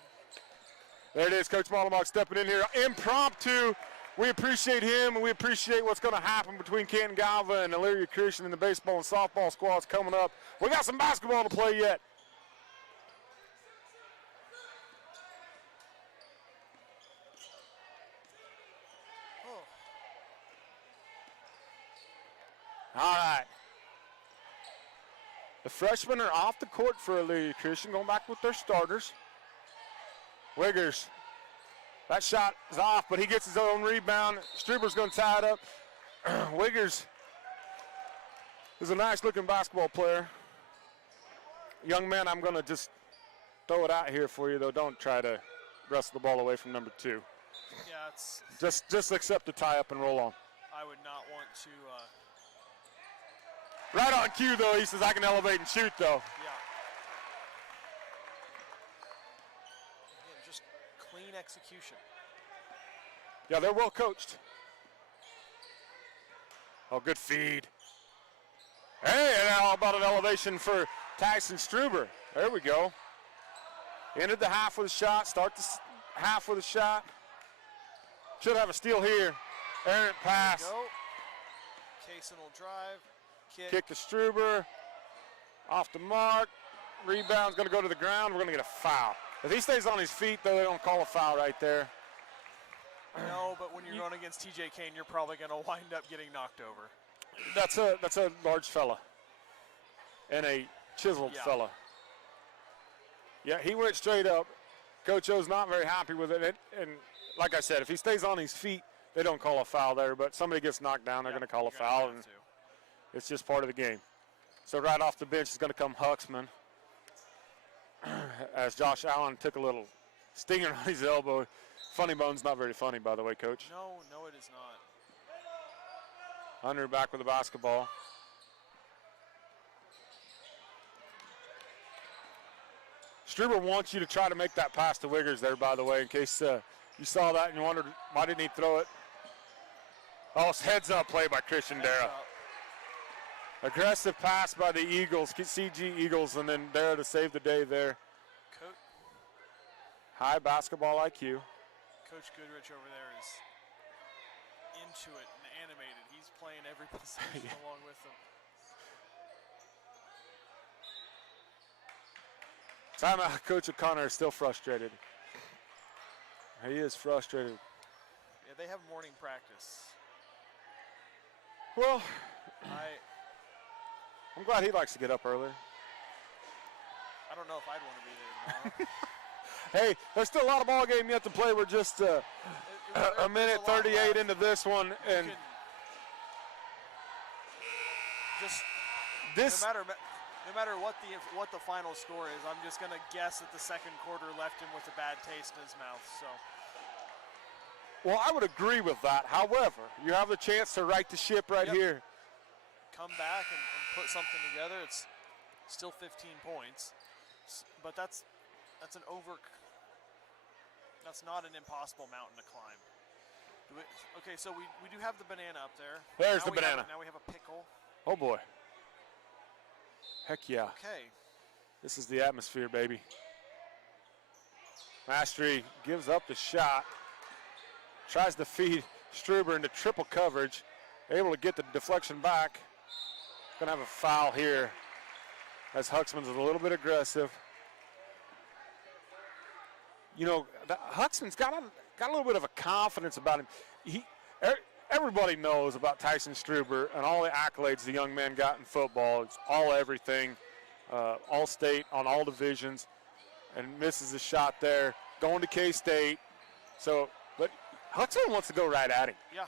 There it is, Coach Malamog stepping in here. Impromptu. We appreciate him, and we appreciate what's going to happen between Canton-Galva and Elyria Christian in the baseball and softball squads coming up. We got some basketball to play yet. All right. The freshmen are off the court for Elyria Christian, going back with their starters. Wiggers. That shot is off, but he gets his own rebound. Struber's going to tie it up. Wiggers is a nice-looking basketball player. Young man, I'm going to just throw it out here for you, though. Don't try to wrestle the ball away from number 2. Yeah, it's. Just accept the tie-up and roll on. I would not want to. Right on cue, though. He says, I can elevate and shoot, though. Yeah. Again, just clean execution. Yeah, they're well coached. Oh, good feed. Hey, and how about an elevation for Tyson Struber? There we go. Ended the half with a shot. Start the half with a shot. Should have a steal here. Errant pass. There we go. Kaysen will drive. Kick to Struber. Off the mark. Rebound's going to go to the ground. We're going to get a foul. If he stays on his feet, though, they don't call a foul right there. No, but when you're running against TJ Kane, you're probably going to wind up getting knocked over. That's a large fella. And a chiseled fella. Yeah, he went straight up. Coach O's not very happy with it. And like I said, if he stays on his feet, they don't call a foul there. But somebody gets knocked down, they're going to call a foul. And it's just part of the game. So right off the bench is going to come Huxman. As Josh Allen took a little stinger on his elbow. Funny bone's not very funny, by the way, Coach. No, it is not. Hunter back with the basketball. Struber wants you to try to make that pass to Wiggers there, by the way, in case you saw that and you wondered why didn't he throw it. Oh, it's heads up play by Christian Dara. Aggressive pass by the Eagles, CG Eagles, and then there to save the day there. High basketball IQ. Coach Goodrich over there is into it and animated. He's playing every possession along with them. Timeout. Coach O'Connor is still frustrated. He is frustrated. Yeah, they have morning practice. Well, I'm glad he likes to get up early. I don't know if I'd want to be there tomorrow. Hey, there's still a lot of ball game yet to play. We're just a minute 38 into this one, and no matter what the final score is, I'm just gonna guess that the second quarter left him with a bad taste in his mouth. So. Well, I would agree with that. However, you have the chance to right the ship right here. Come back and put something together. It's still 15 points, but that's not an impossible mountain to climb. Okay, so we do have the banana up there. There's the banana. Now we have a pickle. Oh boy. Heck yeah. Okay. This is the atmosphere, baby. Mastery gives up the shot. Tries to feed Struber into triple coverage. Able to get the deflection back. Gonna have a foul here as Huxman's a little bit aggressive. You know, Huxman's got a little bit of a confidence about him. Everybody knows about Tyson Struber and all the accolades the young man got in football. It's all everything, all state on all divisions, and misses a shot there, going to K-State. So, but Huxman wants to go right at him. Yeah.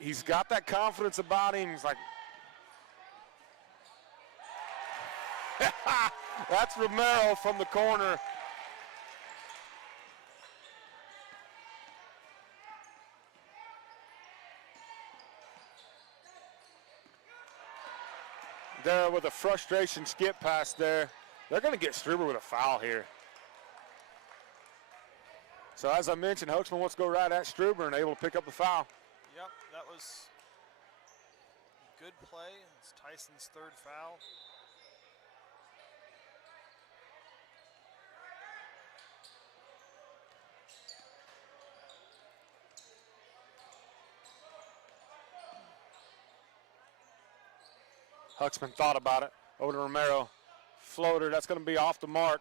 He's got that confidence about him. He's like, that's Romero from the corner. There with a frustration skip pass there. They're going to get Struber with a foul here. So as I mentioned, Huxman wants to go right at Struber and able to pick up the foul. Yep, that was good play. It's Tyson's third foul. Huxman thought about it. Over to Romero. Floater, that's going to be off the mark.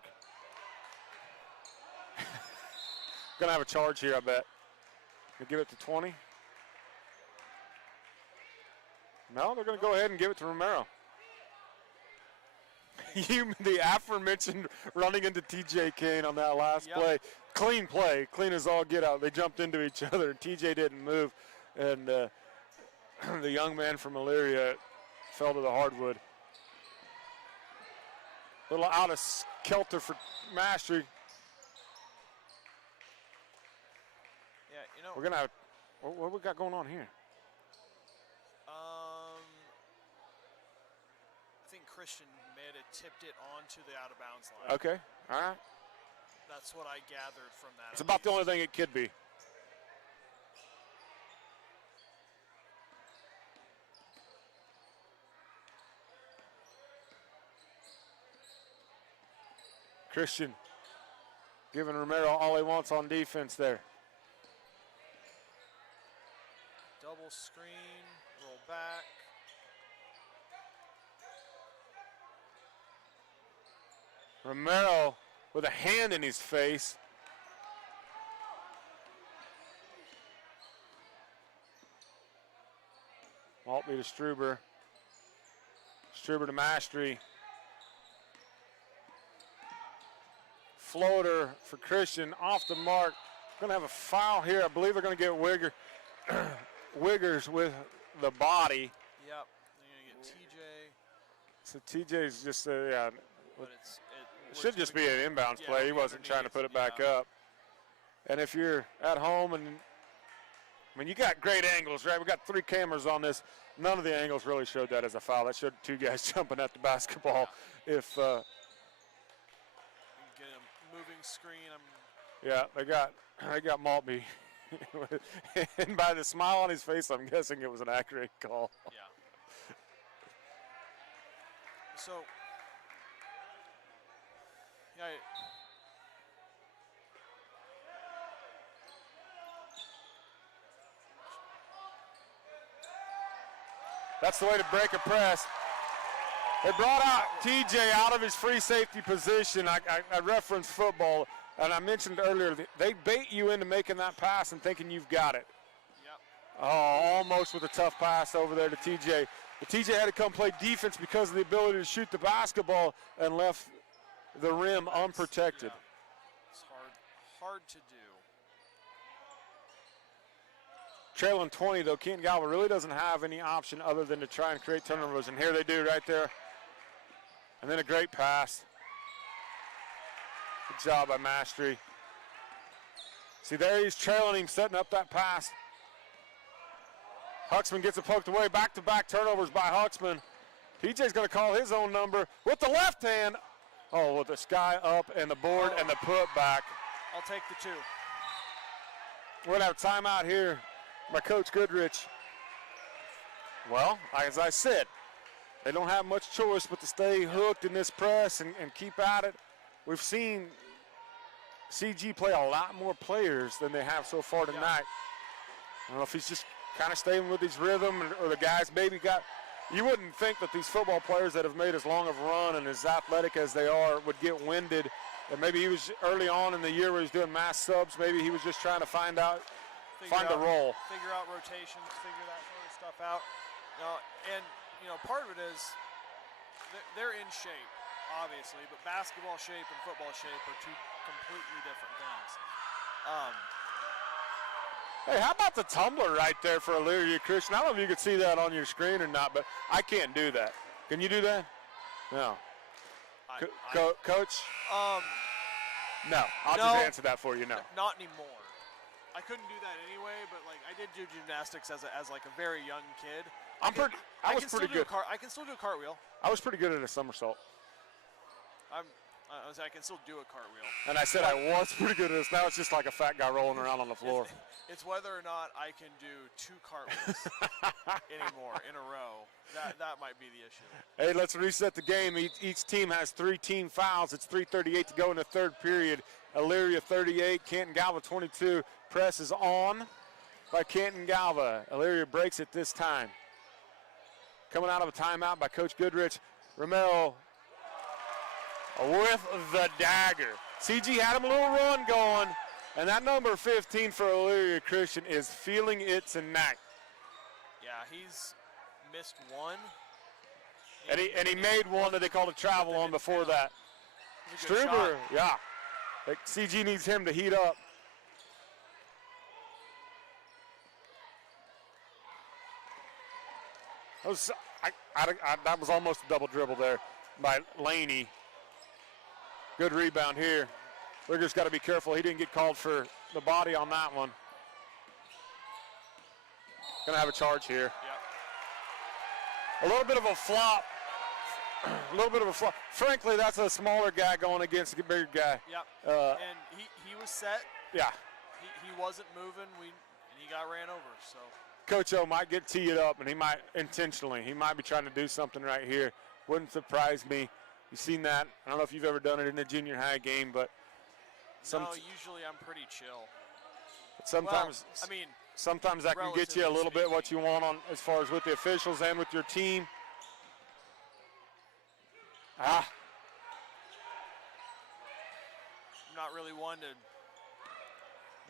Going to have a charge here, I bet. They give it to 20. No, they're going to go ahead and give it to Romero. The aforementioned running into TJ Kane on that last play. Clean play, clean as all get out. They jumped into each other. TJ didn't move, and the young man from Elyria fell to the hardwood. A little out of kilter for Mastery. Yeah, you know. We're gonna have, what we got going on here? I think Christian may have tipped it onto the out of bounds line. Okay, all right. That's what I gathered from that. It's about the only thing it could be. Christian giving Romero all he wants on defense there. Double screen, roll back. Romero with a hand in his face. Maltby to Struber. Struber to Mastery. Floater for Christian, off the mark. Going to have a foul here. I believe they're going to get Wiggers with the body. Yep, they're going to get TJ. So TJ's just, yeah. But it should just be an inbounds play. He wasn't trying to put it back up. And if you're at home and, I mean, you got great angles, right? We got 3 cameras on this. None of the angles really showed that as a foul. That showed 2 guys jumping at the basketball. Yeah. If, get a moving screen. Yeah, they got Maltby. And by the smile on his face, I'm guessing it was an accurate call. Yeah. So, yeah. That's the way to break a press. They brought out TJ out of his free safety position. I referenced football, and I mentioned earlier, they bait you into making that pass and thinking you've got it. Yep. Oh, almost with a tough pass over there to TJ. But TJ had to come play defense because of the ability to shoot the basketball and left the rim unprotected. Yeah. It's hard to do. Trailing 20, though, Canton-Galva really doesn't have any option other than to try and create turnovers, and here they do right there. And then a great pass. Good job by Mastery. See, there he's trailing him, setting up that pass. Huxman gets it poked away. Back-to-back turnovers by Huxman. TJ's going to call his own number with the left hand. Oh, with the sky up and the board and the putback. I'll take the 2. We're going to have a timeout here by Coach Goodrich. Well, as I said, they don't have much choice but to stay hooked in this press and keep at it. We've seen CG play a lot more players than they have so far tonight. I don't know if he's just kind of staying with his rhythm or the guys maybe got – you wouldn't think that these football players that have made as long of a run and as athletic as they are would get winded. And maybe he was early on in the year where he was doing mass subs. Maybe he was just trying to find the role. Figure out rotations, figure that sort of stuff out. And, part of it is they're in shape, obviously, but basketball shape and football shape are two completely different things. Hey, how about the tumbler right there for Elyria Christian? I don't know if you could see that on your screen or not, but I can't do that. Can you do that? No. Coach? No. I'll just answer that for you, no. Not anymore. I couldn't do that anyway, but I did do gymnastics as a very young kid. I was pretty good. I can still do a cartwheel. I was pretty good at a somersault. I can still do a cartwheel. And I said I was pretty good at this. Now it's just like a fat guy rolling around on the floor. It's whether or not I can do 2 cartwheels anymore in a row. That might be the issue. Hey, let's reset the game. Each team has 3 team fouls. It's 3:38 to go in the third period. Elyria 38, Canton-Galva 22. Press is on by Canton-Galva. Elyria breaks it this time. Coming out of a timeout by Coach Goodrich. Romero with the dagger. CG had him a little run going, and that number 15 for Elyria Christian is feeling it tonight. Yeah, he's missed one. And he made one that they called a travel on before that. Struber, yeah. CG needs him to heat up. That was almost a double dribble there by Laney. Good rebound here. We're just got to be careful. He didn't get called for the body on that one. Gonna have a charge here. Yep. A little bit of a flop. Frankly, that's a smaller guy going against a bigger guy. Yep. And he was set. Yeah. He wasn't moving. And he got ran over. So. Coach O might get teed up, and he might intentionally. He might be trying to do something right here. Wouldn't surprise me. You've seen that. I don't know if you've ever done it in a junior high game, but usually I'm pretty chill. Sometimes, sometimes that can get you a little bit what you want on as far as with the officials and with your team. I'm not really one to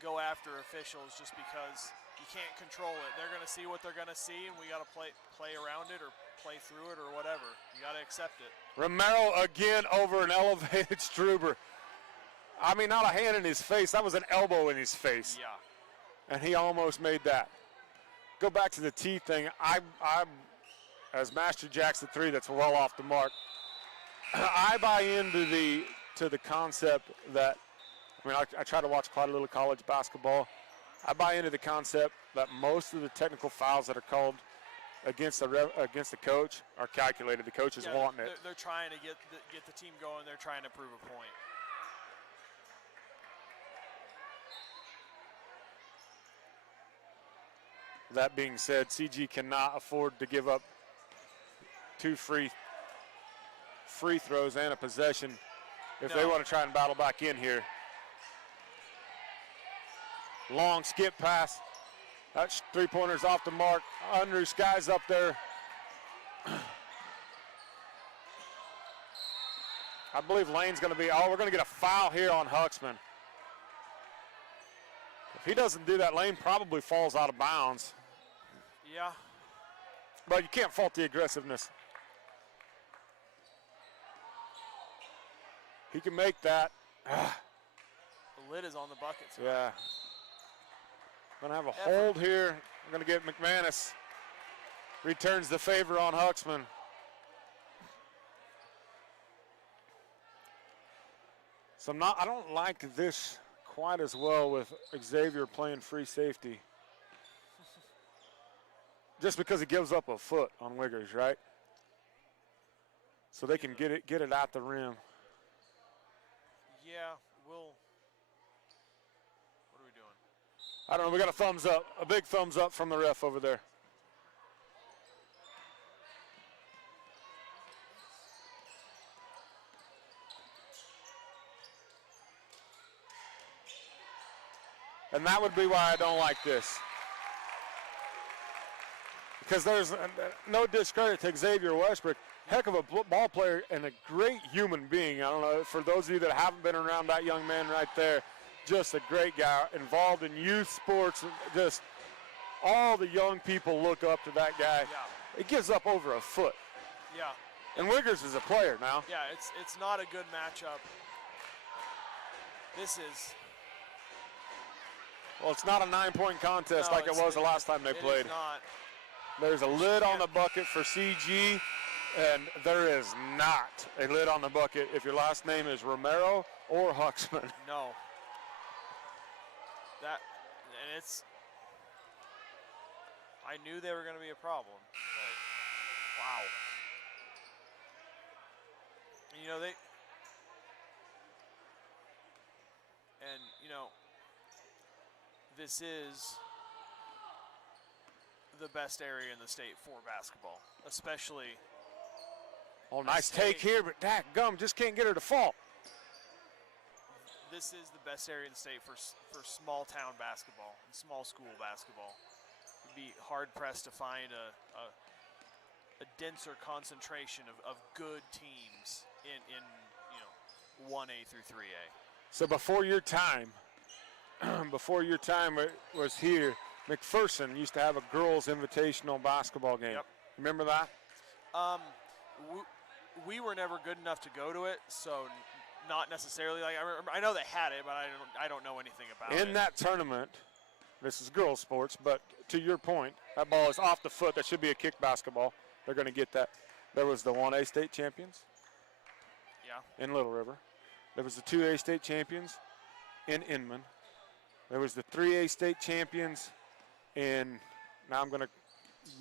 go after officials just because you can't control it. They're going to see what they're going to see, and we got to play around it or play through it or whatever. You got to accept it. Romero again over an elevated Struber. I mean, not a hand in his face. That was an elbow in his face. Yeah. And he almost made that. Go back to the T thing. I as Master Jacks the 3, that's well off the mark. I buy into the concept that, I try to watch quite a little college basketball. I buy into the concept that most of the technical fouls that are called against the coach are calculated. The coach is wanting it. They're trying to get the team going. They're trying to prove a point. That being said, CG cannot afford to give up 2 free free throws and a possession if they want to try and battle back in here. Long skip pass. That three-pointer's off the mark. Andrew Sky's up there. I believe Lane's going to be, we're going to get a foul here on Huxman. If he doesn't do that, Lane probably falls out of bounds. Yeah. But you can't fault the aggressiveness. He can make that. The lid is on the bucket. Yeah. Going to have a hold here. We're going to get McManus. Returns the favor on Huxman. So I don't like this quite as well with Xavier playing free safety. Just because he gives up a foot on Wiggers, right? So they can get it out the rim. Yeah, what are we doing? I don't know, we got a thumbs up, a big thumbs up from the ref over there. And that would be why I don't like this. Because there's no discredit to Xavier Westbrook. Heck of a ball player and a great human being. I don't know, for those of you that haven't been around that young man right there, just a great guy, involved in youth sports. Just all the young people look up to that guy. Yeah. It gives up over a foot. Yeah. And Wiggers is a player now. Yeah, it's not a good matchup. This is. Well, it's not a 9-point contest like it was the last time they played. It is not. There's a lid on the bucket for CG, and there is not a lid on the bucket if your last name is Romero or Huxman. No. And it's. I knew they were going to be a problem. But wow. And, this is the best area in the state for basketball, especially. Oh, nice take here, but gum just can't get her to fall. This is the best area in the state for small town basketball and small school basketball. You'd be hard pressed to find a denser concentration of good teams in 1A through 3A. So before your time was here, McPherson used to have a girls' invitational basketball game. Yep. Remember that? We were never good enough to go to it, so not necessarily. Like I know they had it, but I don't know anything about it. In that tournament, this is girls' sports, but to your point, that ball is off the foot. That should be a kick basketball. They're going to get that. There was the 1A state champions. Yeah. In Little River. There was the 2A state champions in Inman. There was the 3A state champions in, now I'm going to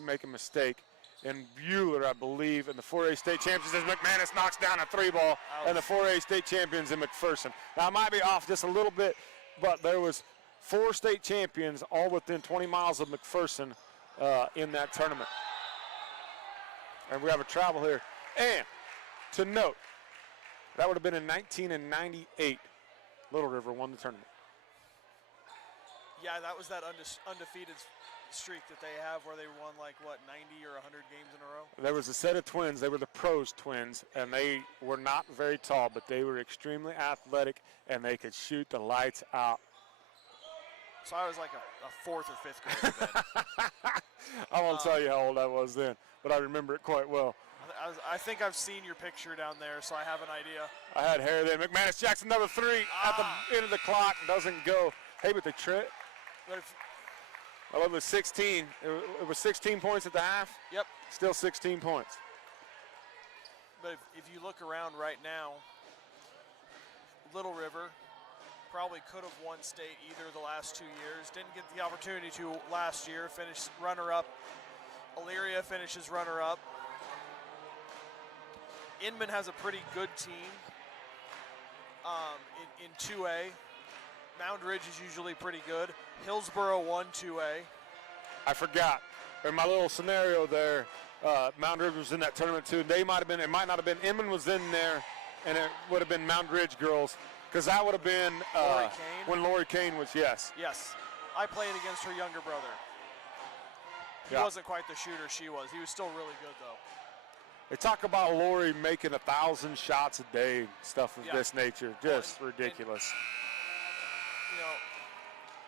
make a mistake, in Bueller, I believe, and the 4A state champions as McManus knocks down a three ball, and the 4A state champions in McPherson. Now, I might be off just a little bit, but there was 4 state champions all within 20 miles of McPherson in that tournament. And we have a travel here. And to note, that would have been in 1998. Little River won the tournament. Yeah, that was that undefeated streak that they have where they won 90 or 100 games in a row. There was a set of twins. They were the pros twins, and they were not very tall, but they were extremely athletic, and they could shoot the lights out. So I was like a 4th or 5th grader then. I won't tell you how old I was then, but I remember it quite well. I think I've seen your picture down there, so I have an idea. I had hair then. McManus Jackson, another 3 at the end of the clock. Doesn't go. Hey, but the trick. Well, it was 16. It was 16 points at the half. Yep. Still 16 points. But if you look around right now, Little River probably could have won state either of the last 2 years. Didn't get the opportunity to last year. Finished runner-up. Elyria finishes runner-up. Inman has a pretty good team in 2A. Mound Ridge is usually pretty good. Hillsboro won 2A. I forgot. In my little scenario there, Mount Ridge was in that tournament too. They might have been, it might not have been, Inman was in there, and it would have been Mount Ridge girls, because that would have been when Lori Kane was, yes. Yes. I played against her younger brother. He wasn't quite the shooter she was. He was still really good, though. They talk about Lori making 1,000 shots a day, stuff of this nature. Just ridiculous.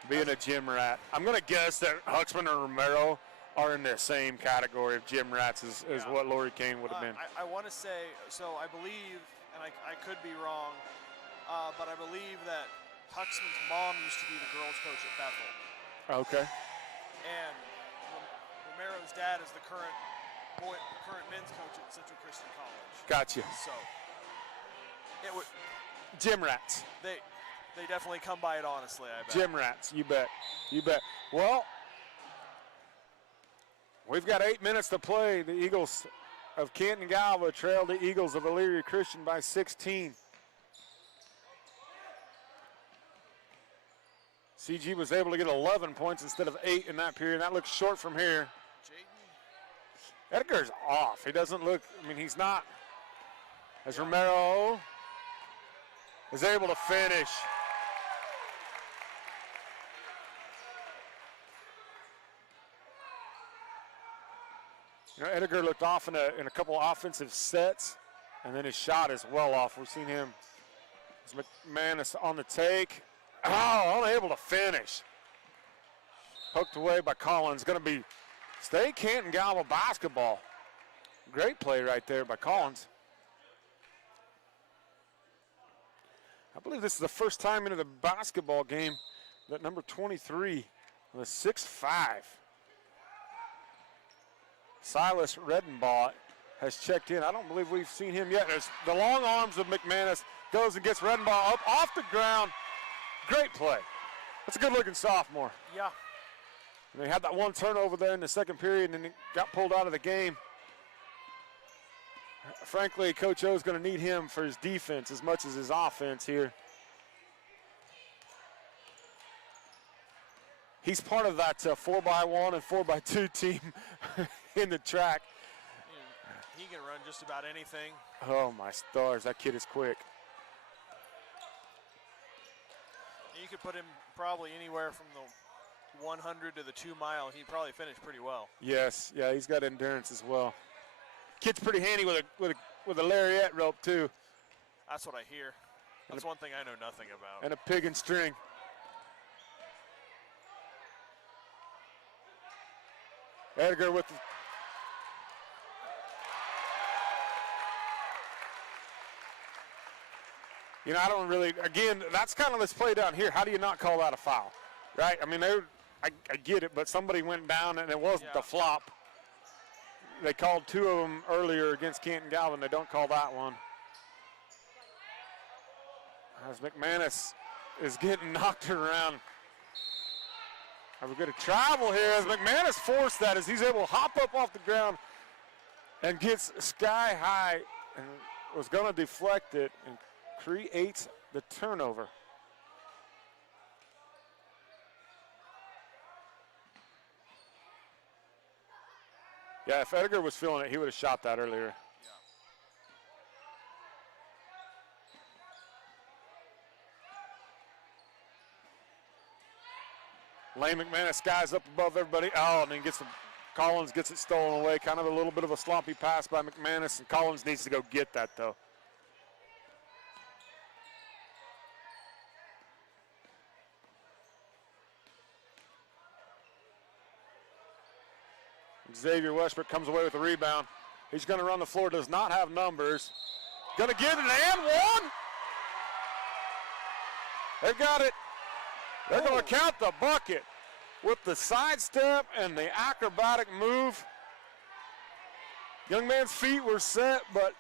Being a gym rat. I'm going to guess that Huxman and Romero are in the same category of gym rats as what Lori Kane would have been. I want to say, so I believe, and I could be wrong, but I believe that Huxman's mom used to be the girls' coach at Bethel. Okay. And Romero's dad is the current men's coach at Central Christian College. Gotcha. So it would gym rats. They definitely come by it honestly, I bet. Gym rats, you bet. You bet. Well, we've got 8 minutes to play. The Eagles of Canton-Galva trail the Eagles of Elyria Christian by 16. CG was able to get 11 points instead of 8 in that period. That looks short from here. Edgar's off. He doesn't look, he's not. As Romero is able to finish. Edgar looked off in a couple offensive sets, and then his shot is well off. We've seen him. McManus on the take. Oh, unable to finish. Hooked away by Collins. Going to be stay Canton-Galva basketball. Great play right there by Collins. I believe this is the first time into the basketball game that number 23, the 6'5", Silas Redenbaugh has checked in. I don't believe we've seen him yet. There's the long arms of McManus, goes and gets Redenbaugh up off the ground. Great play. That's a good-looking sophomore. Yeah. And they had that one turnover there in the second period, and then got pulled out of the game. Frankly, Coach O is going to need him for his defense as much as his offense here. He's part of that 4x1 and 4x2 team in the track. He can run just about anything. Oh, my stars. That kid is quick. You could put him probably anywhere from the 100 to the 2 mile. He'd probably finish pretty well. Yes, yeah, he's got endurance as well. Kid's pretty handy with a lariat rope too. That's what I hear. That's one thing I know nothing about. And a pig and string. Edgar with the I don't really, again, that's kind of this play down here. How do you not call that a foul, right? I get it, but somebody went down and it wasn't the flop. They called 2 of them earlier against Canton-Galva, and they don't call that one. As McManus is getting knocked around. Are we going to travel here? As McManus forced that, as he's able to hop up off the ground and gets sky high and was going to deflect it and creates the turnover. Yeah, if Edgar was feeling it, he would have shot that earlier. Yeah. Lane McManus skies up above everybody. Oh, and then Collins gets it stolen away. Kind of a little bit of a sloppy pass by McManus, and Collins needs to go get that, though. Xavier Westbrook comes away with the rebound. He's going to run the floor, does not have numbers. Going to get it, and one. They got it. They're going to count the bucket with the sidestep and the acrobatic move. Young man's feet were set, but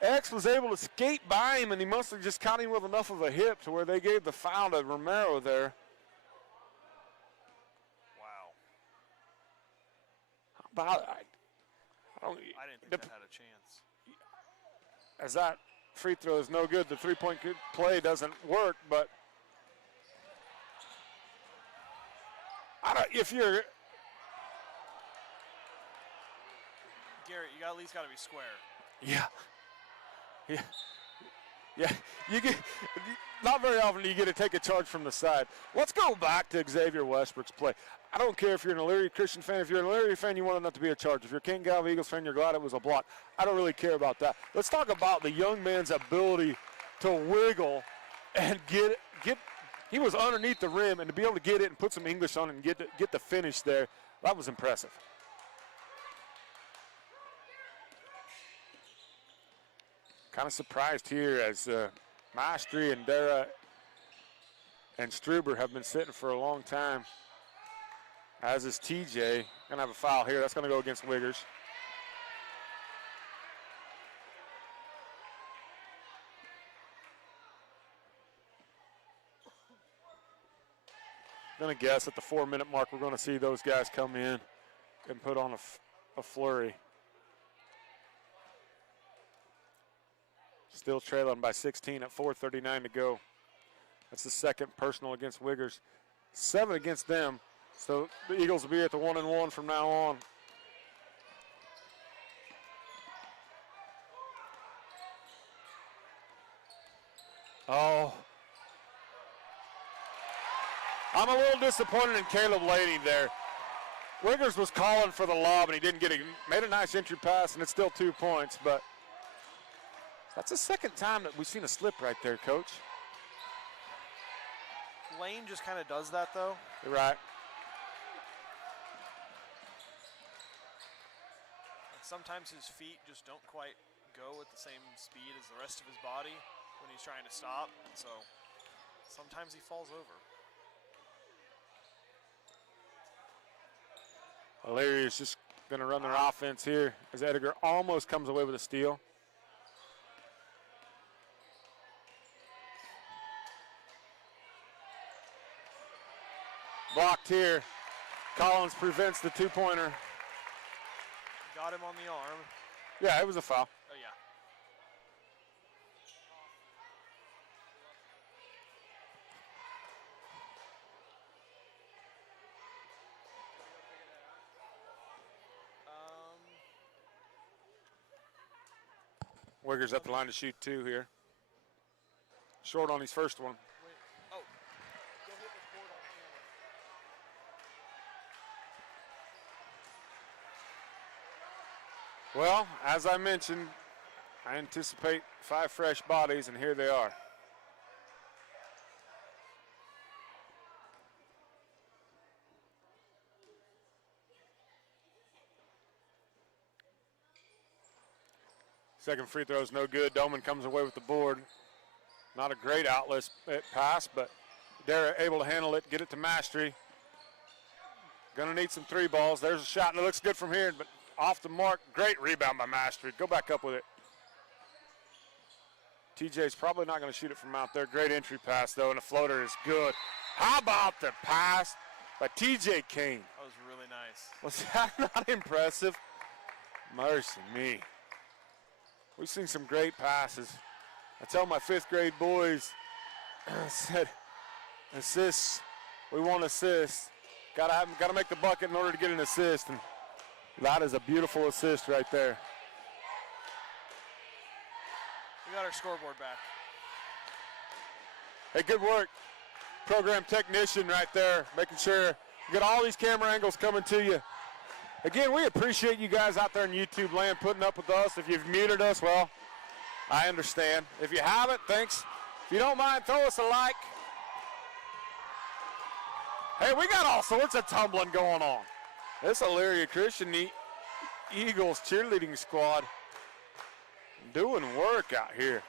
X was able to skate by him, and he must have just caught him with enough of a hip to where they gave the foul to Romero there. I didn't think that had a chance. As that free throw is no good, the three-point play doesn't work, but Garrett, you at least got to be square. Yeah. Yeah. Yeah. You get not very often do you get to take a charge from the side. Let's go back to Xavier Westbrook's play. I don't care if you're an Elyria Christian fan. If you're an Elyria fan, you want it not to be a charge. If you're a Canton-Galva Eagles fan, you're glad it was a block. I don't really care about that. Let's talk about the young man's ability to wiggle and get. He was underneath the rim, and to be able to get it and put some English on it and get the finish there, that was impressive. Kind of surprised here as Maestri and Dara and Struber have been sitting for a long time, as is TJ. Gonna have a foul here. That's gonna go against Wiggers. Gonna guess at the 4-minute mark we're gonna see those guys come in and put on a flurry. Still trailing by 16 at 4:39 to go. That's the second personal against Wiggers. 7 against them. So the Eagles will be at the 1-1 from now on. Oh. I'm a little disappointed in Caleb Lady there. Wiggers was calling for the lob and he didn't get it. Made a nice entry pass and it's still 2 points, but that's the second time that we've seen a slip right there, Coach. Lane just kind of does that, though. You're right. Sometimes his feet just don't quite go at the same speed as the rest of his body when he's trying to stop, and so sometimes he falls over. Elyria is just going to run their offense here as Edgar almost comes away with a steal. Blocked here. Collins prevents the 2-pointer. Got him on the arm. Yeah, it was a foul. Oh, yeah. Wiggers at the line to shoot 2 here. Short on his first one. Wait. Oh. Go hit record on camera. Well, as I mentioned, I anticipate 5 fresh bodies, and here they are. Second free throw is no good. Doman comes away with the board. Not a great outlet pass, but they're able to handle it, get it to Maestri. Gonna need some 3 balls. There's a shot, and it looks good from here, but off the mark. Great rebound by Maestri. Go back up with it. TJ's probably not going to shoot it from out there. Great entry pass, though, and the floater is good. How about the pass by TJ Kane? That was really nice. Was that not impressive? Mercy me. We've seen some great passes. I tell my 5th grade boys, I said, assists, we want assists. Gotta make the bucket in order to get an assist. And that is a beautiful assist right there. We got our scoreboard back. Hey, good work. Program technician right there, making sure you got all these camera angles coming to you. Again, we appreciate you guys out there in YouTube land putting up with us. If you've muted us, well, I understand. If you haven't, thanks. If you don't mind, throw us a like. Hey, we got all sorts of tumbling going on. This Elyria Christian Eagles cheerleading squad doing work out here.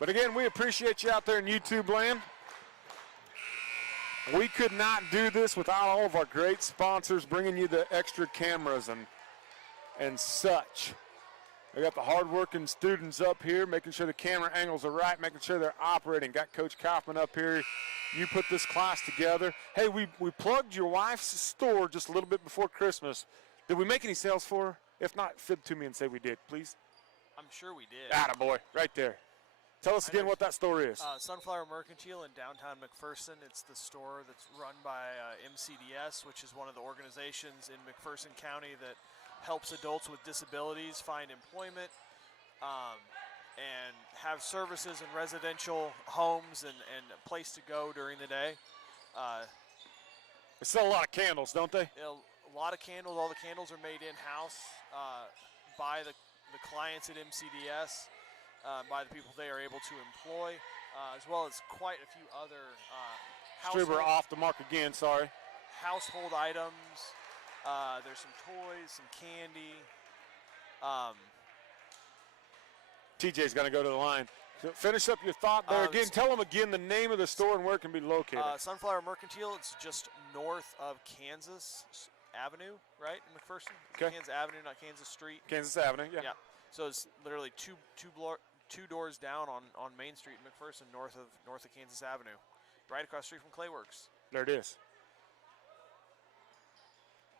But again, we appreciate you out there in YouTube land. We could not do this without all of our great sponsors bringing you the extra cameras and such. We got the hard-working students up here, making sure the camera angles are right, making sure they're operating. Got Coach Kaufman up here. You put this class together. Hey, we plugged your wife's store just a little bit before Christmas. Did we make any sales for her? If not, fib to me and say we did, please. I'm sure we did. Attaboy, right there. Tell us again what that store is. Sunflower Mercantile in downtown McPherson. It's the store that's run by MCDS, which is one of the organizations in McPherson County that helps adults with disabilities find employment and have services in residential homes and a place to go during the day. They sell a lot of candles, don't they? A lot of candles. All the candles are made in-house by the clients at MCDS, by the people they are able to employ, as well as quite a few other Struber off the mark again, sorry. Household items. There's some toys, some candy. TJ's going to go to the line. So finish up your thought there again. Tell them again the name of the store and where it can be located. Sunflower Mercantile. It's just north of Kansas Avenue, right, in McPherson? Okay. Kansas Avenue, not Kansas Street. Kansas Avenue, yeah. Yeah. So it's literally two doors down on Main Street in McPherson, north of Kansas Avenue, right across the street from Clayworks. There it is.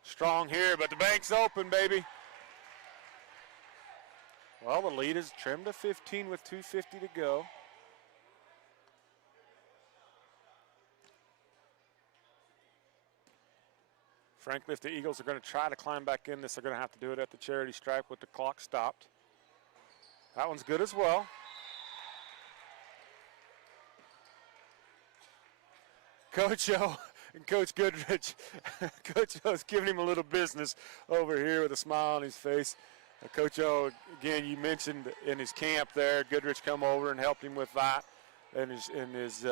Strong here, but the bank's open, baby. Well, the lead is trimmed to 15 with 2:50 to go. Frankly, if the Eagles are going to try to climb back in this, they're going to have to do it at the charity stripe with the clock stopped. That one's good as well. Coach O and Coach Goodrich. Coach O's giving him a little business over here with a smile on his face. Coach O, again, you mentioned in his camp there, Goodrich come over and helped him with that in his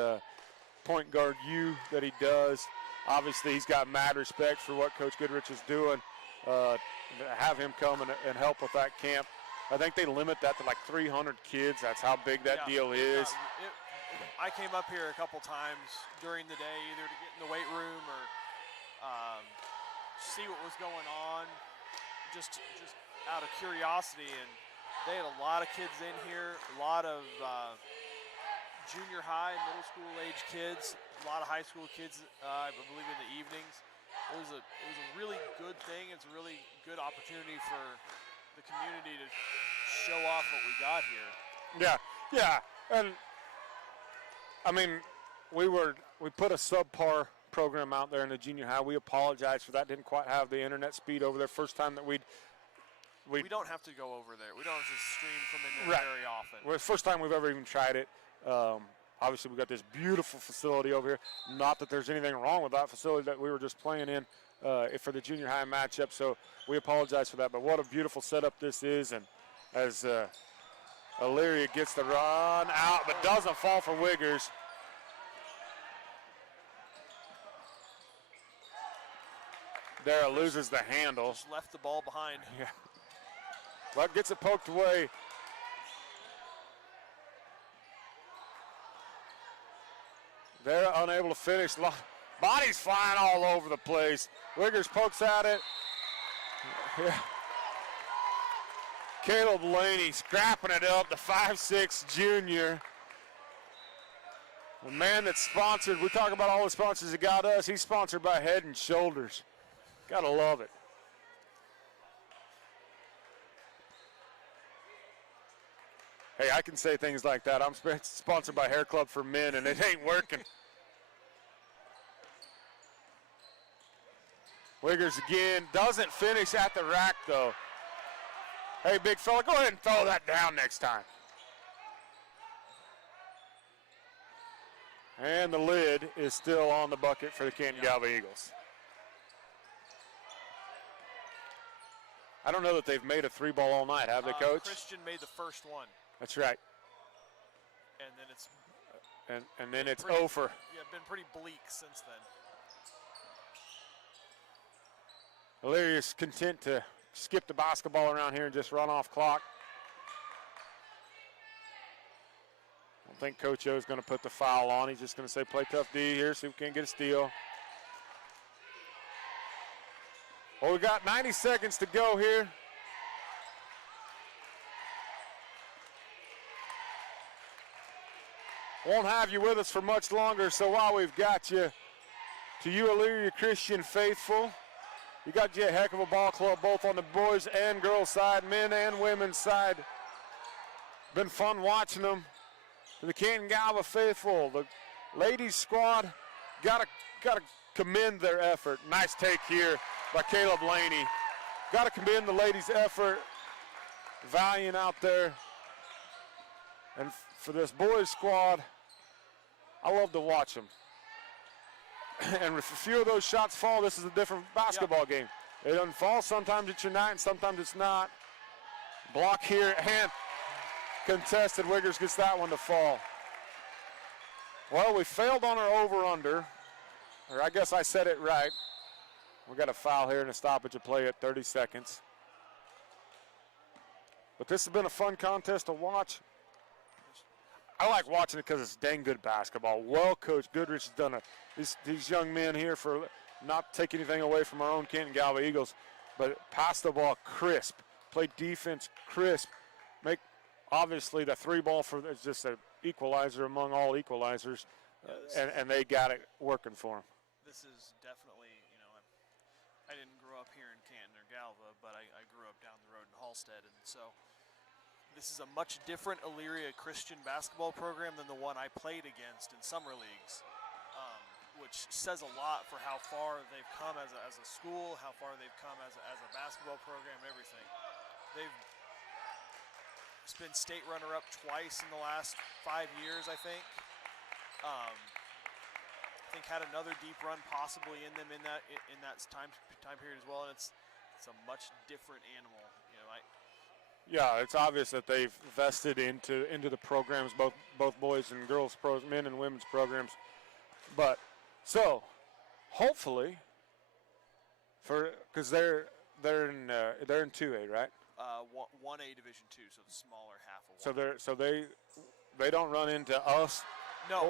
point guard U that he does. Obviously, he's got mad respect for what Coach Goodrich is doing. Have him come and help with that camp. I think they limit that to like 300 kids. That's how big that deal is. I came up here a couple times during the day, either to get in the weight room or see what was going on, just out of curiosity. And they had a lot of kids in here, a lot of junior high, middle school age kids, a lot of high school kids, I believe, in the evenings. It was a really good thing. It's a really good opportunity for the community to show off what we got here. Yeah, and I mean, we put a subpar program out there in the junior high. We apologize for that. Didn't quite have the internet speed over there. First time that we don't have to go over there. We don't have to stream from in there very often. Well, it's the first time we've ever even tried it. Obviously, we've got this beautiful facility over here. Not that there's anything wrong with that facility that we were just playing in for the junior high matchup, so we apologize for that. But what a beautiful setup this is, and as Elyria gets the run out, but doesn't fall for Wiggers. Dara loses the handle. Just left the ball behind. Yeah. But gets it poked away. They're unable to finish. Bodies flying all over the place. Wiggers pokes at it. Yeah. Caleb Laney scrapping it up, the 5'6" junior. The man that's sponsored, we talk about all the sponsors that got us. He's sponsored by Head and Shoulders. Gotta love it. Hey, I can say things like that. I'm sponsored by Hair Club for Men, and it ain't working. Wiggers again, doesn't finish at the rack, though. Hey, big fella, go ahead and throw that down next time. And the lid is still on the bucket for the Canton-Galva Eagles. I don't know that they've made a three ball all night, have they, Coach? Christian made the first one. That's right. And then it's and then it's over. Yeah, been pretty bleak since then. Elyria's content to skip the basketball around here and just run off clock. I don't think Coach O is going to put the foul on. He's just going to say play tough D here, see if we can't get a steal. Well, we got 90 seconds to go here. Won't have you with us for much longer, so while we've got you, to you Elyria Christian faithful, you got you a heck of a ball club both on the boys and girls side, men and women's side. Been fun watching them. to the Canton-Galva faithful. The ladies squad gotta commend their effort. Nice take here by Caleb Laney. Gotta commend the ladies' effort. Valiant out there. And for this boys squad, I love to watch them. And if a few of those shots fall, this is a different basketball game. It doesn't fall. Sometimes it's your night, and sometimes it's not. Block here, and contested. Wiggers gets that one to fall. Well, we failed on our over-under, or I guess I said it right. We got a foul here and a stoppage of play at 30 seconds. But this has been a fun contest to watch. I like watching it because it's dang good basketball. Well coached. Goodrich has done these young men here for not take anything away from our own Canton-Galva Eagles, but pass the ball crisp, play defense crisp, make obviously the three ball for it's just an equalizer among all equalizers, and they got it working for them. This is definitely, you know, I didn't grow up here in Canton or Galva, but I grew up down the road in Halstead, and so this is a much different Elyria Christian basketball program than the one I played against in summer leagues, which says a lot for how far they've come as a school, how far they've come as a basketball program, everything. They've been state runner-up twice in the last 5 years, I think. I think had another deep run possibly in them in that time period as well, and it's a much different animal. You know, yeah, it's obvious that they've vested into the programs, both boys and girls men and women's programs. But so hopefully, because they're in 2A, right? 1A Division II, so the smaller half of 1. So they don't run into us, no,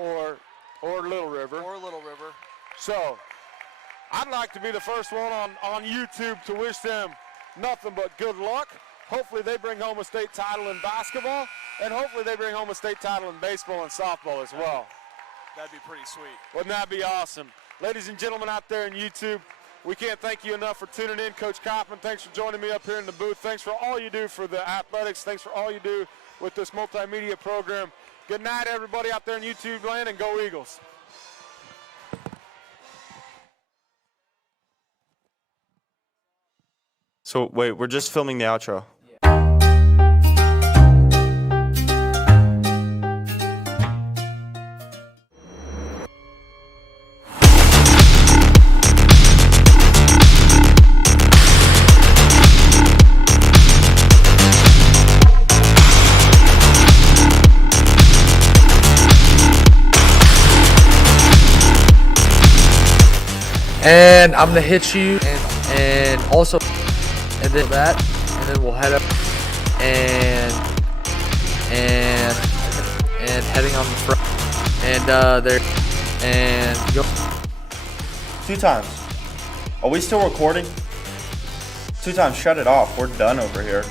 or Little River. Or Little River. So I'd like to be the first one on YouTube to wish them nothing but good luck. Hopefully they bring home a state title in basketball, and hopefully they bring home a state title in baseball and softball as well. That'd be pretty sweet. Wouldn't that be awesome? Ladies and gentlemen out there in YouTube, we can't thank you enough for tuning in. Coach Coppin, thanks for joining me up here in the booth. Thanks for all you do for the athletics. Thanks for all you do with this multimedia program. Good night, everybody out there in YouTube land, and go Eagles. So wait, we're just filming the outro. And I'm gonna hit you, and also, and then that, and then we'll head up, and heading on the front, and there, and go. 2 times. Are we still recording? 2 times. Shut it off. We're done over here.